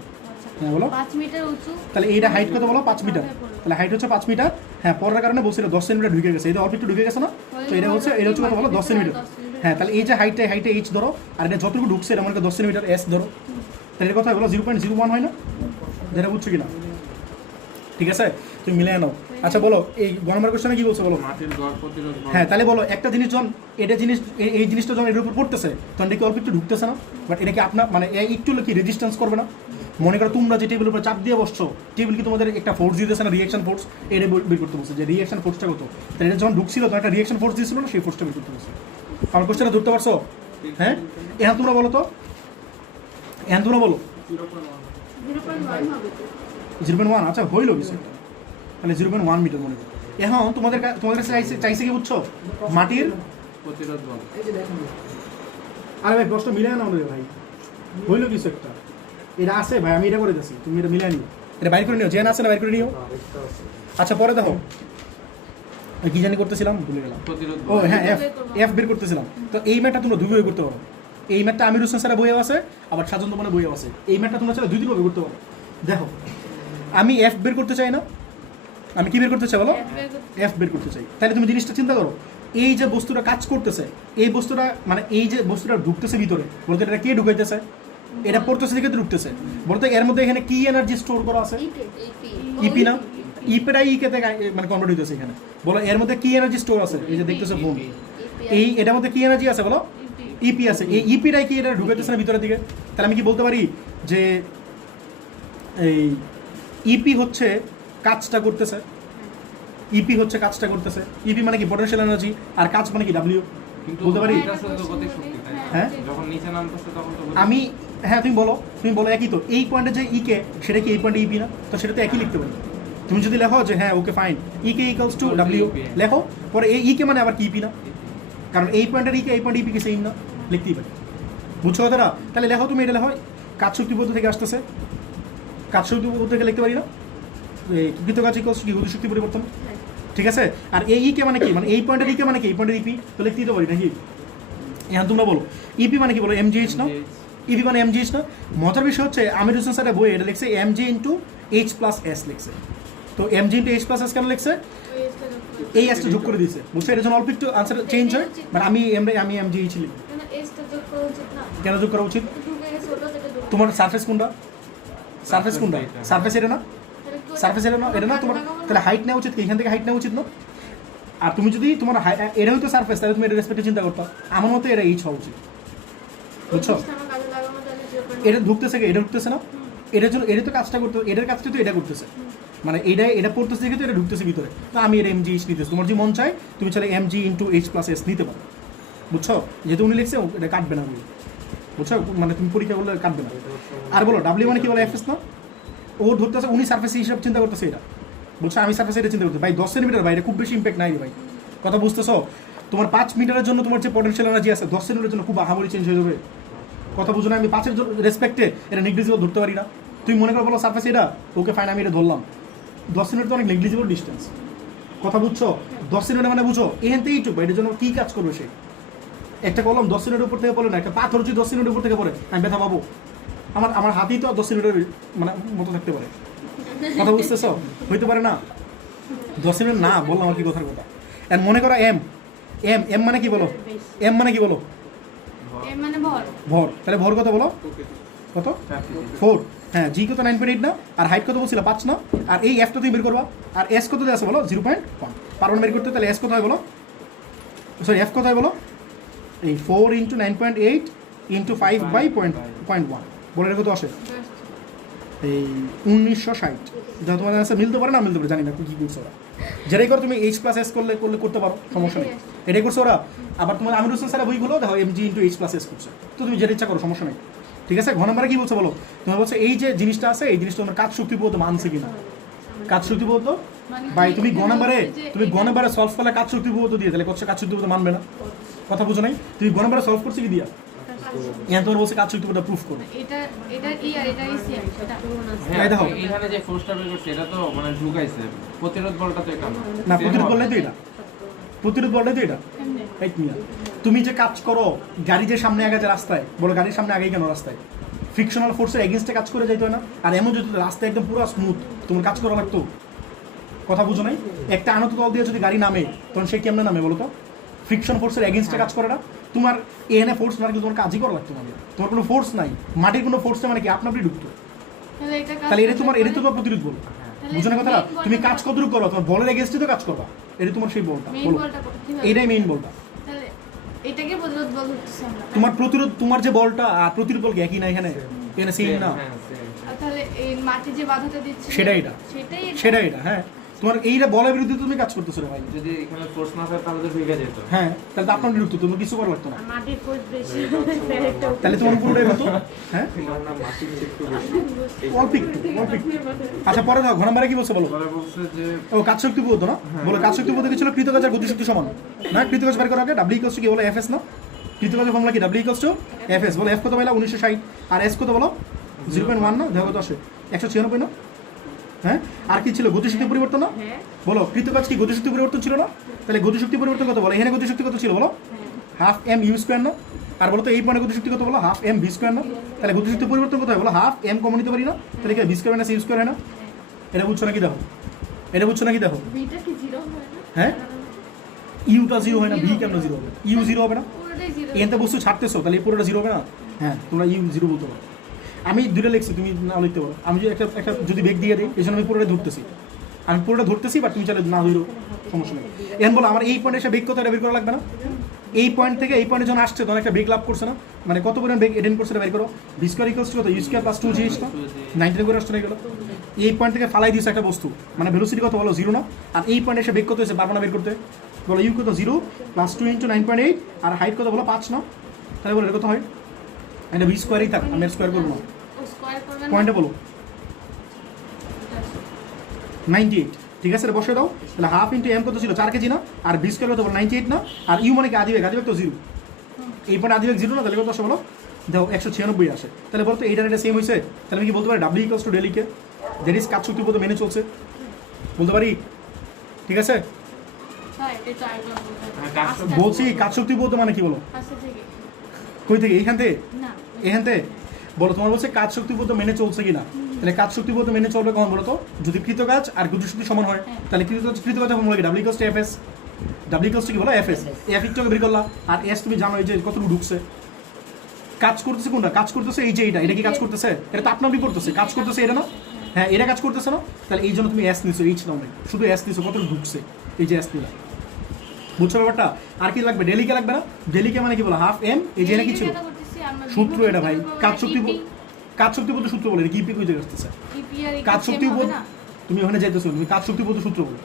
হ্যাঁ বলো, 5 মিটার উঁচু। তাহলে এইটা হাইট কত বলো? 5 মিটার। তাহলে হাইট হচ্ছে 5 মিটার। হ্যাঁ, পড়ার কারণে বলছিল 10 সেন্টিমিটার ঢুকে গেছে, এটা অল্প একটু ঢুকে গেছে না? তো এটা হচ্ছে কত বলো? 10 সেন্টিমিটার। হ্যাঁ, তাহলে এই যে হাইটে এইচ ধরো, আর এটা যতটুকু ঢুকছে এটা মনে করো 10 সেন্টিমিটার এস ধরো, তাহলে এর কথা বলো 0.01 হয় না? যেটা বুঝছো কিনা? ঠিক আছে, তুমি মিলিয়ে নাও। আচ্ছা বলো, এই গ নম্বর কোশ্চেনে কি বলছো বলো? মাটির গড় প্রতিরোধ বল। হ্যাঁ, তাহলে বলো একটা জিনিস যখন এই জিনিসটা যখন এর উপর পড়তেছে তখন এটা কি অল্প একটু ঢুকতেছে না? বাট এটা কি আপনার মানে একটু কি রেজিস্ট্যান্স করবে না? মনে করো তোমরা যে টেবিলের উপর চাপ দিয়ে বসছো, টেবিল কি তোমাদের একটা ফোর্স দিতেছে না, রিঅ্যাকশন ফোর্স? এটা বের করতে বলছে যে রিঅ্যাকশন ফোর্সটা কত। তাহলে এটা যখন ঢুকছিল তখন একটা রিঅ্যাকশন ফোর্স দিয়েছিল না, সেই ফোর্সটা বের করতে বলছে। আমার কোশ্চেনটা ধরতে পারছো? হ্যাঁ, এখন তোমরা বলো তো, এখন তোমরা বলো 0.1 হবে তো। 0.1। আচ্ছা হইলো কিছু একটা, তাহলে 0.1 মিটার মনে করো। এখন তোমাদের কাছে চাইছে কি বুঝছো? মাটির প্রতিরোধ বল। আরে ভাই প্রশ্ন মিলে না রে ভাই, হইলো কিছু একটা, এটা আছে ভাই, আমি এটা করে দিচ্ছি, তুমি এটা মিলাই নিও, এটা বাইর করে নিও, জেন আছে না বাইর করে নিও। আচ্ছা পরে দেখো কি জানি করতেছিলাম, ভুলে গেলাম। প্রতিরোধ ও বল। হ্যাঁ, এফ বের করতেছিলাম। তো এই ম্যাটটা তোমরা দুইভাবে করতে পারো। এই ম্যাটটা আমির হোসেন স্যারের বইয়ে আছে, আবার সাজন দোকানের বইয়ে আছে। এই ম্যাটটা তোমরা চাইলে দুই তিনভাবে করতে পারো। দেখো আমি এফ বের করতে চাই না, আমি কি বের করতে চাই বলো? এফ বের করতে চাই। তাহলে তুমি জিনিসটা চিন্তা করো, এই যে বস্তুটা কাজ করতেছে, এই বস্তুটা মানে এই যে বস্তুটা ঢুকতেছে ভিতরে, বলতে এটা কে ঢুকাইতেছে? এটা পড়তেছে দিকে ঢুকতেছে, বলতে এর মধ্যে এখানে কি এনার্জি স্টোর করা আছে? ইপি না? ইপিটা ই কেতে মানে কনভার্ট হইতেছে এখানে। বলো এর মধ্যে কি এনার্জি স্টোর আছে? এই যে দেখতেছো ফোন, এই এটার মধ্যে কি এনার্জি আছে বলো? ইপি আছে। এই ইপিটাই কি এটা ঢুকাইতেছে না ভিতরের দিকে? তাহলে আমি কি বলতে পারি যে এই ইপি হচ্ছে কাজটা করতেছে, ইপি হচ্ছে কাজটা করতেছে। ইপি মানে কি? Potential energy. আর কাজ মানে কি? ডাব্লিউ। বলতে পারি? এটা শুধু গতিক শক্তি, তাই না? হ্যাঁ, যখন নিচে নামতেছে তখন তো আমি হ্যাঁ তুমি বলো একই তো। এই পয়েন্টে যে ইকে, সেটা কি এই পয়েন্টে ইপি না? তো সেটা তো একই লিখতে পারি। তুমি যদি লেখো যে হ্যাঁ ওকে ফাইন, ইকে ইকুয়ালস টু ডাব্লিউ লেখো, পরে এই ইকে মানে আবার কি ইপি না? কারণ এই পয়েন্টের ইকে এই পয়েন্ট ইপি কে সেম না, লিখতেই পারি। বুঝছো কথাটা? তাহলে লেখো তুমি, এটা লেখো কাজ শক্তি পদ্ধতি থেকে আসতেছে, কাজ শক্তি পদ্ধতি থেকে লিখতে পারি না? কৃত কাজ ইকুয়ালস কি? গতি শক্তি পরিবর্তন, ঠিক আছে? আর এই ইকে মানে কি? মানে এই পয়েন্টের ইকে মানে কি? এই পয়েন্টের ইপি, তো লিখতেই তো পারি নাকি? এখন তোমরা বলো ইপি মানে কি? বলো এমজিএইচ না? ইপি মানে এমজিএইচ না? মজার বিষয় হচ্ছে আমির হোসেন স্যারের বই এটা লিখছে MG into H plus S লিখছে। তো MG into H plus S কেন লিখছে? এই এসটা যোগ করে দিয়েছে, বুঝছো? এর জন্য অল্প একটু আনসার চেঞ্জ হয়। মানে আমি এমজিএইচ লিখি। কেন যোগ করা উচিত? তোমার সারফেস কোনটা? সারফেস এটা না? সারফেস এটা না? তোমার তাহলে হাইট নেওয়া উচিত কি? এখান থেকে হাইট নেওয়া উচিত না? আর তুমি যদি তোমার এটা হয়তো সারফেস, তাহলে তুমি এটা রেসপেক্টে চিন্তা করতো। আমার মতে এটা এইচ হওয়া উচিত, বুঝছো? আমার কাজে লাগানো তাহলে 0.1 এটা ঢুকতেছে কি, এটা ঢুকতেছে না, এটার জন্য এটা তো কাজটা করতে, এটার কাজটা তো এটা করতেছে, মানে এটা পড়তেছে দেখে তো এটা ঢুকতেছে ভিতরে। তো আমি এটা এমজি এইচ নিতেছি, তোমার যে মন চাই তুমি চাইলে MG into H plus S নিতে পারো, বুঝছো? যেহেতু উনি লিখছে এটা কাটবে না, বুঝছো? মানে তুমি পরীক্ষা করলে কাটবে না। আর বলো ডাব্লিউ মানে কি বলে এফএস না, ও ধরতেছে উনি সার্ফেস হিসাব চিন্তা করতেছে এটা, বুঝছো? আমি সার্ফেস এটা চিন্তা করতে ভাই 10 সেন্টিমিটার বাইরে খুব বেশি ইম্প্যাক্ট নাই ভাই, কথা বুঝতেছো? তোমার 5 মিটারের জন্য তোমার যে পটেনশিয়াল এনার্জি আছে 10 সেন্টিমিটারের জন্য খুব আহামরি চেঞ্জ হয়ে যাবে, কথা বুঝো না? আমি 5-এর রেসপেক্টে এটা নেগলিজিবল ধরতে পারি না। তুমি মনে করো বলো সার্ফেস এটা, ওকে ফাইন আমি এটা ধরলাম, 10 সেন্টিমিটার তো অনেক নেগলিজিবল ডিস্টেন্স, কথা বুঝছো? 10 সেন্টিমিটার মানে বুঝো এখান থেকে এইটুকু, এটার জন্য কী কাজ করবে সে? একটা কলম 10 সেন্টিমিটার উপর থেকে পড়ে না, একটা পাথর যদি 10 সেন্টিমিটার উপর থেকে পড়ে আমি ব্যথা পাবো? আমার হাতেই তো 10 সেন্টিমিটার মানে মতো থাকতে পারে, কথা বুঝতেছ? হইতে পারে না 10 সেন্টিমিটার না, বললাম আর কি কথার কথা। এন্ড মনে করো এম এম এম মানে কি বলো, এম মানে কি বলো? এর মানে ভর। ভর, তাহলে ভর কত বলো? কত? 4। হ্যাঁ, জি কত 9.8 না, আর হাইট কত বলছিল 5 না, আর এই এফটা তুমি বের করবা, আর এস কত আছে বলো? 0.1 পারবেন বের করতে? তাহলে এস কত হয় বলো, সরি এফ কত হয় বলো? এই 4 ইন্টু 9.8 ইন্টু 5/0.1 বলে রেখো তো আসে এই 1960। যা তোমাদের কাছে মিলতে পারে না মিলতে পারে জানি না কি করছো ওরা, যেটাই করো তুমি এইচ প্লাস এস করলে করতে পারো, সমস্যা নেই। এটাই করছো ওরা। আবার তোমার আমির হোসেন স্যারের বইগুলো দেখো MG into H plus S করছে, তো তুমি যেটা ইচ্ছা করো, সমস্যা নেই, ঠিক আছে? ঘ নম্বরে কি বলছো বলো? তোমার বলছে এই যে জিনিসটা আছে এই জিনিসটা তোমার কাজ শক্তি বলতে মানছে কিনা, কাজ শক্তি বলতো ভাই তুমি গ নম্বরে সলভ করলে কাজ শক্তি বলতে দিয়ে, তাহলে কাজ শক্তি বলতে মানবে না, কথা বুঝো নাই? তুমি গ নম্বরে সলভ করছো কি দিয়া, এখন তোমার বলছে কাজ শক্তি বলতে প্রুফ করো। এটা ই আর এটা ইসি আর সেটা হ্যাঁ, দেখো। এখানে যে ফোর্সটা বের করছে এটা তো মানে ঢুকাইছে, প্রতিরোধ বলটা তো এটা না, প্রতিরোধ বললেই তো এটা, প্রতিরোধ বললেই তো এটা। এই তুমি যে কাজ করো, গাড়ি যে সামনে আগে যে রাস্তায়, বলো গাড়ির সামনে আগেই কেন রাস্তায়? ফ্রিকশনাল ফোর্সের এগেনস্টে কাজ করে যাইতো না? আর এমন যদি রাস্তা একদম পুরো স্মুথ, তোমার কাজ করা লাগতো, কথা বুঝো নাই? একটা আনত তল দিয়ে যদি গাড়ি নামে তখন সে কেমনে নামে বলো তো? ফ্রিকশন ফোর্সের এগেনস্টে কাজ করে না? তোমার এখানে ফোর্স না রাখলে তোমার কাজই করা লাগতো না, তোমার কোনো ফোর্স নাই, মাটির কোনো ফোর্স মানে কি আপনি ঢুকতো, তাহলে এটা তোমার প্রতিরোধ বল, বুঝো না কথাটা? তুমি কাজ কতটুকু করো, তোমার বলের এগেনস্টে তো কাজ করবা, এটা তোমার সেই বলটা, বলো এইটাই মেইন বলটা। তাহলে এটাকে প্রতিরোধ বল হচ্ছে আমরা। তোমার প্রতিরোধ, তোমার যে বলটা আর প্রতিরোধ বল কি একই না? এখানে সেম না? আর তাহলে এই মাটি যে বাধাটা দিচ্ছে সেটাই এটা, সেটাই এটা। হ্যাঁ, তোমার এইটা বলের বিরুদ্ধে তুমি কাজ করতেছো রে ভাই। যদি এখানে ফোর্স না থাকে তাহলে তো ঢুকে যেত। হ্যাঁ, তাহলে তো আপনার বিরুদ্ধে তোমার কিছু করা লাগতো না, মাটির ফোর্স বেশি, তাহলে তোমার পুরোটাই হতো। হ্যাঁ, তোমার না মাটির চেয়ে একটু বেশি। অল্প একটু, অল্প একটু। আচ্ছা, পরে দাও ঘ নম্বরে কি বলছে বলো? পরে বলছে যে ও কাজ শক্তি বোধ না, বলো কাজ শক্তি বোধ কি ছিল? কৃতকাজ আর গতিশক্তি সমান না? কৃতকাজ বের করা আগে ডাব্লিউ ইকুয়ালস টু কি বলো? এফএস না? কৃতকাজের ফর্মুলা কি? W equals two FS. বলো এফ কত পাইলা? 1960। আর এস কত বলো? 0.1 না? দেখো কত আসে? 196 না? হ্যাঁ, আর কি ছিল? গতিশক্তি পরিবর্তন না? বলো কৃতকাজ কি গতিশক্তি পরিবর্তন ছিল না? তাহলে গতিশক্তি পরিবর্তন কত বলো? এখানে গতিশক্তি কত ছিল বলো? হাফ এম ইউ স্কোয়ার না? আর বলো তো এই পয়েন্টে গতিশক্তি কত বলো? হাফ এম ভি স্কোয়ার না? তাহলে গতিশক্তি পরিবর্তন কত হয় বলো? হাফ এম কমন নিতে পারি না? তাহলে কি V square minus U square হয় না? এটা বুঝছো নাকি দেখো, এটা বুঝছো নাকি দেখো? ভিটা কি 0 হয় না? হ্যাঁ, ইউটা 0 হয় না, ভি কেন 0 হবে? ইউ 0 হবে না? পুরোটাই 0। এখানটা বস্তু ছাড়তেছো, তাহলে এই পুরোটা 0 হবে না? হ্যাঁ, তোমরা ইউ 0 বলতে পারো। আমি দুটো লিখছি, তুমি না লিখতে পারো। আমি যদি একটা যদি বেগ দিয়ে দিই, এই জন্য আমি পুরোটা ধরতেছি, বাট তুমি চাইলে না ধরো, সমস্যা নেই। এখন বলো আমার এই পয়েন্টে এসে বেগ কত, এটা বের করা লাগবে না? এই পয়েন্ট থেকে এই পয়েন্টে যখন আসছে তখন একটা বেগ লাভ করছে না? মানে কত পরিমাণ বেগ এটেন্ড করছে এটা বের করো। ভি স্কোয়ার ইকুয়ালস টু কত? ইউ স্কোয়ার প্লাস 2g না? 19 করে আসছে না এগুলো? এই পয়েন্ট থেকে ফালাই দিয়েছে একটা বস্তু, মানে ভেলোসিটি কত বলো? 0 না? আর এই পয়েন্টে এসে বেগ কত হয়েছে পারবো না বের করতে? বলো ইউ কত? 0 প্লাস 2 ইন্টু 9.8, আর হাইট কত বলো? 5 না? তাহলে বলো এটা কত হয়? এটা ভি স্কোয়ারই থাক, আমি স্কোয়ার করবো না, ও স্কয়ার করবেন পয়েন্টে বলো 98, ঠিক আছে? বসে দাও। তাহলে হাফ ইন্টু এম কত ছিল? 4 কেজি না? আর ভি স্কোয়ার কত বলো? 98 না? আর ইউ মানে কি আদিবেগ তো 0, এই পয়েন্ট আদিবেগ 0 না? তাহলে কত আসে বলো? দেখো 196 আসে। তাহলে বলো তো এইটার এটা সেম হয়েছে? তাহলে আমি কি বলতে পারি W equals to del K, that is কাজ শক্তি মেনে চলছে, বলতে পারি? ঠিক আছে, হ্যাঁ এটা তো আইডিয়া বলছি কাজ শক্তি মানে কি বলো? আচ্ছা থেকে কই থেকে? এইখান থেকে? না এখান থেকে বলো। তোমার বলছে কাজ শক্তি মেনে চলছে কিনা? তাহলে কাজ শক্তি মেনে চলবে কখন বলো তো? যদি কৃতকাজ আর গতিশক্তি সমান হয়। তাহলে কৃতকাজ ফর্মুলা কি? W equals two FS. W equals two কি বলো? এফএস। এফ একটু বের করলা, আর এস তুমি জানো এই যে কতটুকু ঢুকছে। কাজ করতেছে কোনটা? কাজ করতেছে এই যে এটা কি কাজ করতেছে? এটা তো আপনারই করতেছে, কাজ করতেছে এটা না? হ্যাঁ, এটা কাজ করতেছে না? তাহলে এই জন্য তুমি এস নিছো, এইচ নাও নাই, শুধু এস নিছো, কতটুকু ঢুকছে এই যে এস নিলা। বুঝছো ব্যাপারটা? আর কি লাগবে? ডেলিকে লাগবে না? ডেলিকে মানে কি বলো? হাফ এম, এই যে কি ছিল সূত্র এটা ভাই, কাজ শক্তি পদ্ধতি সূত্র বলে, কি ইপি কইতে আসতেছে কাজ শক্তি পদ্ধতি, তুমি ওখানে যাইতেছো, তুমি কাজ শক্তি পদ্ধতি সূত্র বলো।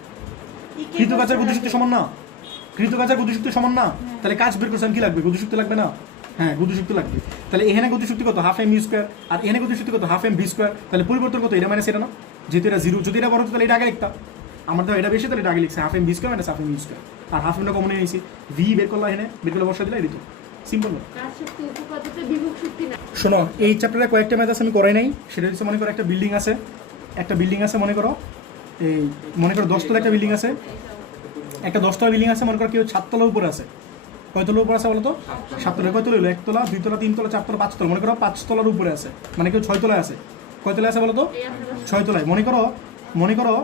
কৃতকাজের গতিশক্তি সমান না? কৃতকাজের গতিশক্তি সমান না? তাহলে কাজ বের করছেন কি লাগবে? গতিশক্তি লাগবে না? হ্যাঁ, গতিশক্তি লাগবে। তাহলে এখানে গতিশক্তি কত? হাফ এম ইউ স্কোয়ার, আর এখানে গতিশক্তি কত? Half M V square. তাহলে পরিবর্তন কত? এটা মাইনাস এটা না? যেহেতু এটা জিরো, যদি এটা বড় হতো তাহলে এটা আগে লিখতাম। আমার তো এটা বেশি, তাহলে এটা আগে লিখছে half M V square minus half M U square. আর হাফ এমটা কমন নিয়েছি, ভি বের করলাম, এখানে বের করলে বসা দিলে এটি সিম্পল না। কাজ শক্তি উপপাদ্যতে বিভব শক্তি না। শোনো, এই চ্যাপ্টারে কয়েকটা ম্যাথ আছে আমি করাই নাই, সেটা হচ্ছে মনে করো একটা বিল্ডিং আছে, মনে করো এই মনে করো 10 তলা একটা বিল্ডিং আছে, একটা 10 তলা বিল্ডিং আছে, মনে করো কেউ 7 তলার উপরে আছে। কয় তলার উপরে আছে বলো তো? 7 তলা। কয় তলা হলো? 1 তলা, 2 তলা, 3 তলা, 4 তলা, 5 তলা। মনে করো 5 তলার উপরে আছে, মানে কেউ 6 তলায় আছে। কয় তলায় আছে বলো তো? 6 তলায়। মনে করো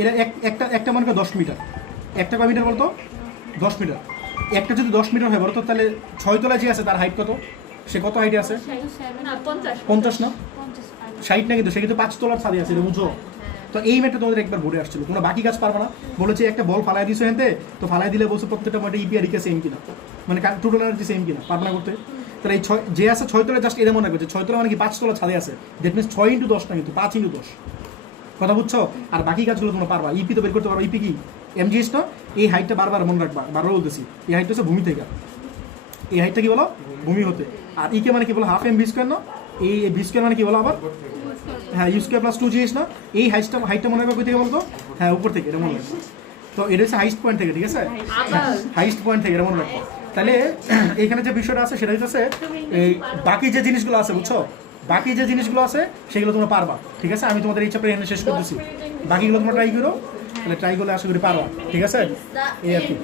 এরা একটা মনে করো 10 মিটার, একটা কয় মিটার বলো তো? 10 মিটার। একটা যদি 10 মিটার হয় বলো তো, তাহলে 6 তলায় যে আছে তার হাইট কত? সে কত হাইটে আছে? না 50 50 না 60 না, কিন্তু সে কিন্তু 5 তলার ছাদে আছে, এটা বুঝো? তো এই ম্যাটটা তোমাদের একবার বোর্ডে আসছিল, তোমরা বাকি কাজ পারবে না। বলেছে একটা বল ফালাই দিছো এনতে, তো ফালাই দিলে বলছো প্রত্যেকটা মধ্যে ইপিআর ইকে সেম কিনা, মানে টোটাল এনার্জি সেম কিনা, পারবে না করতে। তাহলে এই 6 যে আছে 6 তলা, জাস্ট এটা মনে রাখবে যে 6 তলা মানে কি 5 তলা ছাদে আছে, দ্যাট মিনস 6 × 10 না, কিন্তু 5 × 10। কথা বুঝছো? আর বাকি কাজগুলো তোমরা পারবা। ইপি তো বের করতে পারবা। ইপি কি? এমজিএস না? এই হাইটটা বারবার মনে রাখবা, বারবার বলতেছি, এই হাইটটা হচ্ছে ভূমি থেকে। এই হাইটটা কি বলো? ভূমি হতে। আর ইকে মানে কি বলো? হাফ এম ভি স্কোয়ার না? এই ভি স্কোয়ার মানে কি বলো আবার? হ্যাঁ, ইউ স্কোয়ার প্লাস 2GS না? এই হাইটটা মনে রাখবে কই থেকে বলতো? হ্যাঁ, উপর থেকে, এটা মনে রাখবো। তো এটা হচ্ছে হাইস্ট পয়েন্ট থেকে, ঠিক আছে? হাইস্ট পয়েন্ট থেকে, এটা মনে রাখবো। তাহলে এখানে যে বিষয়টা আছে সেটা হচ্ছে এই বাকি যে জিনিসগুলো আছে, বুঝছো? বাকি যে জিনিসগুলো আছে সেগুলো তোমরা পারবা, ঠিক আছে? আমি তোমাদের এই চ্যাপ্টার এখানে শেষ করতেছি, বাকিগুলো তোমরা ট্রাই করো, তাহলে ট্রাই করলে আশা করি পারবা, ঠিক আছে? এই আর কি।